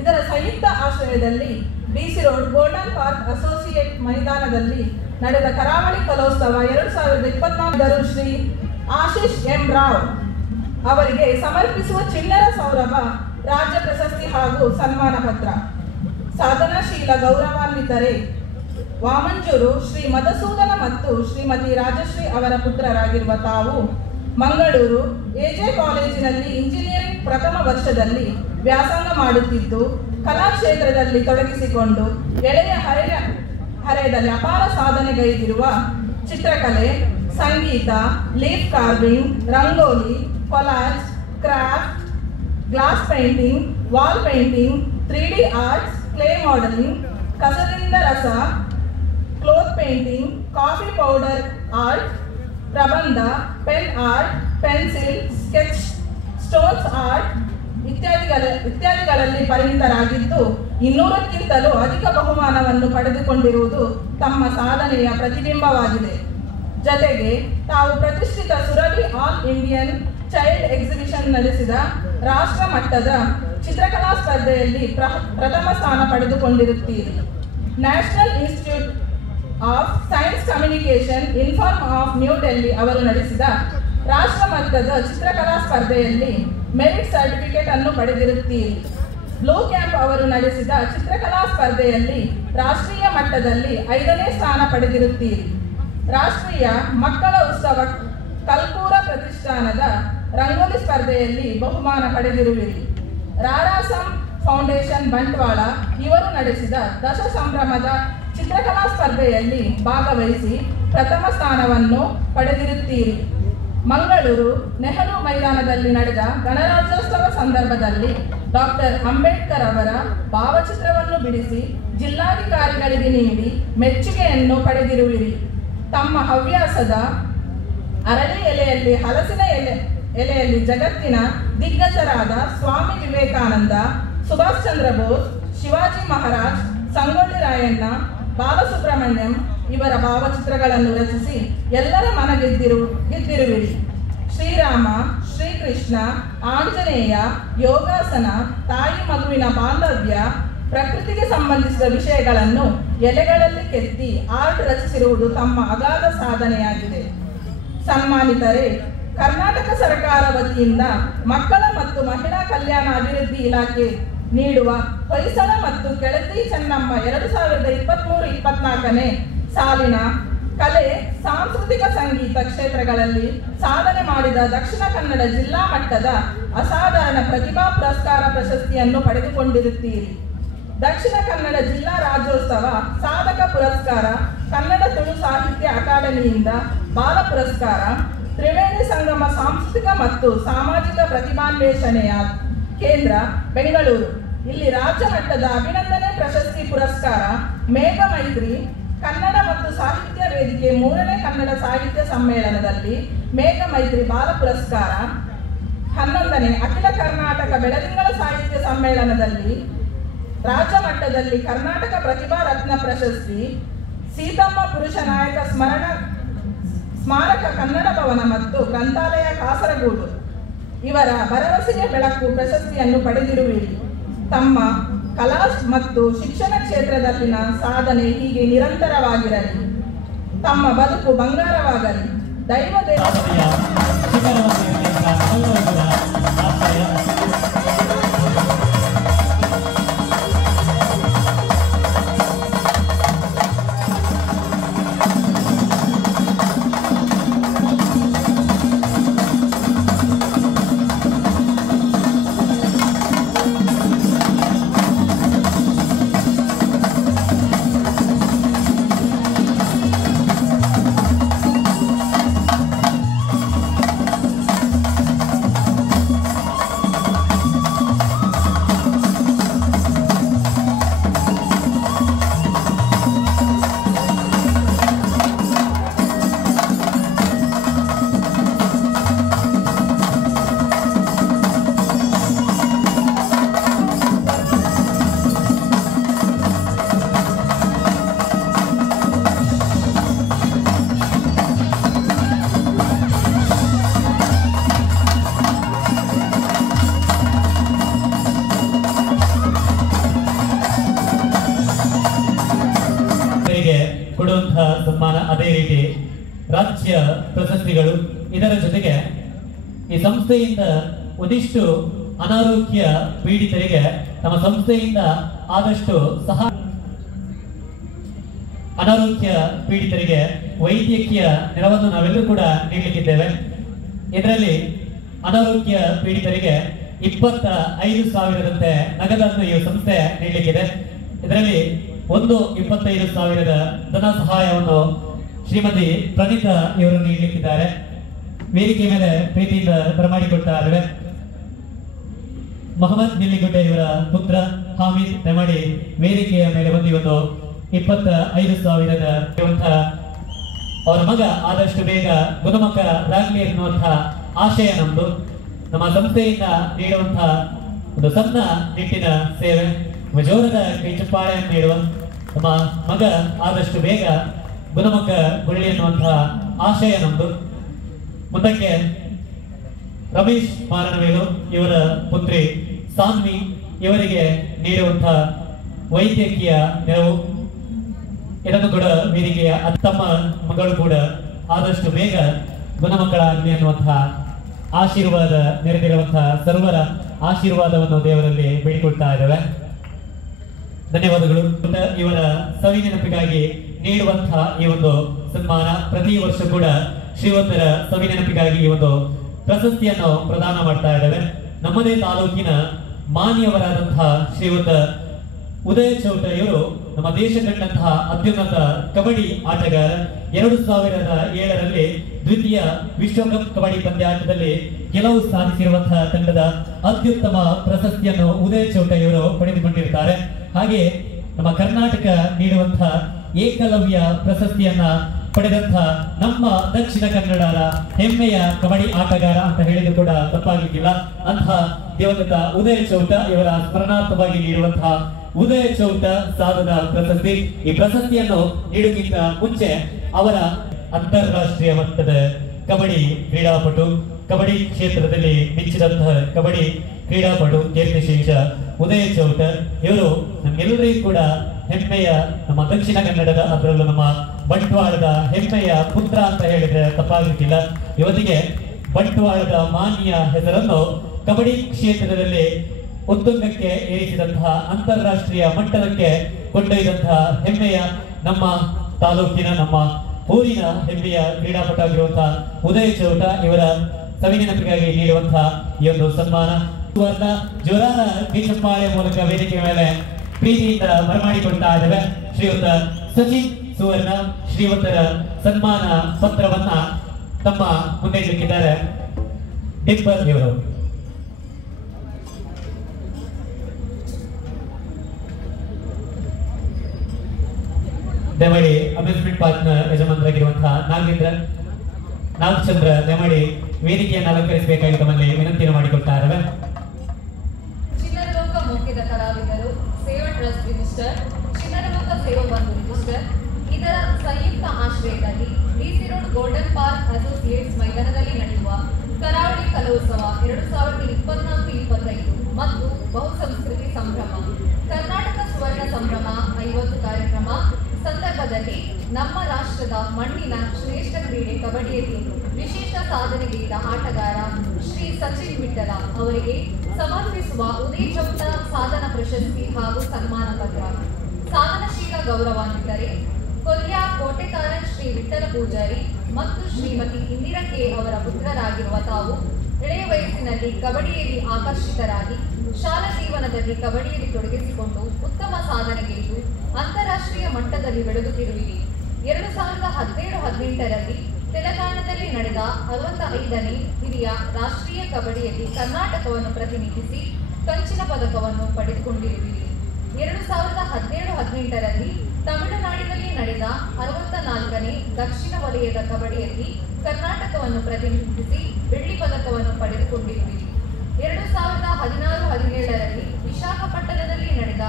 ಇದರ ಸಂಯುಕ್ತ ಆಶ್ರಯದಲ್ಲಿ BC road golden park associate ಮೈದಾನದಲ್ಲಿ ನಡೆದ ಕರಾವಳಿ ಕಲೋತ್ಸವ 2024 ಶ್ರೀ ಆಶೀಶ್ ಎಂ ರಾವ್ ಅವರಿಗೆ ಸಮರ್ಪಿಸುವ ಚಿಣ್ಣರ ಸೌರಭ ರಾಜ್ಯ ಪ್ರಶಸ್ತಿ ಹಾಗೂ ಸನ್ಮಾನ ಪತ್ರ. ಸಾಧನಾಶೀಲ ಗೌರವಾನ್ವಿತರೇ ವಾಮಂಜೂರು ಶ್ರೀ ಮಧುಸೂದನ ಮತ್ತು ಶ್ರೀಮತಿ ರಾಜಶ್ರೀ ಅವರ ಪುತ್ರರಾಗಿರುವ ತಾವು ಮಂಗಳೂರು AJ ಕಾಲೇಜಿನಲ್ಲಿ ಇಂಜಿನಿಯರಿಂಗ್ ಪ್ರಥಮ ವರ್ಷದಲ್ಲಿ ವ್ಯಾಸಂಗ ಮಾಡುತ್ತಿದ್ದು, ಕಲಾ ಕ್ಷೇತ್ರದಲ್ಲಿ ತೊಡಗಿಸಿಕೊಂಡು ಎಳೆಯ ಹರೆಯದಲ್ಲಿ ಅಪಾರ ಸಾಧನೆಗೈದಿರುವ ಚಿತ್ರಕಲೆ, ಸಂಗೀತ, leaf carving, rangoli, collage, craft, glass painting, wall painting, 3D arts, clay modelling, ಕಸದಿಂದ ರಸ, cloth painting, coffee powder art, ಪ್ರಬಂಧ, pen art, pencil, sketch, stones art ಇತ್ಯಾದಿಗಳಲ್ಲಿ ಪರಿಣಿತರಾಗಿದ್ದು 200ಕ್ಕಿಂತಲೂ ಅಧಿಕ ಬಹುಮಾನವನ್ನು ಪಡೆದುಕೊಂಡಿರುವುದು ತಮ್ಮ ಸಾಧನೆಯ ಪ್ರತಿಬಿಂಬವಾಗಿದೆ. ಜತೆಗೆ ತಾವು ಪ್ರತಿಷ್ಠಿತ Surabhi all Indian child exhibition ನಡೆಸಿದ ರಾಷ್ಟ್ರ ಮಟ್ಟದ ಚಿತ್ರಕಲಾ ಸ್ಪರ್ಧೆಯಲ್ಲಿ ಪ್ರಥಮ ಸ್ಥಾನ ಪಡೆದುಕೊಂಡಿರುತ್ತೀರಿ. National institute of science communication inform of new Delhi ಅವರು ನಡೆಸಿದ ರಾಷ್ಟ್ರ ಮಟ್ಟದ ಚಿತ್ರಕಲಾ ಸ್ಪರ್ಧೆಯಲ್ಲಿ ಮೆರಿಟ್ ಸರ್ಟಿಫಿಕೇಟ್ ಅನ್ನು ಪಡೆದಿರುತ್ತೀರಿ. ಬ್ಲೂ ಕ್ಯಾಂಪ್ ಅವರು ನಡೆಸಿದ ಚಿತ್ರಕಲಾ ಸ್ಪರ್ಧೆಯಲ್ಲಿ ರಾಷ್ಟ್ರೀಯ ಮಟ್ಟದಲ್ಲಿ 5ನೇ ಸ್ಥಾನ ಪಡೆದಿರುತ್ತೀರಿ. ರಾಷ್ಟ್ರೀಯ ಮಕ್ಕಳ ಉತ್ಸವ ಕಲ್ಪೂರ ಪ್ರತಿಷ್ಠಾನದ ರಂಗೋಲಿ ಸ್ಪರ್ಧೆಯಲ್ಲಿ ಬಹುಮಾನ ಪಡೆದಿರುವಿರಿ. ರಾರಾಸಂ ಫೌಂಡೇಶನ್ ಬಂಟ್ವಾಳ ಇವರು ನಡೆಸಿದ ದಶ ಸಂಭ್ರಮದ ಚಿತ್ರಕಲಾ ಸ್ಪರ್ಧೆಯಲ್ಲಿ ಭಾಗವಹಿಸಿ ಪ್ರಥಮ ಸ್ಥಾನವನ್ನು ಪಡೆದಿರುತ್ತೀರಿ. ಮಂಗಳೂರು ನೆಹರು ಮೈದಾನದಲ್ಲಿ ನಡೆದ ಗಣರಾಜ್ಯೋತ್ಸವ ಸಂದರ್ಭದಲ್ಲಿ ಡಾಕ್ಟರ್ ಅಂಬೇಡ್ಕರ್ ಅವರ ಭಾವಚಿತ್ರವನ್ನು ಬಿಡಿಸಿ ಜಿಲ್ಲಾಧಿಕಾರಿಗಳಿಗೆ ನೀಡಿ ಮೆಚ್ಚುಗೆಯನ್ನು ಪಡೆದಿರುವಿರಿ. ತಮ್ಮ ಹವ್ಯಾಸದ ಅರಳಿ ಎಲೆಯಲ್ಲಿ ಹಲಸಿನ ಎಲೆಯಲ್ಲಿ ಜಗತ್ತಿನ ದಿಗ್ಗಜರಾದ ಸ್ವಾಮಿ ವಿವೇಕಾನಂದ, ಸುಭಾಷ್ ಚಂದ್ರ ಬೋಸ್, ಶಿವಾಜಿ ಮಹಾರಾಜ್, ಸಂಗೊಳ್ಳಿ ರಾಯಣ್ಣ, ಬಾಲಸುಬ್ರಹ್ಮಣ್ಯಂ ಇವರ ಭಾವಚಿತ್ರಗಳನ್ನು ರಚಿಸಿ ಎಲ್ಲರ ಮನ ಗೆದ್ದಿರುವಿರಿ. ಶ್ರೀರಾಮ, ಶ್ರೀಕೃಷ್ಣ, ಆಂಜನೇಯ, ಯೋಗಾಸನ, ತಾಯಿ ಮಗುವಿನ ಬಾಂಧವ್ಯ, ಪ್ರಕೃತಿಗೆ ಸಂಬಂಧಿಸಿದ ವಿಷಯಗಳನ್ನು ಎಲೆಗಳಲ್ಲಿ ಕೆತ್ತಿ ಆರ್ಟ್ ರಚಿಸಿರುವುದು ತಮ್ಮ ಅಗಾಧ ಸಾಧನೆಯಾಗಿದೆ. ಸನ್ಮಾನಿತರೇ, ಕರ್ನಾಟಕ ಸರ್ಕಾರ ವತಿಯಿಂದ ಮಕ್ಕಳ ಮತ್ತು ಮಹಿಳಾ ಕಲ್ಯಾಣ ಅಭಿವೃದ್ಧಿ ಇಲಾಖೆ ನೀಡುವ ಹೊಯ್ಸಳ ಮತ್ತು ಕೆಳದಿ ಚೆನ್ನಮ್ಮ 2023-24ನೇ ಸಾಲಿನ ಕಲೆ, ಸಾಂಸ್ಕೃತಿಕ ಸಂಗೀತ ಕ್ಷೇತ್ರಗಳಲ್ಲಿ ಸಾಧನೆ ಮಾಡಿದ ದಕ್ಷಿಣ ಕನ್ನಡ ಜಿಲ್ಲಾ ಮಟ್ಟದ ಅಸಾಧಾರಣ ಪ್ರತಿಭಾ ಪುರಸ್ಕಾರ ಪ್ರಶಸ್ತಿಯನ್ನು ಪಡೆದುಕೊಂಡಿರುತ್ತೀರಿ. ದಕ್ಷಿಣ ಕನ್ನಡ ಜಿಲ್ಲಾ ರಾಜ್ಯೋತ್ಸವ ಸಾಧಕ ಪುರಸ್ಕಾರ, ಕನ್ನಡ ತುಳು ಸಾಹಿತ್ಯ ಅಕಾಡೆಮಿಯಿಂದ ಬಾಲ ಪುರಸ್ಕಾರ, ತ್ರಿವೇಣಿ ಸಂಗಮ ಸಾಂಸ್ಕೃತಿಕ ಮತ್ತು ಸಾಮಾಜಿಕ ಪ್ರತಿಭಾನ್ವೇಷಣೆಯ ಕೇಂದ್ರ ಬೆಂಗಳೂರು ಇಲ್ಲಿ ರಾಜ್ಯ ಮಟ್ಟದ ಅಭಿನಂದನೆ ಪ್ರಶಸ್ತಿ ಪುರಸ್ಕಾರ, ಮೇಘ ಮೈತ್ರಿ ಕನ್ನಡ ಮತ್ತು ಸಾಹಿತ್ಯ ವೇದಿಕೆ 3ನೇ ಕನ್ನಡ ಸಾಹಿತ್ಯ ಸಮ್ಮೇಳನದಲ್ಲಿ ಮೇಘ ಮೈತ್ರಿ ಬಾಲ ಪುರಸ್ಕಾರ, 11ನೇ ಅಖಿಲ ಕರ್ನಾಟಕ ಬೆಳದಿಂಗಳ ಸಾಹಿತ್ಯ ಸಮ್ಮೇಳನದಲ್ಲಿ ರಾಜ್ಯ ಮಟ್ಟದಲ್ಲಿ ಕರ್ನಾಟಕ ಪ್ರತಿಭಾ ರತ್ನ ಪ್ರಶಸ್ತಿ, ಸೀತಮ್ಮ ಪುರುಷ ನಾಯಕ ಸ್ಮಾರಕ ಕನ್ನಡ ಭವನ ಮತ್ತು ಗ್ರಂಥಾಲಯ ಕಾಸರಗೋಡು ಇವರ ಭರವಸೆಗೆ ಬೆಳಕು ಪ್ರಶಸ್ತಿಯನ್ನು ಪಡೆದಿರುವಿರಿ. ತಮ್ಮ ಕಲಾ ಮತ್ತು ಶಿಕ್ಷಣ ಕ್ಷೇತ್ರದಲ್ಲಿನ ಸಾಧನೆ ಹೀಗೆ ನಿರಂತರವಾಗಿರಲಿ. ತಮ್ಮ ಬದುಕು ಬಂಗಾರವಾಗಲಿ. ದೈವ ರಾಜ್ಯ ಪ್ರಶಸ್ತಿಗಳು, ಇದರ ಜೊತೆಗೆ ಈ ಸಂಸ್ಥೆಯಿಂದ ಒಂದಿಷ್ಟು ಅನಾರೋಗ್ಯ ಪೀಡಿತರಿಗೆ ನಮ್ಮ ಸಂಸ್ಥೆಯಿಂದ ಆದಷ್ಟು ಅನಾರೋಗ್ಯ ಪೀಡಿತರಿಗೆ ವೈದ್ಯಕೀಯ ನೆರವನ್ನು ನಾವೆಲ್ಲರೂ ಕೂಡ ನೀಡಲಿಕ್ಕಿದ್ದೇವೆ. ಇದರಲ್ಲಿ ಅನಾರೋಗ್ಯ ಪೀಡಿತರಿಗೆ 25,000ರಂತೆ ನಗದನ್ನು ಈ ಸಂಸ್ಥೆ ನೀಡಲಿಕ್ಕಿದೆ. ಇದರಲ್ಲಿ 25,000ದ ಧನ ಸಹಾಯವನ್ನು ಶ್ರೀಮತಿ ಪ್ರಣೀತಾ ಇವರು ನೀಡಲಿಕ್ಕಿದ್ದಾರೆ. ವೇದಿಕೆ ಮೇಲೆ ಪ್ರೀತಿಯಿಂದ ಬರಮಾಡಿಕೊಡ್ತಾರೆ. ಮೊಹಮ್ಮದ್ ನಿಲ್ಲಿಗುಡ್ಡೆ ಇವರ ಪುತ್ರ ಹಾಮೀದ್ ನೆಮಾಡಿ ವೇದಿಕೆಯ ಮೇಲೆ ಬಂದು ಒಂದು 25,000ದ ಅವರ ಮಗ ಆದಷ್ಟು ಬೇಗ ಗುಣಮುಖರಾಗಲಿ ಎನ್ನುವಂತಹ ಆಶಯ ನಮ್ದು. ನಮ್ಮ ಸಂಸ್ಥೆಯಿಂದ ನೀಡುವಂತಹ ಒಂದು ಸಣ್ಣ ನಿಟ್ಟಿನ ಸೇವೆ, ಜೋರದ ಕೈಚಪ್ಪಾಳೆಯನ್ನು ನೀಡುವ ನಮ್ಮ ಮಗ ಆದಷ್ಟು ಬೇಗ ಗುಣಮುಖಗೊಳ್ಳಿ ಎನ್ನುವಂತಹ ಆಶಯ ನಮ್ದು. ಮುಂದಕ್ಕೆ ರಮೇಶ್ ಮಾರನವೇಲು ಇವರ ಪುತ್ರಿ ಸಾನ್ವಿ ಇವರಿಗೆ ನೀಡುವಂತಹ ವೈದ್ಯಕೀಯ ನೆರವು, ಇದನ್ನು ಕೂಡ ವೇದಿಕೆಯ ತಮ್ಮ ಮಗಳು ಕೂಡ ಆದಷ್ಟು ಬೇಗ ಗುಣಮಕ್ಕಳಾಗಲಿ ಅನ್ನುವಂತಹ ಆಶೀರ್ವಾದ ನೆರೆದಿರುವಂತಹ ಸರ್ವರ ಆಶೀರ್ವಾದವನ್ನು ದೇವರಲ್ಲಿ ಬೇಡಿಕೊಳ್ತಾ ಇದ್ದೇವೆ. ಧನ್ಯವಾದಗಳು. ಇವರ ಸವಿ ನೆನಪಿಗಾಗಿ ನೀಡುವಂತಹ ಈ ಒಂದು ಸನ್ಮಾನ ಪ್ರತಿ ವರ್ಷ ಕೂಡ ಶ್ರೀವಂತರ ಸವಿ ನೆನಪಿಗಾಗಿ ಈ ಒಂದು ಪ್ರಶಸ್ತಿಯನ್ನು ಪ್ರದಾನ ಮಾಡ್ತಾ ಇದ್ದೇವೆ. ನಮ್ಮದೇ ತಾಲೂಕಿನ ಮಾನ್ಯವರಾದಂತಹ ಶ್ರೀಯುತ ಉದಯ ಚೌಟ ಇವರು ನಮ್ಮ ದೇಶ ಕಂಡಂತಹ ಅತ್ಯುನ್ನತ ಕಬಡ್ಡಿ ಆಟಗಾರ. 2007ರಲ್ಲಿ ದ್ವಿತೀಯ ವಿಶ್ವಕಪ್ ಕಬಡ್ಡಿ ಪಂದ್ಯಾಟದಲ್ಲಿ ಗೆಲುವು ಸಾಧಿಸಿರುವಂತಹ ತಂಡದ ಅತ್ಯುತ್ತಮ ಪ್ರಶಸ್ತಿಯನ್ನು ಉದಯ ಚೌಟ ಇವರು ಪಡೆದುಕೊಂಡಿರ್ತಾರೆ. ಹಾಗೆ ನಮ್ಮ ಕರ್ನಾಟಕ ನೀಡುವಂತಹ ಏಕಲವ್ಯ ಪ್ರಶಸ್ತಿಯನ್ನ ಪಡೆದಂತಹ ನಮ್ಮ ದಕ್ಷಿಣ ಕನ್ನಡದ ಹೆಮ್ಮೆಯ ಕಬಡ್ಡಿ ಆಟಗಾರ ಅಂತ ಹೇಳಿದ್ರು ಕೂಡ ತಪ್ಪಾಗಿಲ್ಲ. ಅಂತಹ ದಿವಂಗತ ಉದಯ ಚೌಟ ಇವರ ಸ್ಮರಣಾರ್ಥವಾಗಿ ನೀಡುವಂತಹ ಉದಯ ಚೌಟ ಸಾಧನ ಪ್ರಶಸ್ತಿ. ಈ ಪ್ರಶಸ್ತಿಯನ್ನು ನೀಡುವುದಕ್ಕಿಂತ ಮುಂಚೆ ಅವರ ಅಂತಾರಾಷ್ಟ್ರೀಯ ಮಟ್ಟದ ಕಬಡ್ಡಿ ಕ್ರೀಡಾಪಟು, ಕಬಡ್ಡಿ ಕ್ಷೇತ್ರದಲ್ಲಿ ಮಿಂಚಿದಂತಹ ಕಬಡ್ಡಿ ಕ್ರೀಡಾಪಟು ಕೀರ್ತಿಶೇಷ ಉದಯ ಚೌಟ ಇವರು ನಮ್ಗೆಲ್ಲರಿಗೂ ಕೂಡ ಹೆಮ್ಮೆಯ ನಮ್ಮ ದಕ್ಷಿಣ ಕನ್ನಡದ, ಅದರಲ್ಲೂ ನಮ್ಮ ಬಂಟ್ವಾಳದ ಹೆಮ್ಮೆಯ ಪುತ್ರ ಅಂತ ಹೇಳಿದ್ರೆ ತಪ್ಪಾಗಲಿಕ್ಕಿಲ್ಲ. ಇವತ್ತಿಗೆ ಬಂಟ್ವಾಳದ ಮಾನ್ಯ ಹೆಸರನ್ನು ಕಬಡ್ಡಿ ಕ್ಷೇತ್ರದಲ್ಲಿ ಉತ್ತುಂಗಕ್ಕೆ ಏರಿಸಿದಂತಹ, ಅಂತಾರಾಷ್ಟ್ರೀಯ ಮಟ್ಟಕ್ಕೆ ಕೊಂಡೊಯ್ದಂತಹ ಹೆಮ್ಮೆಯ ನಮ್ಮ ತಾಲೂಕಿನ, ನಮ್ಮ ಊರಿನ ಹೆಮ್ಮೆಯ ಕ್ರೀಡಾಪಟ ಆಗಿರುವಂತಹ ಉದಯ ಚೌಟ ಇವರ ಸವಿ ನೆನಪಿಗಾಗಿ ನೀಡುವಂತಹ ಈ ಒಂದು ಸನ್ಮಾನ ಜೋರಾದ ಕೈಚಪ್ಪಾಳೆ ಮೂಲಕ ವೇದಿಕೆ ಮೇಲೆ ಪ್ರೀತಿಯಿಂದ ಬರಮಾಡಿಕೊಳ್ತಾ ಇದ್ದೇವೆ. ಶ್ರೀಯುತ ಸಚಿನ್ ಸುವರ್ಣ ಶ್ರೀಯುತರ ಸನ್ಮಾನ ಪತ್ರವನ್ನ ತಮ್ಮ ಮುಂದೆ ಇಡಲಿಕ್ಕಿದ್ದಾರೆ. ಡಿಂಪಲ್ ಇವರು. ದಯಮಾಡಿ ಅಮ್ಯೂಸ್ಮೆಂಟ್ ಪಾರ್ಕ್ನ ಯಜಮಾನರಾಗಿರುವಂತಹ ನಾಗಚಂದ್ರ ದಯಮಾಡಿ ವೇದಿಕೆಯನ್ನು ಅಲಂಕರಿಸಬೇಕಾಗಿ ತಮ್ಮಲ್ಲಿ ವಿನಂತಿಯನ್ನು ಮಾಡಿಕೊಳ್ತಾ ಇದ್ದೇವೆ. ಚಿನ್ನರಲೋಕ ಮುಖ್ಯದ ಕಲಾವಿದರು, ಸೇವಾ ಟ್ರಸ್ಟ್ ರಿಜಿಸ್ಟರ್, ಚಿನ್ನರಲೋಕ ಸೇವಾ ಬಂಧು ರಿಜಿಸ್ಟರ್ ಇದರ ಸಂಯುಕ್ತ ಆಶ್ರಯದಲ್ಲಿ DC road golden park associates ಮೈದಾನದಲ್ಲಿ ನಡೆಯುವ ಕರಾವಳಿ ಕಲೋತ್ಸವ 2024-25 ಮತ್ತು ಬಹುಸಂಸ್ಕೃತಿ ಸಂಭ್ರಮ ಕರ್ನಾಟಕ ಸುವರ್ಣ ಸಂಭ್ರಮ 50 ಕಾರ್ಯಕ್ರಮ ಸಂದರ್ಭದಲ್ಲಿ ನಮ್ಮ ರಾಷ್ಟ್ರದ ಮಣ್ಣಿನ ಶ್ರೇಷ್ಠ ಕ್ರೀಡೆ ಕಬಡ್ಡಿಯಲ್ಲಿ ವಿಶೇಷ ಸಾಧನೆಗೈದ ಆಟಗಾರ ಶ್ರೀ ಸಚಿನ್ ವಿಠಲ ಅವರಿಗೆ ಸಮರ್ಪಿಸುವ ಉದಯ ಚೌಟ ಸಾಧನ ಪ್ರಶಸ್ತಿ ಹಾಗೂ ಸನ್ಮಾನ ಪತ್ರ. ಸಾಧನಶೀಲ ಗೌರವಾನ್ವಿತರೆ ಕೊಲ್ಯ ಕೋಟೆಕಾರನ್ ಶ್ರೀ ವಿಠಲ ಪೂಜಾರಿ ಮತ್ತು ಶ್ರೀಮತಿ ಇಂದಿರಾ ಕೆ ಅವರ ಪುತ್ರರಾಗಿರುವ ತಾವು ಎಳೆಯ ವಯಸ್ಸಿನಲ್ಲಿ ಕಬಡ್ಡಿಯಲ್ಲಿ ಆಕರ್ಷಿತರಾಗಿ ಶಾಲಾ ಜೀವನದಲ್ಲಿ ಕಬಡ್ಡಿಯಲ್ಲಿ ತೊಡಗಿಸಿಕೊಂಡು ಉತ್ತಮ ಸಾಧನೆಗೈದು ಅಂತಾರಾಷ್ಟ್ರೀಯ ಮಟ್ಟದಲ್ಲಿ ಬೆಳೆದುತ್ತಿರುವಿರಿ. 2017-18ರಲ್ಲಿ ತೆಲಂಗಾಣದಲ್ಲಿ ನಡೆದ 65ನೇ ಹಿರಿಯ ರಾಷ್ಟ್ರೀಯ ಕಬಡ್ಡಿಯಲ್ಲಿ ಕರ್ನಾಟಕವನ್ನು ಪ್ರತಿನಿಧಿಸಿ ಕಂಚಿನ ಪದಕವನ್ನು ಪಡೆದುಕೊಂಡಿರುವಿರಿ. 2017-18ರಲ್ಲಿ ತಮಿಳುನಾಡಿನಲ್ಲಿ ನಡೆದ 64ನೇ ದಕ್ಷಿಣ ವಲಯದ ಕಬಡ್ಡಿಯಲ್ಲಿ ಕರ್ನಾಟಕವನ್ನು ಪ್ರತಿನಿಧಿಸಿ ಬೆಳ್ಳಿ ಪದಕವನ್ನು ಪಡೆದುಕೊಂಡಿರುವಿರಿ. 2016-17ರಲ್ಲಿ ವಿಶಾಖಪಟ್ಟಣದಲ್ಲಿ ನಡೆದ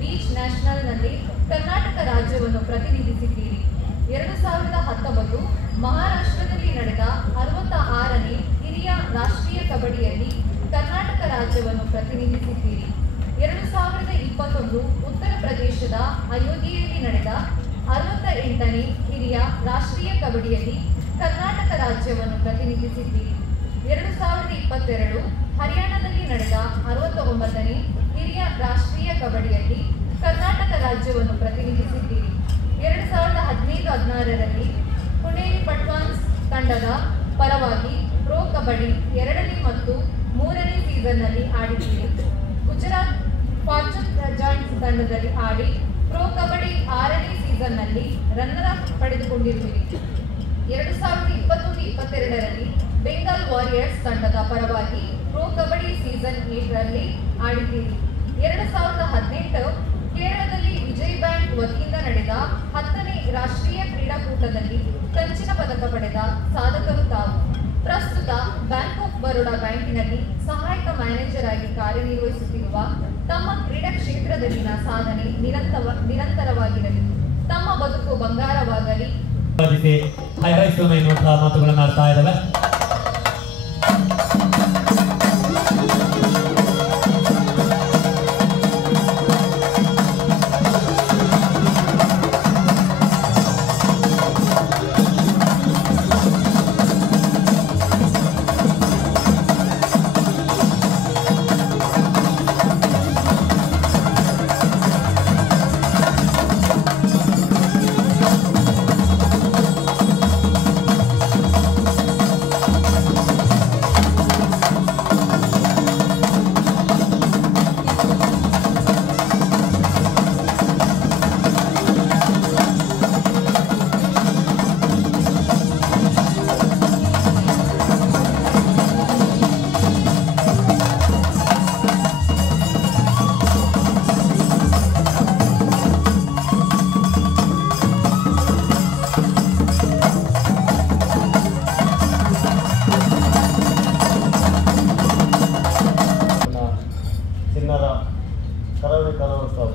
ಬೀಚ್ ನ್ಯಾಷನಲ್ನಲ್ಲಿ ಕರ್ನಾಟಕ ರಾಜ್ಯವನ್ನು ಪ್ರತಿನಿಧಿಸಿದ್ದೀರಿ. 2019 ಮಹಾರಾಷ್ಟ್ರದಲ್ಲಿ ನಡೆದ 66ನೇ ಹಿರಿಯ ರಾಷ್ಟ್ರೀಯ ಕಬಡ್ಡಿಯಲ್ಲಿ ಕರ್ನಾಟಕ ರಾಜ್ಯವನ್ನು ಪ್ರತಿನಿಧಿಸಿದ್ದೀರಿ. 2021 ಉತ್ತರ ಪ್ರದೇಶದ ಅಯೋಧ್ಯೆಯಲ್ಲಿ ನಡೆದ 68ನೇ ಹಿರಿಯ ರಾಷ್ಟ್ರೀಯ ಕಬಡ್ಡಿಯಲ್ಲಿ ಕರ್ನಾಟಕ ರಾಜ್ಯವನ್ನು ಪ್ರತಿನಿಧಿಸಿದ್ದೀರಿ. 2022 ಹರಿಯಾಣದಲ್ಲಿ ನಡೆದ 69ನೇ ಹಿರಿಯ ರಾಷ್ಟ್ರೀಯ ಕಬಡ್ಡಿಯಲ್ಲಿ ಕರ್ನಾಟಕ ರಾಜ್ಯವನ್ನು ಪ್ರತಿನಿಧಿಸಿದ್ದೀರಿ. 2015-16ರಲ್ಲಿ ಪುಣೇರಿ ಪಟ್ವಾನ್ಸ್ ತಂಡದ ಪರವಾಗಿ ಪ್ರೋ ಕಬಡ್ಡಿ 2ನೇ ಮತ್ತು 3ನೇ ಸೀಸನ್ನಲ್ಲಿ ಆಡಿದ್ದೀರಿ. ಗುಜರಾತ್ ಫಾರ್ಚೂನ್ ಜಾಯಿಂಟ್ಸ್ ತಂಡದಲ್ಲಿ ಆಡಿ ಪ್ರೋ ಕಬಡ್ಡಿ 6ನೇ ಸೀಸನ್ನಲ್ಲಿ ರನ್ನರ್ ಅಪ್ ಪಡೆದುಕೊಂಡಿರುವಿರಿ. 2021-22ರಲ್ಲಿ ಬೆಂಗಾಲ್ ವಾರಿಯರ್ಸ್ ತಂಡದ ಪರವಾಗಿ ಪ್ರೋ ಕಬಡ್ಡಿ ಸೀಸನ್ 8ರಲ್ಲಿ ಆಡಿದ್ದೀರಿ. 2018 ಕೇರಳದಲ್ಲಿ ವಿಜಯ್ ಬ್ಯಾಂಕ್ ವತಿಯಿಂದ ನಡೆದ 10ನೇ ರಾಷ್ಟ್ರೀಯ ಕ್ರೀಡಾಕೂಟದಲ್ಲಿ ಕಂಚಿನ ಪದಕ ಪಡೆದ ಸಾಧಕರು ತಾವು. ಪ್ರಸ್ತುತ ಬ್ಯಾಂಕ್ ಆಫ್ ಬರೋಡಾ ಬ್ಯಾಂಕಿನಲ್ಲಿ ಸಹಾಯಕ ಮ್ಯಾನೇಜರ್ ಆಗಿ ಕಾರ್ಯನಿರ್ವಹಿಸುತ್ತಿರುವ ತಮ್ಮ ಕ್ರೀಡಾ ಕ್ಷೇತ್ರದಲ್ಲಿನ ಸಾಧನೆ ನಿರಂತರವಾಗಿರಲಿ. ತಮ್ಮ ಬದುಕು ಬಂಗಾರವಾಗಲಿ. ಎನ್ನುವಂತಹ ಮಾತುಗಳನ್ನು ಆಡ್ತಾ ಇದ್ದಾವೆ.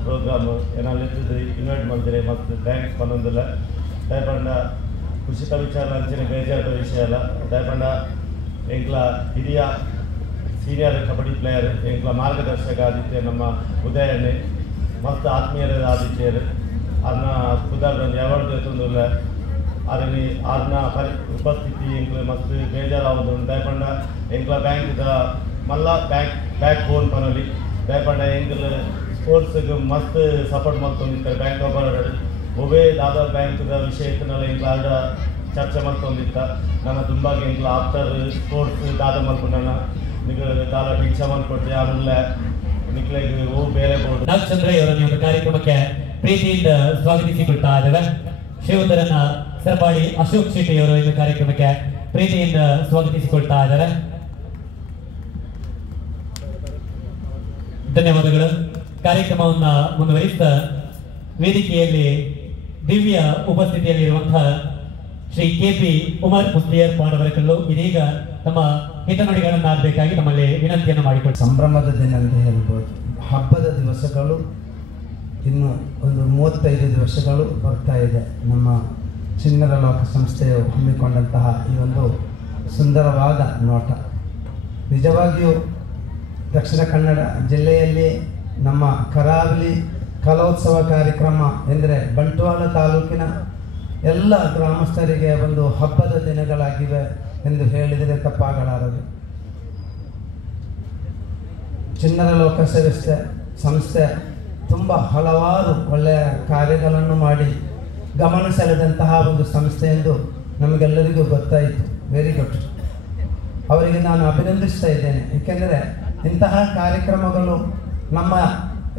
ಪ್ರೋಗ್ರಾಮ್ ಏನಾದ್ರು ಇನ್ವೈಟ್ ಮಾಡಿದ್ರೆ ಮತ್ತು ಥ್ಯಾಂಕ್ಸ್ ಪನ್ನೊಂದಿಲ್ಲ ದಯಪಂಡ ಖುಷಿತ ವಿಚಾರ ಅಂಚಿನ ಬೇಜಾರದ ವಿಷಯ ಅಲ್ಲ. ದಯಪಂಡ ಎಂಕ್ಲ ಹಿರಿಯ ಸೀನಿಯರ್ ಕಬಡ್ಡಿ ಪ್ಲೇಯರ್ ಎಂಕ್ಲ ಮಾರ್ಗದರ್ಶಕ ಆದಿತ್ಯ ನಮ್ಮ ಉದಯಣ್ಣೆ ಮತ್ತು ಆತ್ಮೀಯರ ಆದಿತ್ಯರು ಅದನ್ನ ಕುದಾರ್ದೊಂದು ಅವಾರ್ಡ್ ತಂದಿಲ್ಲ ಅದರಲ್ಲಿ ಅದನ್ನ ಉಪಸ್ಥಿತಿ ಎಂಕ್ಲ ಮತ್ತು ಬೇಜಾರಾಗೋದು ದಯಪಂಡ ಎಂಕ್ಲ ಬ್ಯಾಂಕ್ದ ಮಲ್ಲ ಬ್ಯಾಕ್ ಬೋನ್ ಪನಲಿ ದಯಪಂಡ ಎಂಕ್ಲ ಸ್ಪೋರ್ಟ್ಸ್ಗೆ ಮಸ್ತ್ ಸಪೋರ್ಟ್ ಮಾಡ್ತೊಂದಿರ್ತಾರೆ. ಬ್ಯಾಂಕ್ ಆಫ್ ಬರೋಡ ಒಬ್ಬೇ ದಾದಾ ಬ್ಯಾಂಕ್ದ ವಿಷಯಕ್ಕನೆಲ್ಲ ಎಂಕ್ಲ ಆಡ ಚರ್ಚೆ ಮಾಡ್ತೊಂದಿತ್ತ ನನ್ನ ತುಂಬ ಎಂಕ್ಲ ಆಫ್ಟರ್ ಸ್ಪೋರ್ಟ್ಸ್ ದಾದ ಮಾಡ್ಕೊಂಡಾನ ನಿಮಗೆ ದಾದ ಭಿಕ್ಷೆ ಮಾಡ್ಕೊಡ್ತೀವಿ ಆಮೇಲೆ ನಿಕ್ಲಿಗೆ ಹೂ ಬೇರೆ ಬೋರ್ಡ್ ನಾಗಚಂದ್ರಯ್ಯವರನ್ನು ಒಂದು ಕಾರ್ಯಕ್ರಮಕ್ಕೆ ಪ್ರೀತಿಯಿಂದ ಸ್ವಾಗತಿಸಿಕೊಳ್ತಾ ಇದ್ದೇವೆ. ಶ್ರೀಯುತರನ್ನ ಸರಪಾಡಿ ಅಶೋಕ್ ಶೆಟ್ಟಿಯವರು ಈ ಕಾರ್ಯಕ್ರಮಕ್ಕೆ ಪ್ರೀತಿಯಿಂದ ಸ್ವಾಗತಿಸಿಕೊಳ್ತಾ ಇದ್ದಾರೆ. ಧನ್ಯವಾದಗಳು. ಕಾರ್ಯಕ್ರಮವನ್ನು ಮುಂದುವರಿಸಿದ ವೇದಿಕೆಯಲ್ಲಿ ದಿವ್ಯ ಉಪಸ್ಥಿತಿಯಲ್ಲಿರುವಂತಹ ಶ್ರೀ KP ಉಮರ್ ಮುಸ್ಲಿಯರ್ ಪಾಂಡವರಕಲ್ಲು ಇದೀಗ ತಮ್ಮ ಹಿತನುಡಿಗಳನ್ನು ಆಡಬೇಕಾಗಿ ನಮ್ಮಲ್ಲಿ ವಿನಂತಿಯನ್ನು ಮಾಡಿಕೊಟ್ಟು ಸಂಭ್ರಮದ ದಿನ ಅಂತ ಹೇಳ್ಬೋದು. ಹಬ್ಬದ ದಿವಸಗಳು ಇನ್ನು ಒಂದು 35 ದಿವಸಗಳು ಬರ್ತಾ ಇದೆ. ನಮ್ಮ ಚಿನ್ನರ ಲೋಕ ಸಂಸ್ಥೆಯು ಹಮ್ಮಿಕೊಂಡಂತಹ ಈ ಒಂದು ಸುಂದರವಾದ ನೋಟ ನಿಜವಾಗಿಯೂ ದಕ್ಷಿಣ ಕನ್ನಡ ಜಿಲ್ಲೆಯಲ್ಲಿ ನಮ್ಮ ಕರಾವಳಿ ಕಲೋತ್ಸವ ಕಾರ್ಯಕ್ರಮ ಎಂದರೆ ಬಂಟ್ವಾಳ ತಾಲೂಕಿನ ಎಲ್ಲ ಗ್ರಾಮಸ್ಥರಿಗೆ ಒಂದು ಹಬ್ಬದ ದಿನಗಳಾಗಿವೆ ಎಂದು ಹೇಳಿದರೆ ತಪ್ಪಾಗಲಾರದು. ಚಿನ್ನರ ಲೋಕ ಸಂಸ್ಥೆ ತುಂಬ ಹಲವಾರು ಒಳ್ಳೆಯ ಕಾರ್ಯಗಳನ್ನು ಮಾಡಿ ಗಮನ ಸೆಳೆದಂತಹ ಒಂದು ಸಂಸ್ಥೆ ಎಂದು ನಮಗೆಲ್ಲರಿಗೂ ಗೊತ್ತಾಯಿತು. Very good. ಅವರಿಗೆ ನಾನು ಅಭಿನಂದಿಸ್ತಾ ಇದ್ದೇನೆ. ಏಕೆಂದರೆ ಇಂತಹ ಕಾರ್ಯಕ್ರಮಗಳು ನಮ್ಮ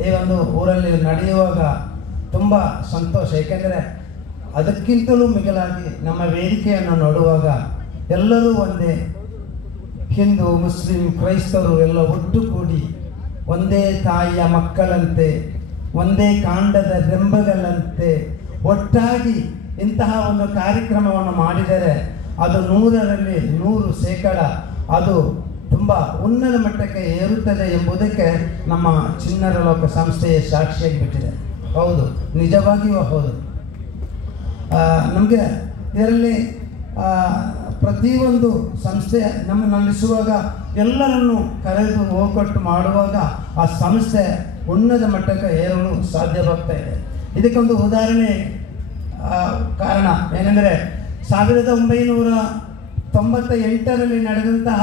ಈ ಒಂದು ಊರಲ್ಲಿ ನಡೆಯುವಾಗ ತುಂಬ ಸಂತೋಷ. ಏಕೆಂದರೆ ಅದಕ್ಕಿಂತಲೂ ಮಿಗಿಲಾಗಿ ನಮ್ಮ ವೇದಿಕೆಯನ್ನು ನೋಡುವಾಗ ಎಲ್ಲರೂ ಒಂದೇ, ಹಿಂದೂ ಮುಸ್ಲಿಂ ಕ್ರೈಸ್ತರು ಎಲ್ಲ ಒಟ್ಟುಗೂಡಿ ಒಂದೇ ತಾಯಿಯ ಮಕ್ಕಳಂತೆ ಒಂದೇ ಕಾಂಡದ ರೆಂಬೆಗಳಂತೆ ಒಟ್ಟಾಗಿ ಇಂತಹ ಒಂದು ಕಾರ್ಯಕ್ರಮವನ್ನು ಮಾಡಿದರೆ ಅದು 100ರಲ್ಲಿ 100% ಅದು ತುಂಬ ಉನ್ನತ ಮಟ್ಟಕ್ಕೆ ಏರುತ್ತದೆ ಎಂಬುದಕ್ಕೆ ನಮ್ಮ ಚಿನ್ನರ ಲೋಕ ಸಂಸ್ಥೆಯ ಸಾಕ್ಷಿಯಾಗಿಬಿಟ್ಟಿದೆ. ಹೌದು, ನಿಜವಾಗಿಯೂ ಹೌದು. ನಮಗೆ ಇದರಲ್ಲಿ ಪ್ರತಿಯೊಂದು ಸಂಸ್ಥೆ ನಮ್ಮ ನಡೆಸುವಾಗ ಎಲ್ಲರನ್ನು ಕರೆದು ಒಗ್ಗಟ್ಟು ಮಾಡುವಾಗ ಆ ಸಂಸ್ಥೆ ಉನ್ನತ ಮಟ್ಟಕ್ಕೆ ಏರಲು ಸಾಧ್ಯವಾಗ್ತಾ ಇದೆ. ಇದಕ್ಕೊಂದು ಉದಾಹರಣೆ ಕಾರಣ ಏನೆಂದರೆ 1998ರಲ್ಲಿ ನಡೆದಂತಹ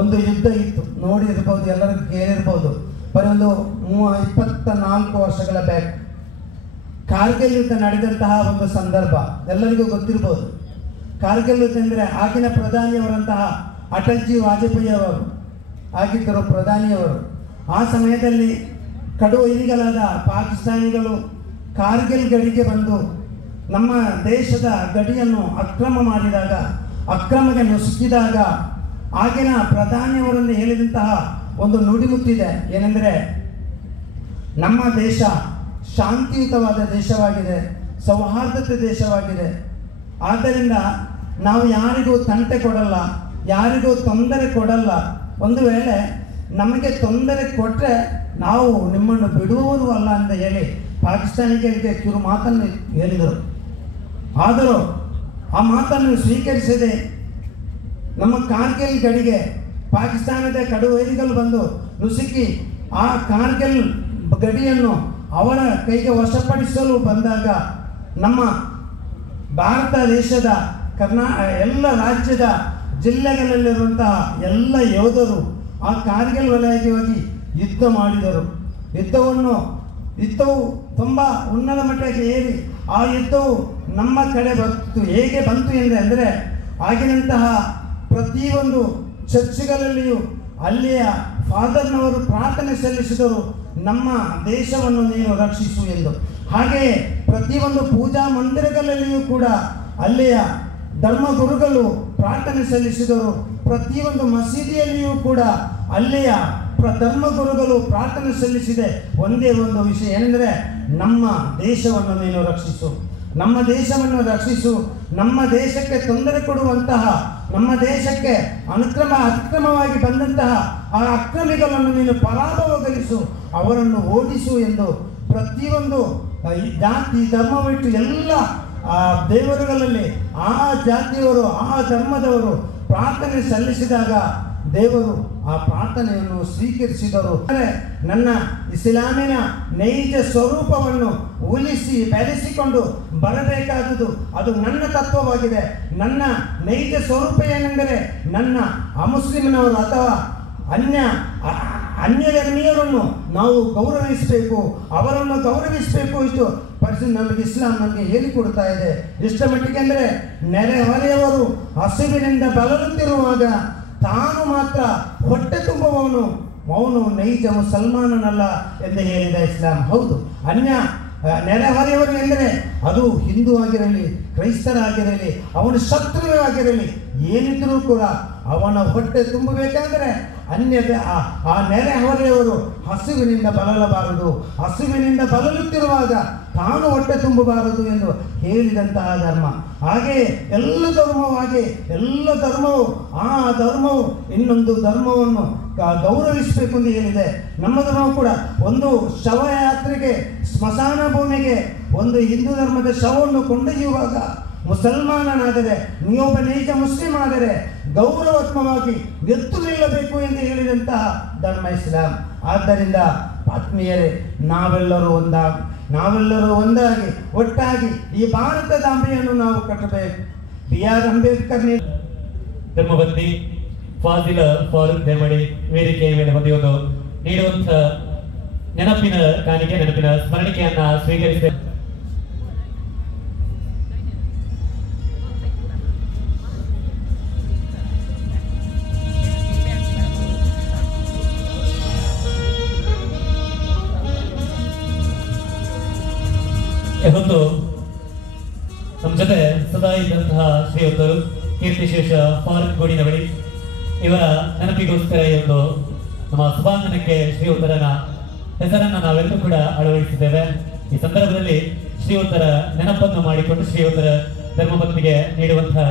ಒಂದು ಯುದ್ಧ ಇತ್ತು, ನೋಡಿರ್ಬೋದು, ಎಲ್ಲರಿಗೂ ಕೇಳಿರ್ಬೋದು. ಬರೀ ಒಂದು 24 ವರ್ಷಗಳ ಬ್ಯಾಕ್ ಕಾರ್ಗಿಲ್ ಯುದ್ಧ ನಡೆದಂತಹ ಒಂದು ಸಂದರ್ಭ ಎಲ್ಲರಿಗೂ ಗೊತ್ತಿರ್ಬೋದು. ಕಾರ್ಗಿಲ್ ಯುದ್ಧ ಅಂದರೆ ಆಗಿನ ಪ್ರಧಾನಿಯವರಂತಹ ಅಟಲ್ಜಿ ವಾಜಪೇಯಿ ಅವರು ಆಗಿದ್ದರು ಪ್ರಧಾನಿಯವರು. ಆ ಸಮಯದಲ್ಲಿ ಕಡುವೈರಿಗಳಾದ ಪಾಕಿಸ್ತಾನಿಗಳು ಕಾರ್ಗಿಲ್ ಗಡಿಗೆ ಬಂದು ನಮ್ಮ ದೇಶದ ಗಡಿಯನ್ನು ಅಕ್ರಮ ಮಾಡಿದಾಗ, ಅಕ್ರಮಕ್ಕೆ ನುಸುಕಿದಾಗ ಆಗಿನ ಪ್ರಧಾನಿಯವರನ್ನು ಹೇಳಿದಂತಹ ಒಂದು ನುಡಿಮುತ್ತಿದೆ. ಏನೆಂದರೆ, ನಮ್ಮ ದೇಶ ಶಾಂತಿಯುತವಾದ ದೇಶವಾಗಿದೆ, ಸೌಹಾರ್ದತೆ ದೇಶವಾಗಿದೆ. ಆದ್ದರಿಂದ ನಾವು ಯಾರಿಗೂ ತಂಟೆ ಕೊಡಲ್ಲ, ಯಾರಿಗೂ ತೊಂದರೆ ಕೊಡಲ್ಲ. ಒಂದು ವೇಳೆ ನಮಗೆ ತೊಂದರೆ ಕೊಟ್ಟರೆ ನಾವು ನಿಮ್ಮನ್ನು ಬಿಡುವವರು ಅಲ್ಲ ಅಂತ ಹೇಳಿ ಪಾಕಿಸ್ತಾನಿಗಳಿಗೆ ಕಿರು ಮಾತನ್ನು ಹೇಳಿದರು. ಆದರೂ ಆ ಮಾತನ್ನು ಸ್ವೀಕರಿಸದೆ ನಮ್ಮ ಕಾರ್ಗಿಲ್ ಗಡಿಗೆ ಪಾಕಿಸ್ತಾನದ ಕಡುವೈರಿಗಳು ಬಂದು ನುಸುಕಿ ಆ ಕಾರ್ಗಿಲ್ ಗಡಿಯನ್ನು ಅವರ ಕೈಗೆ ವಶಪಡಿಸಲು ಬಂದಾಗ ನಮ್ಮ ಭಾರತ ದೇಶದ ಎಲ್ಲ ರಾಜ್ಯದ ಜಿಲ್ಲೆಗಳಲ್ಲಿರುವಂತಹ ಎಲ್ಲ ಯೋಧರು ಆ ಕಾರ್ಗಿಲ್ ವಲಯಕ್ಕೆ ಹೋಗಿ ಯುದ್ಧ ಮಾಡಿದರು. ಯುದ್ಧವು ತುಂಬ ಉನ್ನತ ಮಟ್ಟಕ್ಕೆ ಏರಿ ಆ ಯುದ್ಧವು ನಮ್ಮ ಕಡೆ ಬಂತು. ಹೇಗೆ ಬಂತು ಎಂದರೆ, ಆಗಿನಂತಹ ಪ್ರತಿಯೊಂದು ಚರ್ಚ್ಗಳಲ್ಲಿಯೂ ಅಲ್ಲಿಯ ಫಾದರ್ನವರು ಪ್ರಾರ್ಥನೆ ಸಲ್ಲಿಸಿದರು, ನಮ್ಮ ದೇಶವನ್ನು ನೀನು ರಕ್ಷಿಸು ಎಂದು. ಹಾಗೆಯೇ ಪ್ರತಿಯೊಂದು ಪೂಜಾ ಮಂದಿರಗಳಲ್ಲಿಯೂ ಕೂಡ ಅಲ್ಲಿಯ ಧರ್ಮಗುರುಗಳು ಪ್ರಾರ್ಥನೆ ಸಲ್ಲಿಸಿದರು. ಪ್ರತಿಯೊಂದು ಮಸೀದಿಯಲ್ಲಿಯೂ ಕೂಡ ಅಲ್ಲಿಯ ಧರ್ಮಗುರುಗಳು ಪ್ರಾರ್ಥನೆ ಸಲ್ಲಿಸಿದೆ. ಒಂದೇ ಒಂದು ವಿಷಯ ಏನೆಂದರೆ, ನಮ್ಮ ದೇಶವನ್ನು ನೀನು ರಕ್ಷಿಸು, ನಮ್ಮ ದೇಶವನ್ನು ರಕ್ಷಿಸು. ನಮ್ಮ ದೇಶಕ್ಕೆ ತೊಂದರೆ ಕೊಡುವಂತಹ, ನಮ್ಮ ದೇಶಕ್ಕೆ ಅಕ್ರಮವಾಗಿ ಬಂದಂತಹ ಆ ಅಕ್ರಮಿಗಳನ್ನು ನೀನು ಪರಾಭವಗೊಳಿಸು, ಅವರನ್ನು ಓಡಿಸು ಎಂದು ಪ್ರತಿಯೊಂದು ಜಾತಿ ಧರ್ಮವಿಟ್ಟು ಎಲ್ಲ ದೇವರುಗಳಲ್ಲಿ ಆ ಜಾತಿಯವರು ಆ ಧರ್ಮದವರು ಪ್ರಾರ್ಥನೆ ಸಲ್ಲಿಸಿದಾಗ ದೇವರು ಆ ಪ್ರಾರ್ಥನೆಯನ್ನು ಸ್ವೀಕರಿಸಿದರು. ನನ್ನ ಇಸ್ಲಾಮಿನ ನೈಜ ಸ್ವರೂಪವನ್ನು ಉಳಿಸಿ ಬೆಳೆಸಿಕೊಂಡು ಬರಬೇಕಾದುದು ಅದು ನನ್ನ ತತ್ವವಾಗಿದೆ. ನನ್ನ ನೈಜ ಸ್ವರೂಪ ಏನೆಂದರೆ, ನನ್ನ ಅಮುಸ್ಲಿಮ್ನವರು ಅಥವಾ ಅನ್ಯ ಧರ್ಮೀಯರನ್ನು ನಾವು ಗೌರವಿಸಬೇಕು, ಅವರನ್ನು ಗೌರವಿಸಬೇಕು. ಇಷ್ಟು ನಮಗೆ ಇಸ್ಲಾಂ ನಮಗೆ ಹೇಳಿಕೊಡ್ತಾ ಇದೆ. ಇಷ್ಟ ಮಟ್ಟಿಗೆ ಅಂದರೆ, ನೆರೆಹೊರೆಯವರು ಹಸಿವಿನಿಂದ ಬಳಲುತ್ತಿರುವಾಗ ತಾನು ಮಾತ್ರ ಹೊಟ್ಟೆ ತುಂಬುವವನು ಅವನು ನೈಜ ಮುಸಲ್ಮಾನನಲ್ಲ ಎಂದು ಹೇಳಿದ ಇಸ್ಲಾಂ. ಹೌದು, ನೆರೆಹೊರೆಯವರು ಎಂದರೆ ಅದು ಹಿಂದೂ ಆಗಿರಲಿ, ಕ್ರೈಸ್ತರಾಗಿರಲಿ, ಅವನ ಶತ್ರುವೇ ಆಗಿರಲಿ, ಏನಿದ್ರೂ ಕೂಡ ಅವನ ಹೊಟ್ಟೆ ತುಂಬಬೇಕಾದರೆ ಆ ನೆರೆಹೊರೆಯವರು ಹಸಿವಿನಿಂದ ಬಳಲಬಾರದು, ಹಸಿವಿನಿಂದ ಬಳಲುತ್ತಿರುವಾಗ ತಾನು ಹೊಟ್ಟೆ ತುಂಬಬಾರದು ಎಂದು ಹೇಳಿದಂತಹ ಧರ್ಮ. ಹಾಗೆಯೇ ಎಲ್ಲ ಧರ್ಮವು ಆ ಧರ್ಮವು ಇನ್ನೊಂದು ಧರ್ಮವನ್ನು ಗೌರವಿಸಬೇಕು ಎಂದು ಹೇಳಿದೆ. ನಮ್ಮ ಧರ್ಮವು ಕೂಡ ಒಂದು ಶವಯಾತ್ರೆಗೆ, ಸ್ಮಶಾನ ಭೂಮಿಗೆ ಒಂದು ಹಿಂದೂ ಧರ್ಮದ ಶವವನ್ನು ಕೊಂಡೊಯ್ಯುವಾಗ ಮುಸಲ್ಮಾನನಾದರೆ, ನೀವೊಬ್ಬ ನೈಜ ಮುಸ್ಲಿಂ ಆದರೆ ಗೌರವಾತ್ಮಕವಾಗಿ ಎತ್ತು ನಿಲ್ಲಬೇಕು ಎಂದು ಹೇಳಿದಂತಹ ಧರ್ಮ ಇಸ್ಲಾಂ. ಆದ್ದರಿಂದ ಆತ್ಮೀಯರೇ, ನಾವೆಲ್ಲರೂ ಒಂದಾಗಿ ಒಟ್ಟಾಗಿ ಈ ಭಾರತದ ಅಂಬೆಯನ್ನು ನಾವು ಕಟ್ಟಬೇಕು. B.R. ಅಂಬೇಡ್ಕರ್ ಧರ್ಮಪತ್ನಿ ಫಾಜಿಲ ಫಾರೂಕ್ ದೇಮಡಿ ವೇದಿಕೆಯ ಮೇಲೆ ಬಂದು ನೀಡುವಂಥ ನೆನಪಿನ ಕಾಣಿಕೆ, ನೆನಪಿನ ಸ್ಮರಣಿಕೆಯನ್ನ ಸ್ವೀಕರಿಸಿ ಇವತ್ತು ನಮ್ಮ ಜೊತೆ ಸದಾ ಇದ್ದಂತಹ ಶ್ರೀಯುತರು ಕೀರ್ತಿಶೇಷ ಫಾರೂಕ್ ಗೋಡಿನವಡಿ ಇವರ ನೆನಪಿಗೋಸ್ಕರ ಈ ಒಂದು ನಮ್ಮ ಸಭಾಂಗಣಕ್ಕೆ ಶ್ರೀಯುತರನ ಹೆಸರನ್ನು ನಾವೆಲ್ಲರೂ ಕೂಡ ಅಳವಡಿಸಿದ್ದೇವೆ. ಈ ಸಂದರ್ಭದಲ್ಲಿ ಶ್ರೀಯುತರ ನೆನಪನ್ನು ಮಾಡಿಕೊಂಡು ಶ್ರೀಯುತರ ಧರ್ಮಪತ್ನಿಗೆ ನೀಡುವಂತಹ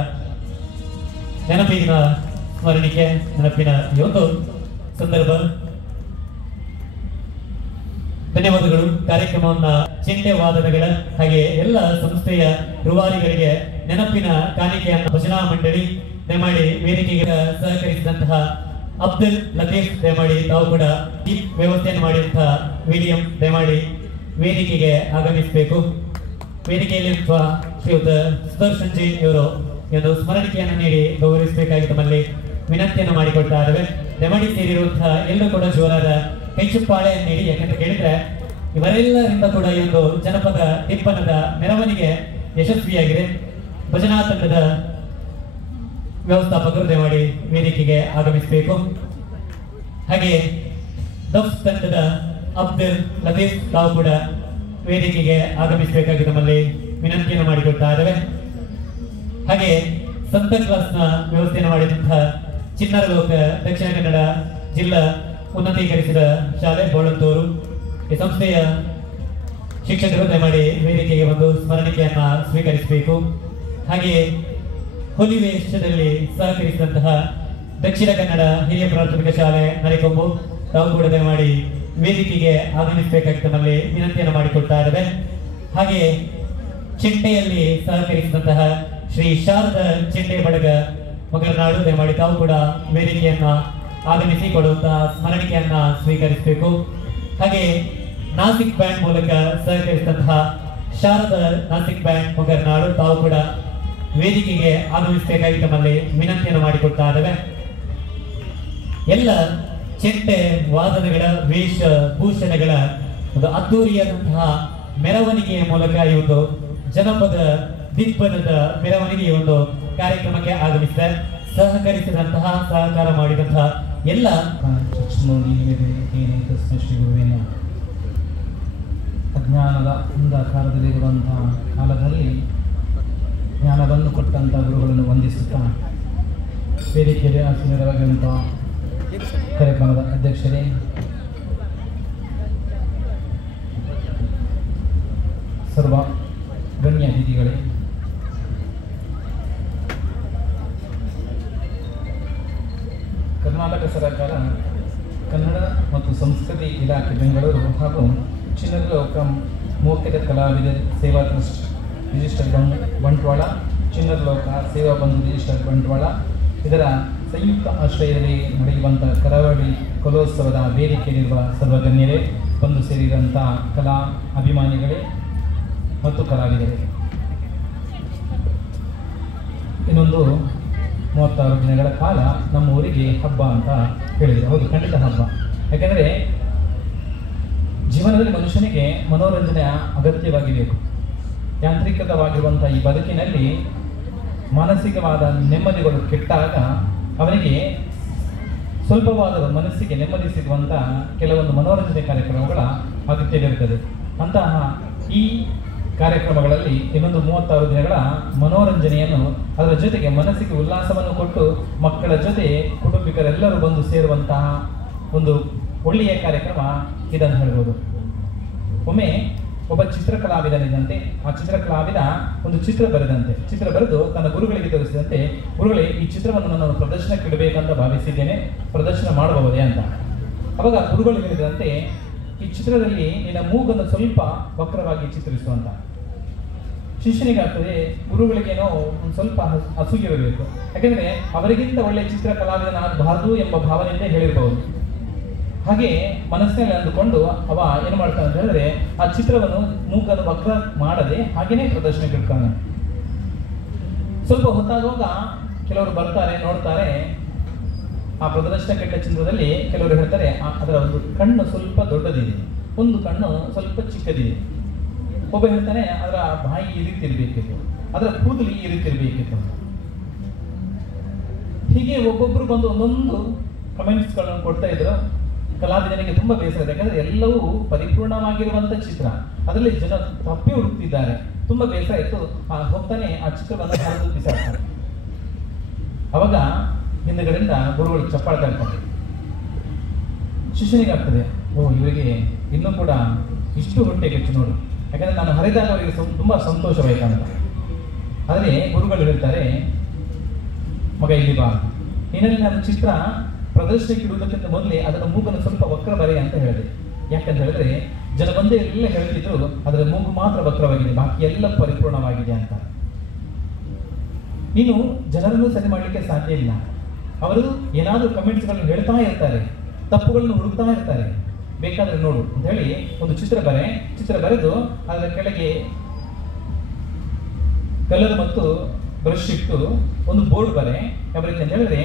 ನೆನಪಿನ ಸ್ಮರಣಿಕೆ, ನೆನಪಿನ ಈ ಒಂದು ಸಂದರ್ಭ. ಧನ್ಯವಾದಗಳು. ಕಾರ್ಯಕ್ರಮವನ್ನ ಚಿಂತೆ ವಾದನಗಳ ಹಾಗೆ ಎಲ್ಲ ಸಂಸ್ಥೆಯ ರೂವಾರಿಗಳಿಗೆ ನೆನಪಿನ ಕಾಣಿಕೆಯನ್ನು ಭಜನಾ ಮಂಡಳಿ ದಯಮಾಡಿ ವೇದಿಕೆಗೆ ಸಹಕರಿಸಿದಂತಹ ಅಬ್ದುಲ್ ಲತೀಫ್ ದಯಮಾಡಿ ತಾವು ಕೂಡ ಈ ವ್ಯವಸ್ಥೆಯನ್ನು ಮಾಡಿದಂತಹ ವಿಲಿಯಂ ದಯಮಾಡಿ ವೇದಿಕೆಗೆ ಆಗಮಿಸಬೇಕು. ವೇದಿಕೆಯಲ್ಲಿ ಶ್ರೀಯುತ ಸುದರ್ಶನ್ ಜಿ ಇವರು ಎಂದು ಸ್ಮರಣಿಕೆಯನ್ನು ನೀಡಿ ಗೌರವಿಸಬೇಕಾಗಿ ತಮ್ಮಲ್ಲಿ ವಿನಂತಿಯನ್ನು ಮಾಡಿಕೊಳ್ತಾ ಇದ್ದೇವೆ. ನೆಮಡಿ ಸೇರಿರುವಂತಹ ಎಲ್ಲರೂ ಕೂಡ ಜೋರಾದ ಕೈಚುಪ್ಪಾಳೆಯನ್ನು ನೀಡಿ, ಯಾಕಂತ ಕೇಳಿದ್ರೆ ಇವರೆಲ್ಲರಿಂದ ಕೂಡ ಈ ಒಂದು ಜನಪದ ಟಿಪ್ಪಣದ ಮೆರವಣಿಗೆ ಯಶಸ್ವಿಯಾಗಿದೆ. ಭಜನಾ ತಂಡದ ವ್ಯವಸ್ಥಾಪಕರು ದಯಮಾಡಿ ವೇದಿಕೆಗೆ ಆಗಮಿಸಬೇಕು. ಹಾಗೆ ದಫ್ ತಂಡದ ಅಬ್ದುಲ್ ಲತೀಫ್ ತಾವು ಕೂಡ ವೇದಿಕೆಗೆ ಆಗಮಿಸಬೇಕಾಗಿ ನಮ್ಮಲ್ಲಿ ವಿನಂತಿಯನ್ನು ಮಾಡಿಕೊಳ್ತಾ ಇದ್ದೇವೆ. ಹಾಗೆ ಸಂತ ಕ್ಲಾಸ್ನ ವ್ಯವಸ್ಥೆಯನ್ನು ಮಾಡಿದಂತಹ ಚಿನ್ನರಲೋಕ ದಕ್ಷಿಣ ಕನ್ನಡ ಜಿಲ್ಲಾ ಉನ್ನತೀಕರಿಸಿದ ಶಾಲೆ ಬೋಳಂತೂರು ಈ ಸಂಸ್ಥೆಯ ಶಿಕ್ಷಕರು ದಯಮಾಡಿ ವೇದಿಕೆಗೆ ಒಂದು ಸ್ಮರಣಿಕೆಯನ್ನ ಸ್ವೀಕರಿಸಬೇಕು. ಹಾಗೆಯೇ ಹುಲಿ ವೇಷದಲ್ಲಿ ಸಹಕರಿಸಿದಂತಹ ದಕ್ಷಿಣ ಕನ್ನಡ ಹಿರಿಯ ಪ್ರಾಥಮಿಕ ಶಾಲೆ ನರಿಕೊಂಬು ತಾವು ಕೂಡ ದಯಮಾಡಿ ವೇದಿಕೆಗೆ ಆಗಮಿಸಬೇಕಾಗಿ ತಮ್ಮಲ್ಲಿ ವಿನಂತಿಯನ್ನು ಮಾಡಿಕೊಳ್ತಾ ಇದ್ದೇವೆ. ಹಾಗೆಯೇ ಚಿಂಟೆಯಲ್ಲಿ ಸಹಕರಿಸಿದಂತಹ ಶ್ರೀ ಶಾರದಾ ಚಿಂಟೆ ಬಳಗ ಮಗರನಾಡು ದಯಮಾಡಿ ತಾವು ಕೂಡ ವೇದಿಕೆಯನ್ನ ಆಗಮಿಸಿ ಕೊಡುವಂತಹ ಸ್ಮರಣಿಕೆಯನ್ನ ಸ್ವೀಕರಿಸಬೇಕು. ಹಾಗೆ ನಾಸಿಕ್ ಬ್ಯಾಂಡ್ ಮೂಲಕ ಸಹಕರಿಸಿದಂತಹ ಶಾರದಾ ನಾಸಿಕ್ ಬ್ಯಾಂಡ್ ಮಗರನಾಡು ತಾವು ಕೂಡ ವೇದಿಕೆಗೆ ಆಗಮಿಸಬೇಕಾಗಿ ತಮ್ಮಲ್ಲಿ ವಿನಂತಿಯನ್ನು ಮಾಡಿಕೊಡ್ತಾ ಇದ್ದೇವೆ. ಎಲ್ಲ ಚೆಂಟೆ ವಾದನಗಳ ವೇಷ ಭೂಷಣಗಳ ಒಂದು ಅದ್ದೂರಿಯಾದಂತಹ ಮೆರವಣಿಗೆಯ ಮೂಲಕ ಈ ಒಂದು ಜನಪದ ದಿಗ್ಬಂಧದ ಮೆರವಣಿಗೆ ಈ ಒಂದು ಕಾರ್ಯಕ್ರಮಕ್ಕೆ ಆಗಮಿಸಿದೆ. ಸಹಕಾರ ಮಾಡಿದಂತಹ ಎಲ್ಲ ಶ್ರೀ ಗುರುವಿನ ಅಜ್ಞಾನದ ಅಂಧಕಾರದಲ್ಲಿರುವಂತಹ ಕಾಲದಲ್ಲಿ ಜ್ಞಾನವನ್ನು ಕೊಟ್ಟಂಥ ಗುರುಗಳನ್ನು ವಂದಿಸುತ್ತಾ ವೇದಿಕೆಯಲ್ಲಿ ಆಸೀನರಾಗಿರುವಂತಹ ಕಾರ್ಯಕ್ರಮದ ಅಧ್ಯಕ್ಷರೇ, ಸರ್ವ ಗಣ್ಯ ಅತಿಥಿಗಳೇ, ಕರ್ನಾಟಕ ಸರ್ಕಾರ ಕನ್ನಡ ಮತ್ತು ಸಂಸ್ಕೃತಿ ಇಲಾಖೆ ಬೆಂಗಳೂರು ಹಾಗೂ ಚಿನ್ನರಲೋಕ ಮೋಕ್ಯದ ಕಲಾವಿದ ಸೇವಾ ಟ್ರಸ್ಟ್ ರಿಜಿಸ್ಟರ್ ಬಂಟ್ವಾಳ, ಚಿನ್ನರಲೋಕ ಸೇವಾ ಬಂಧು ರಿಜಿಸ್ಟರ್ ಬಂಟ್ವಾಳ ಇದರ ಸಂಯುಕ್ತ ಆಶ್ರಯದಲ್ಲಿ ನಡೆಯುವಂಥ ಕರಾವಳಿ ಕಲೋತ್ಸವದ ವೇದಿಕೆಯಲ್ಲಿರುವ ಸರ್ವಗಣ್ಯರೇ, ಬಂದು ಸೇರಿದಂಥ ಕಲಾ ಅಭಿಮಾನಿಗಳೇ ಮತ್ತು ಕಲಾವಿದರೇ, ಇನ್ನೊಂದು 36 ದಿನಗಳ ಕಾಲ ನಮ್ಮ ಊರಿಗೆ ಹಬ್ಬ ಅಂತ ಹೇಳಿದೆ. ಹೌದು, ಖಂಡಿತ ಹಬ್ಬ. ಯಾಕೆಂದರೆ ಜೀವನದಲ್ಲಿ ಮನುಷ್ಯನಿಗೆ ಮನೋರಂಜನೆಯ ಅಗತ್ಯವಾಗಿ ಬೇಕು. ಯಾಂತ್ರಿಕವಾಗಿರುವಂಥ ಈ ಬದುಕಿನಲ್ಲಿ ಮಾನಸಿಕವಾದ ನೆಮ್ಮದಿಗಳು ಕೆಟ್ಟಾಗ ಅವನಿಗೆ ಸ್ವಲ್ಪವಾದ ಮನಸ್ಸಿಗೆ ನೆಮ್ಮದಿ ಸಿಗುವಂಥ ಕೆಲವೊಂದು ಮನೋರಂಜನೆ ಕಾರ್ಯಕ್ರಮಗಳ ಅಗತ್ಯವಿರುತ್ತದೆ. ಅಂತಹ ಈ ಕಾರ್ಯಕ್ರಮಗಳಲ್ಲಿ ಇನ್ನೊಂದು 36 ದಿನಗಳ ಮನೋರಂಜನೆಯನ್ನು, ಅದರ ಜೊತೆಗೆ ಮನಸ್ಸಿಗೆ ಉಲ್ಲಾಸವನ್ನು ಕೊಟ್ಟು ಮಕ್ಕಳ ಜೊತೆ ಕುಟುಂಬಿಕರೆಲ್ಲರೂ ಬಂದು ಸೇರುವಂತಹ ಒಂದು ಒಳ್ಳೆಯ ಕಾರ್ಯಕ್ರಮ ಇದನ್ನು ಹೇಳ್ಬೋದು. ಒಮ್ಮೆ ಒಬ್ಬ ಚಿತ್ರಕಲಾವಿದನಿದ್ದಂತೆ ಆ ಚಿತ್ರಕಲಾವಿದ ಒಂದು ಚಿತ್ರ ಬರೆದು ತನ್ನ ಗುರುಗಳಿಗೆ ತೋರಿಸಿದಂತೆ, ಗುರುಗಳೇ ಈ ಚಿತ್ರವನ್ನು ನಾನು ಪ್ರದರ್ಶನಕ್ಕೆ ಇಡಬೇಕಂತ ಭಾವಿಸಿದ್ದೇನೆ, ಪ್ರದರ್ಶನ ಮಾಡಬಹುದೇ ಅಂತ. ಅವಾಗ ಗುರುಗಳು ಹೇಳಿದಂತೆ, ಈ ಚಿತ್ರದಲ್ಲಿ ನಿನ್ನ ಮೂಗನ್ನು ಸ್ವಲ್ಪ ವಕ್ರವಾಗಿ ಚಿತ್ರಿಸುವಂತ. ಶಿಷ್ಯನಿಗಾಗ್ತದೆ, ಗುರುಗಳಿಗೇನೋ ಒಂದು ಸ್ವಲ್ಪ ಅಸೂಯವಿರಬೇಕು, ಯಾಕೆಂದ್ರೆ ಅವರಿಗಿಂತ ಒಳ್ಳೆ ಚಿತ್ರ ಕಲಾವಿದನಾಗಬಾರದು ಎಂಬ ಭಾವನೆಯಿಂದ ಹೇಳಿರಬಹುದು. ಹಾಗೆ ಮನಸ್ಸಿನಲ್ಲಿ ಅಂದುಕೊಂಡು ಅವ ಏನು ಮಾಡ್ತಾನೆ ಅಂತ ಹೇಳಿದ್ರೆ, ಆ ಚಿತ್ರವನ್ನು ಮೂಗನ್ನು ವಕ್ರ ಮಾಡದೆ ಹಾಗೇನೆ ಪ್ರದರ್ಶನಕ್ಕೆ ಇಡ್ತಾನೆ. ಸ್ವಲ್ಪ ಹೊತ್ತಾಗುವಾಗ ಕೆಲವರು ಬರ್ತಾರೆ, ನೋಡ್ತಾರೆ. ಆ ಪ್ರದರ್ಶನಕ್ಕೆ ಇಟ್ಟ ಚಿತ್ರದಲ್ಲಿ ಕೆಲವರು ಹೇಳ್ತಾರೆ, ಅದರ ಒಂದು ಕಣ್ಣು ಸ್ವಲ್ಪ ದೊಡ್ಡದಿದೆ, ಒಂದು ಕಣ್ಣು ಸ್ವಲ್ಪ ಚಿಕ್ಕದಿದೆ. ಒಬ್ಬ ಹೇಳ್ತಾನೆ, ಅದರ ಬಾಯಿ ಈ ರೀತಿ ಇರಬೇಕಿತ್ತು, ಅದರ ಕೂದಲು ಈ ರೀತಿ ಇರಬೇಕಿತ್ತು. ಹೀಗೆ ಒಬ್ಬೊಬ್ರು ಬಂದು ಒಂದೊಂದು ಕಮೆಂಟ್ಸ್ಗಳನ್ನು ಕೊಡ್ತಾ ಇದ್ರು. ಕಲಾವಿದನಿಗೆ ತುಂಬಾ ಬೇಸರ ಇದೆ, ಯಾಕಂದ್ರೆ ಎಲ್ಲವೂ ಪರಿಪೂರ್ಣವಾಗಿರುವಂತ ಚಿತ್ರ, ಅದರಲ್ಲಿ ಜನ ತಪ್ಪಿ ಹುಡುಕ್ತಿದ್ದಾರೆ. ತುಂಬಾ ಬೇಸರ ಇತ್ತು. ಹೋಗ್ತಾನೆ ಆ ಚಿತ್ರವನ್ನು ಹರಿದು ಬಿಸಾಡ್ತಾರೆ. ಅವಾಗ ಹಿಂದುಗಡೆಯಿಂದ ಗುರುಗಳು ಚಪ್ಪಾಳ್ತಾ ಇರ್ತಾರೆ. ಶಿಷ್ಯನಿಗಾಗ್ತದೆ, ಓ ಇವರಿಗೆ ಇನ್ನೂ ಕೂಡ ಇಷ್ಟು ಹೊಟ್ಟೆ ಕೆಚ್ಚು ನೋಡು, ಯಾಕಂದ್ರೆ ನಾನು ಹರಿದಾಗ ಅವರಿಗೆ ತುಂಬಾ ಸಂತೋಷವಾಯ್ತಂತ. ಆದರೆ ಗುರುಗಳು ಹೇಳ್ತಾರೆ, ಮಗ ಇಲ್ಲಿ ಬಾ, ನಿನ್ನಲ್ಲಿ ನಾನು ಚಿತ್ರ ಪ್ರದರ್ಶನಕ್ಕೆ ಇಡುವುದಕ್ಕಿಂತ ಮೊದಲೇ ಅದರ ಮೂಗನ್ನು ಸ್ವಲ್ಪ ವಕ್ರ ಬರೆ ಅಂತ ಹೇಳಿದೆ. ಯಾಕಂತ ಹೇಳಿದ್ರೆ ಜನ ಬಂದೇ ಎಲ್ಲ ಹೇಳ್ತಿದ್ರು, ಅದರ ಮೂಗು ಮಾತ್ರ ವಕ್ರವಾಗಿದೆ, ಬಾಕಿ ಎಲ್ಲ ಪರಿಪೂರ್ಣವಾಗಿದೆ ಅಂತ. ನೀನು ಜನರನ್ನು ಸರಿ ಮಾಡಲಿಕ್ಕೆ ಸಾಧ್ಯ ಇಲ್ಲ. ಅವರು ಏನಾದರೂ ಕಮೆಂಟ್ಸ್ಗಳನ್ನು ಹೇಳ್ತಾ ಇರ್ತಾರೆ, ತಪ್ಪುಗಳನ್ನು ಹುಡುಕ್ತಾ ಇರ್ತಾರೆ, ಬೇಕಾದ್ರೆ ನೋಡು ಅಂತ ಹೇಳಿ ಒಂದು ಚಿತ್ರ ಬರೆದು ಅದರ ಕೆಳಗೆ ಕಲರ್ ಮತ್ತು ಬ್ರಷ್ ಇಟ್ಟು ಒಂದು ಬೋರ್ಡ್ ಬರೆ ಯಾವ ರೀತಿ ಅಂತ ಹೇಳಿದ್ರೆ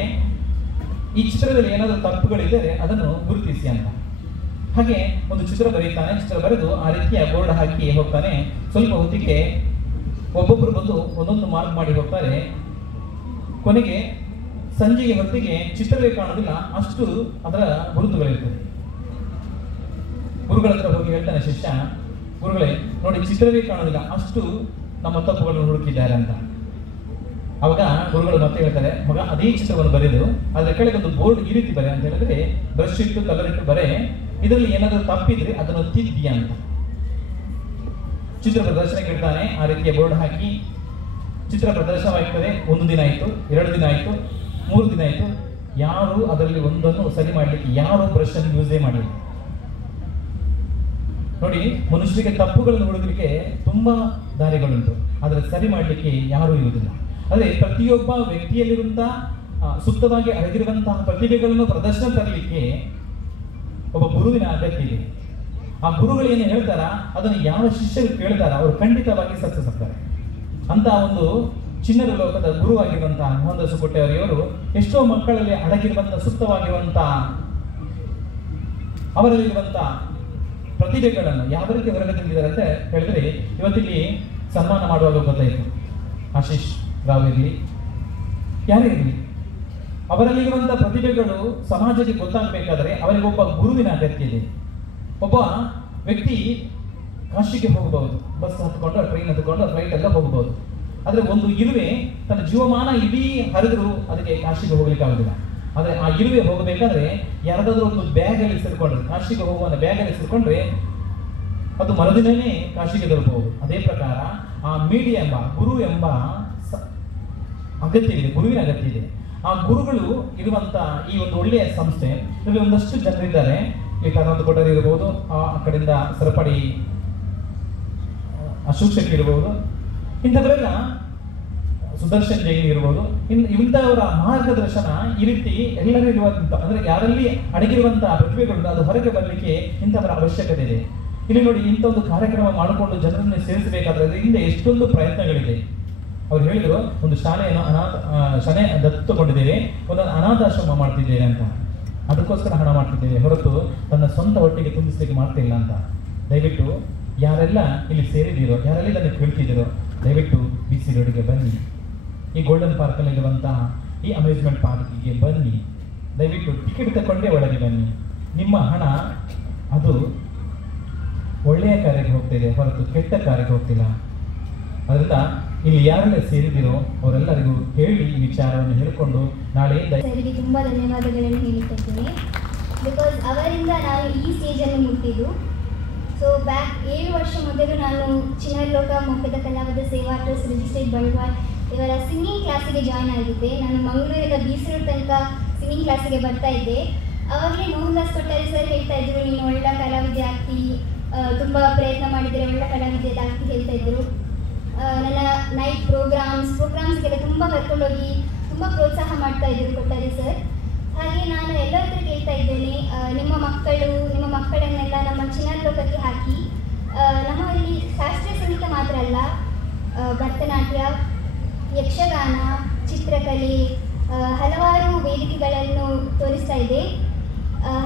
ಈ ಚಿತ್ರದಲ್ಲಿ ಏನಾದರೂ ತಪ್ಪುಗಳಿದ್ದರೆ ಅದನ್ನು ಗುರುತಿಸಿ ಅಂತ. ಹಾಗೆ ಒಂದು ಚಿತ್ರ ಬರೀತಾನೆ, ಚಿತ್ರ ಬರೆದು ಆ ರೀತಿಯ ಬೋರ್ಡ್ ಹಾಕಿ ಹೋಗ್ತಾನೆ. ಸ್ವಲ್ಪ ಹೊತ್ತಿಗೆ ಒಬ್ಬೊಬ್ಬರು ಬಂದು ಒಂದೊಂದು ಮಾರ್ಕ್ ಮಾಡಿ ಹೋಗ್ತಾರೆ. ಕೊನೆಗೆ ಸಂಜೆಗೆ ಹೊತ್ತಿಗೆ ಚಿತ್ರವೇ ಕಾಣೋದಿಲ್ಲ, ಅಷ್ಟು ಅದರ ಗುರುತುಗಳಿರ್ತದೆ. ಗುರುಗಳ ಹತ್ರ ಹೋಗಿ ಹೇಳ್ತಾನೆ ಶಿಷ್ಯ, ಗುರುಗಳೇ ನೋಡಿ ಚಿತ್ರವೇ ಕಾಣೋದಿಲ್ಲ, ಅಷ್ಟು ನಮ್ಮ ತಪ್ಪುಗಳನ್ನು ಹುಡುಕಿದ್ದಾರೆ ಅಂತ. ಅವಾಗ ಗುರುಗಳು ಮತ್ತೆ ಹೇಳ್ತಾರೆ, ಮಗ ಅದೇ ಚಿತ್ರವನ್ನು ಬರೆದು ಅದರ ಕೆಳಗೆ ಒಂದು ಬೋರ್ಡ್ ಈ ರೀತಿ ಬರೆ ಅಂತ ಹೇಳಿದ್ರೆ ಬ್ರಷ್ ಇಟ್ಟು ಕಲರ್ ಇಟ್ಟು ಬರೆ, ಇದರಲ್ಲಿ ಏನಾದರೂ ತಪ್ಪಿದ್ರೆ ಅದನ್ನು ತಿದ್ದಿ ಅಂತ. ಚಿತ್ರ ಪ್ರದರ್ಶನಕ್ಕೆ ಇಡ್ತಾನೆ. ಆ ರೀತಿಯ ಬೋರ್ಡ್ ಹಾಕಿ ಚಿತ್ರ ಪ್ರದರ್ಶನವಾಗ್ತದೆ. 1 ದಿನ ಆಯಿತು, 2 ದಿನ ಆಯಿತು, 3 ದಿನ ಆಯಿತು, ಯಾರು ಅದರಲ್ಲಿ ಒಂದನ್ನು ಸರಿ ಮಾಡಲಿಕ್ಕೆ ಯಾರು ಬ್ರಷ್ ಅನ್ನು ಯೂಸೇ ಮಾಡಲಿಲ್ಲ. ನೋಡಿ, ಮನುಷ್ಯರಿಗೆ ತಪ್ಪುಗಳನ್ನು ಹುಡುಗಲಿಕ್ಕೆ ತುಂಬಾ ದಾರಿಗಳುಂಟು, ಆದರೆ ಸರಿ ಮಾಡಲಿಕ್ಕೆ ಯಾರೂ ಇರುವುದಿಲ್ಲ. ಆದರೆ ಪ್ರತಿಯೊಬ್ಬ ವ್ಯಕ್ತಿಯಲ್ಲಿರುವಂತಹ ಸುಪ್ತವಾಗಿ ಅಡಗಿರುವಂತಹ ಪ್ರತಿಭೆಗಳನ್ನು ಪ್ರದರ್ಶನ ತರಲಿಕ್ಕೆ ಒಬ್ಬ ಗುರುವಿನ ಅಗತ್ಯ ಇದೆ. ಆ ಗುರುಗಳು ಏನು ಹೇಳ್ತಾರ ಅದನ್ನು ಯಾವ ಶಿಷ್ಯರು ಕೇಳ್ತಾರ ಅವರು ಖಂಡಿತವಾಗಿ ಸಕ್ಸಸ್ ಆಗ್ತಾರೆ. ಅಂತ ಒಂದು ಚಿನ್ನದ ಲೋಕದ ಗುರುವಾಗಿರುವಂತಹ ಮೋಹನದಾಸ ಕೊಟ್ಟೆಯವರಿವರು ಎಷ್ಟೋ ಮಕ್ಕಳಲ್ಲಿ ಅಡಗಿರುವಂತಹ ಸುಪ್ತವಾಗಿರುವಂತಹ ಅವರಲ್ಲಿರುವಂತಹ ಪ್ರತಿಭೆಗಳನ್ನು ಯಾವ ರೀತಿ ಹೊರಗೆ ತಂದಿದ್ದಾರೆ ಅಂತ ಹೇಳಿದ್ರೆ, ಇವತ್ತಿಲ್ಲಿ ಸನ್ಮಾನ ಮಾಡುವಾಗ ಗೊತ್ತಾಯಿತು. ಆಶೀಶ್ ರಾವ್ ಇರಲಿ, ಯಾರೇ ಇರಲಿ, ಅವರಲ್ಲಿರುವಂತಹ ಪ್ರತಿಭೆಗಳು ಸಮಾಜಕ್ಕೆ ಗೊತ್ತಾಗಬೇಕಾದ್ರೆ ಅವರಿಗೊಬ್ಬ ಗುರುವಿನ ಅಗತ್ಯ ಇದೆ. ಒಬ್ಬ ವ್ಯಕ್ತಿ ಕಾಶಿಗೆ ಹೋಗಬಹುದು, ಬಸ್ ಹತ್ಕೊಂಡು ಟ್ರೈನ್ ಹತ್ಕೊಂಡು ಫ್ಲೈಟ್ ಎಲ್ಲ ಹೋಗಬಹುದು. ಆದರೆ ಒಂದು ಇರುವೆ ತನ್ನ ಜೀವಮಾನ ಇಡೀ ಹರಿದ್ರು ಅದಕ್ಕೆ ಕಾಶಿಗೆ ಹೋಗ್ಲಿಕ್ಕೆ ಆಗುದಿಲ್ಲ. ಆದರೆ ಆ ಇರುವೆ ಹೋಗಬೇಕಾದ್ರೆ ಯಾರದಾದ್ರೂ ಒಂದು ಬ್ಯಾಗಲ್ಲಿ ಸೇರ್ಕೊಂಡ್ರೆ, ಕಾಶಿಗೆ ಹೋಗುವ ಬ್ಯಾಗಲ್ಲಿ ಸೇರ್ಕೊಂಡ್ರೆ ಅದು ಮರುದಿನನೇ ಕಾಶಿಗೆ ತಲುಪಬಹುದು. ಅದೇ ಪ್ರಕಾರ ಆ ಮೀಡಿಯಾ ಎಂಬ ಗುರು ಎಂಬ ಅಗತ್ಯ ಇದೆ, ಗುರುವಿನ ಅಗತ್ಯ ಇದೆ. ಆ ಗುರುಗಳು ಇರುವಂತ ಈ ಒಂದು ಒಳ್ಳೆಯ ಸಂಸ್ಥೆ ಇದರಲ್ಲಿ ಒಂದಷ್ಟು ಜನರಿದ್ದಾರೆ. ಈ ಕರ್ನಾಟಕ ಕೊಟ್ಟರಿ ಇರಬಹುದು, ಆ ಕಡೆಯಿಂದ ಸರಪಡಿ ಅಶೋಕ್ ಶೆಟ್ಟಿ ಇರಬಹುದು, ಇಂಥವರೆಲ್ಲ ಸುದರ್ಶನ್ ಜೈನ್ ಇರಬಹುದು. ಇಂಥವರ ಮಾರ್ಗದರ್ಶನ ಈ ರೀತಿ ಎಲ್ಲರೂ ಇರುವಂತ, ಅಂದ್ರೆ ಯಾರಲ್ಲಿ ಅಡಗಿರುವಂತಹ ಪ್ರತಿಭೆಗಳು ಅದು ಹೊರಗೆ ಬರಲಿಕ್ಕೆ ಇಂಥವರ ಅವಶ್ಯಕತೆ ಇದೆ. ಇಲ್ಲಿ ನೋಡಿ, ಇಂಥ ಒಂದು ಕಾರ್ಯಕ್ರಮ ಮಾಡಿಕೊಂಡು ಜನರನ್ನು ಸೇರಿಸಬೇಕಾದ್ರೆ ಹಿಂದೆ ಎಷ್ಟೊಂದು ಪ್ರಯತ್ನಗಳಿದೆ. ಅವ್ರು ಹೇಳಿದ್ರು, ಒಂದು ಶಾಲೆಯನ್ನು ಶಾಲೆ ದತ್ತುಕೊಂಡಿದ್ದೇವೆ, ಒಂದು ಅನಾಥಾಶ್ರಮ ಮಾಡ್ತಿದ್ದೇವೆ ಅಂತ, ಅದಕ್ಕೋಸ್ಕರ ಹಣ ಮಾಡ್ತಿದ್ದೇವೆ ಹೊರತು ತನ್ನ ಸ್ವಂತ ಹೊಟ್ಟಿಗೆ ತುಂಬಿಸ್ಲಿಕ್ಕೆ ಮಾಡ್ತಿಲ್ಲ ಅಂತ. ದಯವಿಟ್ಟು ಯಾರೆಲ್ಲ ಇಲ್ಲಿ ಸೇರಿದ್ದೀರೋ, ಯಾರೆಲ್ಲ ಇದನ್ನು ಕೇಳ್ತಿದ್ದೀರೋ, ದಯವಿಟ್ಟು BC ರೋಡಿಗೆ ಬನ್ನಿ, ಈ ಗೋಲ್ಡನ್ ಪಾರ್ಕಲ್ಲಿರುವಂತಹ ಈ ಅಮ್ಯೂಸ್ಮೆಂಟ್ ಪಾರ್ಕಿಗೆ ಬನ್ನಿ. ದಯವಿಟ್ಟು ಟಿಕೆಟ್ ತಗೊಂಡೇ ಒಳಗೆ ಬನ್ನಿ. ನಿಮ್ಮ ಹಣ ಅದು ಒಳ್ಳೆಯ ಕಾರ್ಯಕ್ಕೆ ಹೋಗ್ತಿದೆ ಹೊರತು ಕೆಟ್ಟ ಕಾರ್ಯಕ್ಕೆ ಹೋಗ್ತಿಲ್ಲ. ಅದರಿಂದ ಇಲ್ಲಿ ಯಾರೆಲ್ಲ ಸೇರಿದಿರೋ ಅವರೆಲ್ಲರಿಗೂ ಹೇಳಿ ಈ ವಿಚಾರವನ್ನು ಹೇಳಿಕೊಂಡು ನಾಳೆಯಿಂದ ಸರಿಗೆ ತುಂಬ ಧನ್ಯವಾದಗಳನ್ನು ಹೇಳ್ತಾ ಇದ್ದೀನಿ. ಬಿಕಾಸ್ ಅವರಿಂದ ನಾನು ಈ ಸ್ಟೇಜನ್ನು ಮುಟ್ಟಿದ್ದು. ಸೊ 7 ವರ್ಷ ಮೊದಲು ನಾನು ಚಿನ್ನಲೋಕ ಮೊಕ್ಕದ ಕಲಾವಿದ ಸೇವಾ ಟ್ರಸ್ಟ್ ರಿಜಿಸ್ಟರ್ಡ್ ಬಂಡವಾಳ ಇವರ ಸಿಂಗಿಂಗ್ ಕ್ಲಾಸಿಗೆ ಜಾಯ್ನ್ ಆಗಿದ್ದೆ. ನಾನು ಮಂಗಳೂರಿನ BC ರೋಡ್ ತನಕ ಸಿಂಗಿಂಗ್ ಕ್ಲಾಸಿಗೆ ಬರ್ತಾ ಇದ್ದೆ. ಆವಾಗಲೇ ಮೋಹನದಾಸ್ ಕೊಟ್ಟಾರಿ ಸರ್ ಹೇಳ್ತಾ ಇದ್ರು, ನೀನು ಒಳ್ಳೆ ಕಲಾವಿದೆ ಆಗ್ತಿ, ತುಂಬ ಪ್ರಯತ್ನ ಮಾಡಿದರೆ ಒಳ್ಳೆ ಕಲಾವಿದೆ ಆಗ್ತಿ ಹೇಳ್ತಾ ಇದ್ರು. ನನ್ನ ನೈಟ್ ಪ್ರೋಗ್ರಾಮ್ಸ್ಗೆಲ್ಲ ತುಂಬ ಕರ್ಕೊಂಡೋಗಿ ತುಂಬ ಪ್ರೋತ್ಸಾಹ ಮಾಡ್ತಾ ಇದ್ರು ಕೊಟ್ಟಾರಿ ಸರ್. ಹಾಗೆ ನಾನು ಎಲ್ಲರ ಹತ್ರ ಕೇಳ್ತಾ ಇದ್ದೇನೆ, ನಿಮ್ಮ ಮಕ್ಕಳನ್ನೆಲ್ಲ ನಮ್ಮ ಚಿನ್ನಲೋಕಕ್ಕೆ ಹಾಕಿ ನಮ್ಮಲ್ಲಿ ಶಾಸ್ತ್ರೀಯ ಸಂಗೀತ ಮಾತ್ರ ಅಲ್ಲ, ಭರತನಾಟ್ಯ, ಯಕ್ಷಗಾನ, ಚಿತ್ರಕಲೆ, ಹಲವಾರು ವೇದಿಕೆಗಳನ್ನು ತೋರಿಸ್ತಾ ಇದೆ.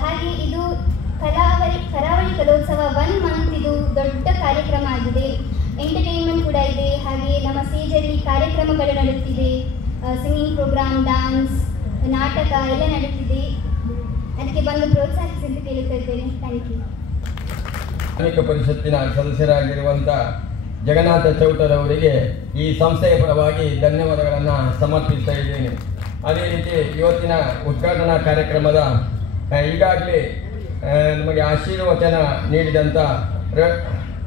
ಹಾಗೆ ಇದು ಕರಾವಳಿ ಕಲೋತ್ಸವ 1 ಮಂತ್ ಇದು ದೊಡ್ಡ ಕಾರ್ಯಕ್ರಮ ಆಗಿದೆ. ಎಂಟರ್ಟೈನ್ಮೆಂಟ್ ಕೂಡ ಇದೆ. ಹಾಗೆ ನಮ್ಮ ಸ್ಟೇಜಲ್ಲಿ ಕಾರ್ಯಕ್ರಮಗಳು ನಡೆಯುತ್ತಿದೆ, ಸಿಂಗಿಂಗ್ ಪ್ರೋಗ್ರಾಮ್, ಡಾನ್ಸ್, ನಾಟಕ ಎಲ್ಲ ನಡೆಯುತ್ತಿದೆ. ಅದಕ್ಕೆ ಬಂದು ಪ್ರೋತ್ಸಾಹಿಸಿ ಅಂತ ಕೇಳುತ್ತಾ ಇದ್ದೇನೆ. Thank you. ಅನೇಕ ಪರಿಷತ್ತಿನ ಸದಸ್ಯರಾಗಿರುವಂಥ ಜಗನ್ನಾಥ ಚೌಟರ್ ಅವರಿಗೆ ಈ ಸಂಸ್ಥೆಯ ಪರವಾಗಿ ಧನ್ಯವಾದಗಳನ್ನು ಸಮರ್ಪಿಸ್ತಾ ಇದ್ದೇನೆ. ಅದೇ ರೀತಿ ಇವತ್ತಿನ ಉದ್ಘಾಟನಾ ಕಾರ್ಯಕ್ರಮದ ಈಗಾಗಲೇ ನಮಗೆ ಆಶೀರ್ವಚನ ನೀಡಿದಂಥ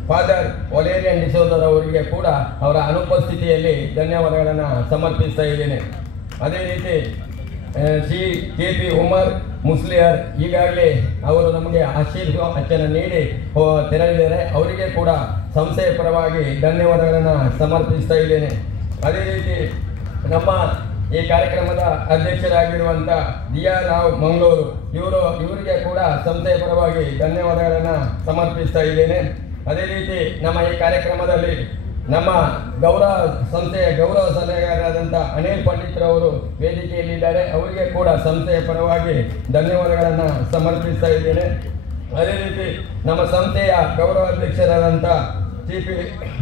ಫಾದರ್ ಒಲೇರಿಯನ್ ಡಿಸೋದರ್ ಅವರಿಗೆ ಕೂಡ ಅವರ ಅನುಪಸ್ಥಿತಿಯಲ್ಲಿ ಧನ್ಯವಾದಗಳನ್ನು ಸಮರ್ಪಿಸ್ತಾ ಇದ್ದೇನೆ. ಅದೇ ರೀತಿ ಶ್ರೀ KP ಉಮರ್ ಮುಸ್ಲಿಯರ್ ಈಗಾಗಲೇ ಅವರು ನಮಗೆ ಆಶೀರ್ವಚನ ನೀಡಿ ತೆರಳಿದ್ದಾರೆ. ಅವರಿಗೆ ಕೂಡ ಸಂಸ್ಥೆಯ ಪರವಾಗಿ ಧನ್ಯವಾದಗಳನ್ನು ಸಮರ್ಪಿಸ್ತಾ ಇದ್ದೇನೆ. ಅದೇ ರೀತಿ ನಮ್ಮ ಈ ಕಾರ್ಯಕ್ರಮದ ಅಧ್ಯಕ್ಷರಾಗಿರುವಂಥ ದಿಯಾ ರಾವ್ ಮಂಗಳೂರು ಇವರಿಗೆ ಕೂಡ ಸಂಸ್ಥೆಯ ಪರವಾಗಿ ಧನ್ಯವಾದಗಳನ್ನು ಸಮರ್ಪಿಸ್ತಾ ಇದ್ದೇನೆ. ಅದೇ ರೀತಿ ನಮ್ಮ ಈ ಕಾರ್ಯಕ್ರಮದಲ್ಲಿ ನಮ್ಮ ಸಂಸ್ಥೆಯ ಗೌರವ ಸಲಹೆಗಾರರಾದಂಥ ಅನಿಲ್ ಪಂಡಿತ್ರವರು ವೇದಿಕೆಯಲ್ಲಿದ್ದಾರೆ. ಅವರಿಗೆ ಕೂಡ ಸಂಸ್ಥೆಯ ಪರವಾಗಿ ಧನ್ಯವಾದಗಳನ್ನು ಸಮರ್ಪಿಸ್ತಾ ಇದ್ದೇನೆ. ಅದೇ ರೀತಿ ನಮ್ಮ ಸಂಸ್ಥೆಯ ಗೌರವ ಅಧ್ಯಕ್ಷರಾದಂಥ ಟಿ.ಪಿ.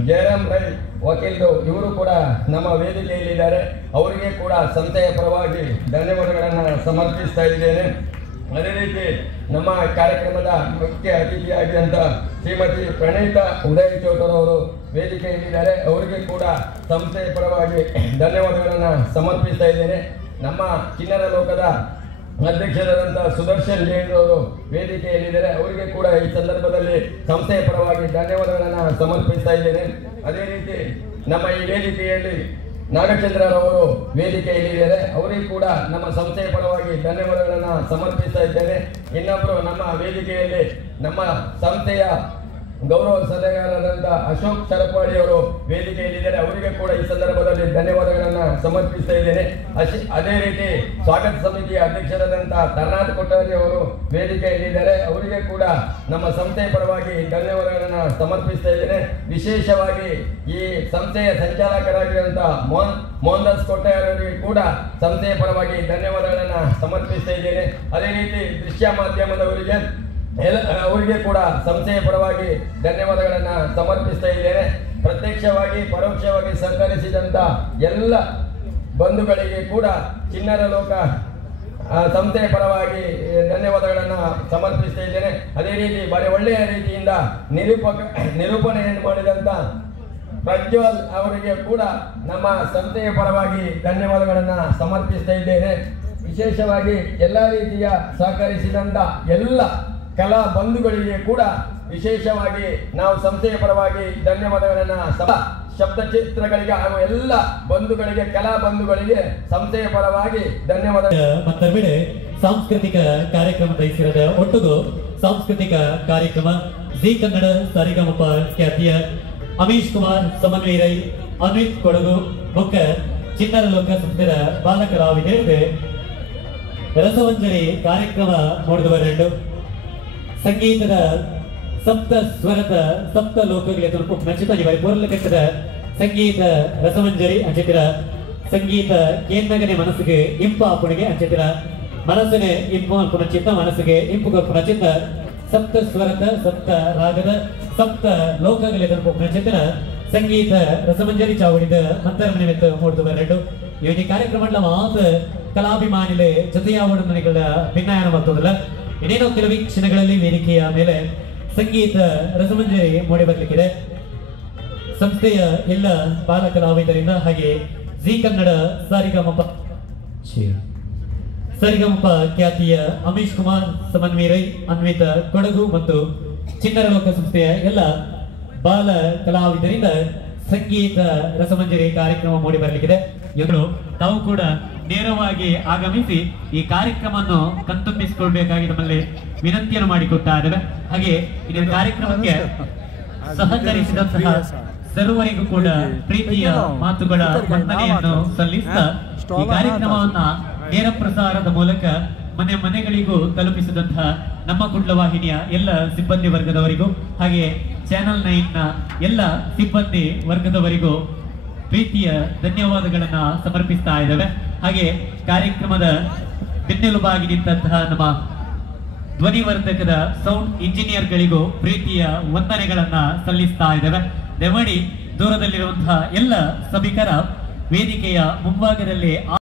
ಜಯರಾಮ್ ರೈ ವಕೀಲರು ಇವರು ಕೂಡ ನಮ್ಮ ವೇದಿಕೆಯಲ್ಲಿದ್ದಾರೆ. ಅವರಿಗೆ ಕೂಡ ಸಂಸ್ಥೆಯ ಪರವಾಗಿ ಧನ್ಯವಾದಗಳನ್ನು ಸಮರ್ಪಿಸ್ತಾ ಇದ್ದೇನೆ. ಅದೇ ರೀತಿ ನಮ್ಮ ಕಾರ್ಯಕ್ರಮದ ಮುಖ್ಯ ಅತಿಥಿಯಾಗಿದ್ದಂಥ ಶ್ರೀಮತಿ ಪ್ರಣೀತಾ ಉದಯ್ ಚೌಟರವರು ವೇದಿಕೆಯಲ್ಲಿದ್ದಾರೆ. ಅವರಿಗೆ ಕೂಡ ಸಂಸ್ಥೆಯ ಪರವಾಗಿ ಧನ್ಯವಾದಗಳನ್ನು ಸಮರ್ಪಿಸ್ತಾ ಇದ್ದೇನೆ. ನಮ್ಮ ಕಿನ್ನರ ಲೋಕದ ಅಧ್ಯಕ್ಷರಾದಂಥ ಸುದರ್ಶನ್ ಜೈನ್ ಅವರು ವೇದಿಕೆಯಲ್ಲಿದ್ದಾರೆ. ಅವರಿಗೆ ಕೂಡ ಈ ಸಂದರ್ಭದಲ್ಲಿ ಸಂಸ್ಥೆಯ ಪರವಾಗಿ ಧನ್ಯವಾದಗಳನ್ನು ಸಮರ್ಪಿಸ್ತಾ ಇದ್ದೇನೆ. ಅದೇ ರೀತಿ ನಮ್ಮ ಈ ವೇದಿಕೆಯಲ್ಲಿ ನಾಗಚಂದ್ರರವರು ವೇದಿಕೆಯಲ್ಲಿದ್ದಾರೆ. ಅವರಿಗೂ ಕೂಡ ನಮ್ಮ ಸಂಸ್ಥೆಯ ಪರವಾಗಿ ಧನ್ಯವಾದಗಳನ್ನು ಸಮರ್ಪಿಸ್ತಾ ಇದ್ದೇನೆ. ಇನ್ನೊಬ್ಬರು ನಮ್ಮ ವೇದಿಕೆಯಲ್ಲಿ ನಮ್ಮ ಸಂಸ್ಥೆಯ ಗೌರವ ಸಲಹೆಗಾರರಾದಂಥ ಅಶೋಕ್ ಸರಪಾಡಿ ಅವರು ವೇದಿಕೆಯಲ್ಲಿದ್ದಾರೆ. ಅವರಿಗೆ ಕೂಡ ಈ ಸಂದರ್ಭದಲ್ಲಿ ಧನ್ಯವಾದಗಳನ್ನು ಸಮರ್ಪಿಸ್ತಾ ಇದ್ದೇನೆ. ಅದೇ ರೀತಿ ಸ್ವಾಗತ ಸಮಿತಿಯ ಅಧ್ಯಕ್ಷರಾದಂಥ ತರ್ನಾಥ್ ಕೊಟ್ಟಾರಿ ಅವರು ವೇದಿಕೆಯಲ್ಲಿದ್ದಾರೆ. ಅವರಿಗೆ ಕೂಡ ನಮ್ಮ ಸಂಸ್ಥೆಯ ಪರವಾಗಿ ಧನ್ಯವಾದಗಳನ್ನು ಸಮರ್ಪಿಸ್ತಾ ಇದ್ದೇನೆ. ವಿಶೇಷವಾಗಿ ಈ ಸಂಸ್ಥೆಯ ಸಂಚಾಲಕರಾಗಿರುವಂಥ ಮೋಹನ್ ದಾಸ್ ಕೊಟ್ಟಾರಿ ಅವರಿಗೆ ಕೂಡ ಸಂಸ್ಥೆಯ ಪರವಾಗಿ ಧನ್ಯವಾದಗಳನ್ನು ಸಮರ್ಪಿಸ್ತಾ ಇದ್ದೇನೆ. ಅದೇ ರೀತಿ ದೃಶ್ಯ ಮಾಧ್ಯಮದವರಿಗೆ ಅವರಿಗೆ ಕೂಡ ಸಂಸ್ಥೆಯ ಪರವಾಗಿ ಧನ್ಯವಾದಗಳನ್ನು ಸಮರ್ಪಿಸ್ತಾ ಇದ್ದೇನೆ. ಪ್ರತ್ಯಕ್ಷವಾಗಿ ಪರೋಕ್ಷವಾಗಿ ಸಹಕರಿಸಿದಂಥ ಎಲ್ಲ ಬಂಧುಗಳಿಗೆ ಕೂಡ ಚಿನ್ನರ ಲೋಕ ಸಂಸ್ಥೆಯ ಪರವಾಗಿ ಧನ್ಯವಾದಗಳನ್ನು ಸಮರ್ಪಿಸ್ತಾ ಇದ್ದೇನೆ. ಅದೇ ರೀತಿ ಬಹಳ ಒಳ್ಳೆಯ ರೀತಿಯಿಂದ ನಿರೂಪಣೆಯನ್ನು ಮಾಡಿದಂಥ ಪ್ರಜ್ವಲ್ ಅವರಿಗೆ ಕೂಡ ನಮ್ಮ ಸಂಸ್ಥೆಯ ಪರವಾಗಿ ಧನ್ಯವಾದಗಳನ್ನು ಸಮರ್ಪಿಸ್ತಾ ಇದ್ದೇನೆ. ವಿಶೇಷವಾಗಿ ಎಲ್ಲ ರೀತಿಯ ಸಹಕರಿಸಿದಂಥ ಎಲ್ಲ ಕಲಾ ಬಂಧುಗಳಿಗೆ ಕೂಡ ವಿಶೇಷವಾಗಿ ನಾವು ಸಂಸ್ಥೆಯ ಪರವಾಗಿ ಧನ್ಯವಾದಗಳನ್ನು ಶಬ್ದಚಿತ್ರಗಳಿಗೆ ಹಾಗೂ ಎಲ್ಲ ಬಂಧುಗಳಿಗೆ ಕಲಾ ಬಂಧುಗಳಿಗೆ ಸಂಸ್ಥೆಯ ಪರವಾಗಿ ಧನ್ಯವಾದ. ಮತ್ತೊಂದೆಡೆ ಸಾಂಸ್ಕೃತಿಕ ಕಾರ್ಯಕ್ರಮ ತಯಿಸಿರದ ಒಟ್ಟುಗು ಸಾಂಸ್ಕೃತಿಕ ಕಾರ್ಯಕ್ರಮ ಜಿ ಕನ್ನಡ ಸರಿಗಮಪ ಖ್ಯಾತಿಯ ಅಮೀಶ್ ಕುಮಾರ್ ಸಮನ್ವೀರೈ ಅನ್ವಿತ್ ಕೊಡಗು ಮುಖ ಚಿನ್ನರ ಲೋಕ ಸಂಸ್ಥೆಯ ಬಾಲಕರಾವಿದೆ ರಸವಂಜರಿ ಕಾರ್ಯಕ್ರಮ ನೋಡಿದವರೆಂಡು ಸಂಗೀತದ ಸಪ್ತ ಸ್ವರದ ಸಪ್ತ ಲೋಕಗಳಿಗೆ ತುಳುಕು ನಚಿತ ಪೂರ್ಲ ಕಟ್ಟದ ಸಂಗೀತ ರಸಮಂಜರಿ ಅಂಚಿತಿರ ಸಂಗೀತ ಕೇಂದ್ರಗನೆ ಮನಸ್ಸಿಗೆ ಇಂಪು ಆಪುಣಿಗೆ ಅಂಚಿತಿರ ಮನಸ್ಸಿಗೆ ಇಂಪು ಅನ್ಪುನ ಚಿತ್ತ ಮನಸ್ಸಿಗೆ ಇಂಪು ಕೊರ್ಪುನ ಚಿತ್ತ ಸಪ್ತ ಸ್ವರದ ಸಪ್ತ ರಾಗದ ಸಪ್ತ ಲೋಕಗಳಿಗೆ ತುಳುಕು ನಚಿತಿರ ಸಂಗೀತ ರಸಮಂಜರಿ ಚಾವಡಿದ ಮಂತರ ನಿಮಿತ್ತ ಮೂಡಿದವರೆಂಡು ಈ ಕಾರ್ಯಕ್ರಮ ಮಾತ ಕಲಾಭಿಮಾನಿಲೆ ಜೊತೆಯಾವಡ ಮನೆಗಳ ಭಿನ್ನಾಯನ ಮಾಡ್ತದಲ್ಲ. ಇನ್ನೇನೋ ಕೆಲವು ಕ್ಷಣಗಳಲ್ಲಿ ವೇದಿಕೆಯ ಮೇಲೆ ಸಂಗೀತ ರಸಮಂಜರಿ ಮೂಡಿ ಬರಲಿಕ್ಕಿದೆ. ಸಂಸ್ಥೆಯ ಎಲ್ಲ ಬಾಲ ಕಲಾವಿದರಿಂದ ಹಾಗೆ ಜಿ ಕನ್ನಡ ಸರಿಗಮಪ ಖ್ಯಾತಿಯ ಅಮೀಶ್ ಕುಮಾರ್ ಸಮನ್ವೀರೈ ಅನ್ವಿತ ಕೊಡಗು ಮತ್ತು ಚಿನ್ನರ ಲೋಕ ಸಂಸ್ಥೆಯ ಎಲ್ಲ ಬಾಲ ಕಲಾವಿದರಿಂದ ಸಂಗೀತ ರಸಮಂಜರಿ ಕಾರ್ಯಕ್ರಮ ಮೂಡಿ ಬರಲಿಕ್ಕಿದೆ. ಇವರು ತಾವು ಕೂಡ ನೇರವಾಗಿ ಆಗಮಿಸಿ ಈ ಕಾರ್ಯಕ್ರಮವನ್ನು ಕಣ್ತುಂಬಿಸಿಕೊಳ್ಬೇಕಾಗಿ ನಮ್ಮಲ್ಲಿ ವಿನಂತಿಯನ್ನು ಮಾಡಿಕೊಡ್ತಾ ಇದ್ದೇವೆ. ಹಾಗೆ ಈ ಕಾರ್ಯಕ್ರಮಕ್ಕೆ ಸಹಕರಿಸಿದಂತಹ ಸರ್ವರಿಗೂ ಕೂಡ ಪ್ರೀತಿಯ ಮಾತುಗಳ ವಂದನೆಯನ್ನು ಸಲ್ಲಿಸ್ತಾ ಈ ಕಾರ್ಯಕ್ರಮವನ್ನ ನೇರ ಪ್ರಸಾರದ ಮೂಲಕ ಮನೆ ಮನೆಗಳಿಗೂ ತಲುಪಿಸಿದಂತಹ ನಮ್ಮ ಕುಡ್ಲವಾಹಿನಿಯ ಎಲ್ಲ ಸಿಬ್ಬಂದಿ ವರ್ಗದವರಿಗೂ ಹಾಗೆ ಚಾನೆಲ್ 9ನ ಎಲ್ಲ ಸಿಬ್ಬಂದಿ ವರ್ಗದವರಿಗೂ ಪ್ರೀತಿಯ ಧನ್ಯವಾದಗಳನ್ನ ಸಮರ್ಪಿಸ್ತಾ ಇದ್ದೇವೆ. ಹಾಗೆ ಕಾರ್ಯಕ್ರಮದ ಬೆನ್ನೆಲುಬಾಗಿ ನಿಂತಹ ನಮ್ಮ ಧ್ವನಿವರ್ಧಕದ ಸೌಂಡ್ ಇಂಜಿನಿಯರ್ಗಳಿಗೂ ಪ್ರೀತಿಯ ವಂದನೆಗಳನ್ನ ಸಲ್ಲಿಸ್ತಾ ಇದ್ದೇವೆ. ದಯಮಾಡಿ ದೂರದಲ್ಲಿರುವಂತಹ ಎಲ್ಲ ಸಭಿಕರ ವೇದಿಕೆಯ ಮುಂಭಾಗದಲ್ಲಿ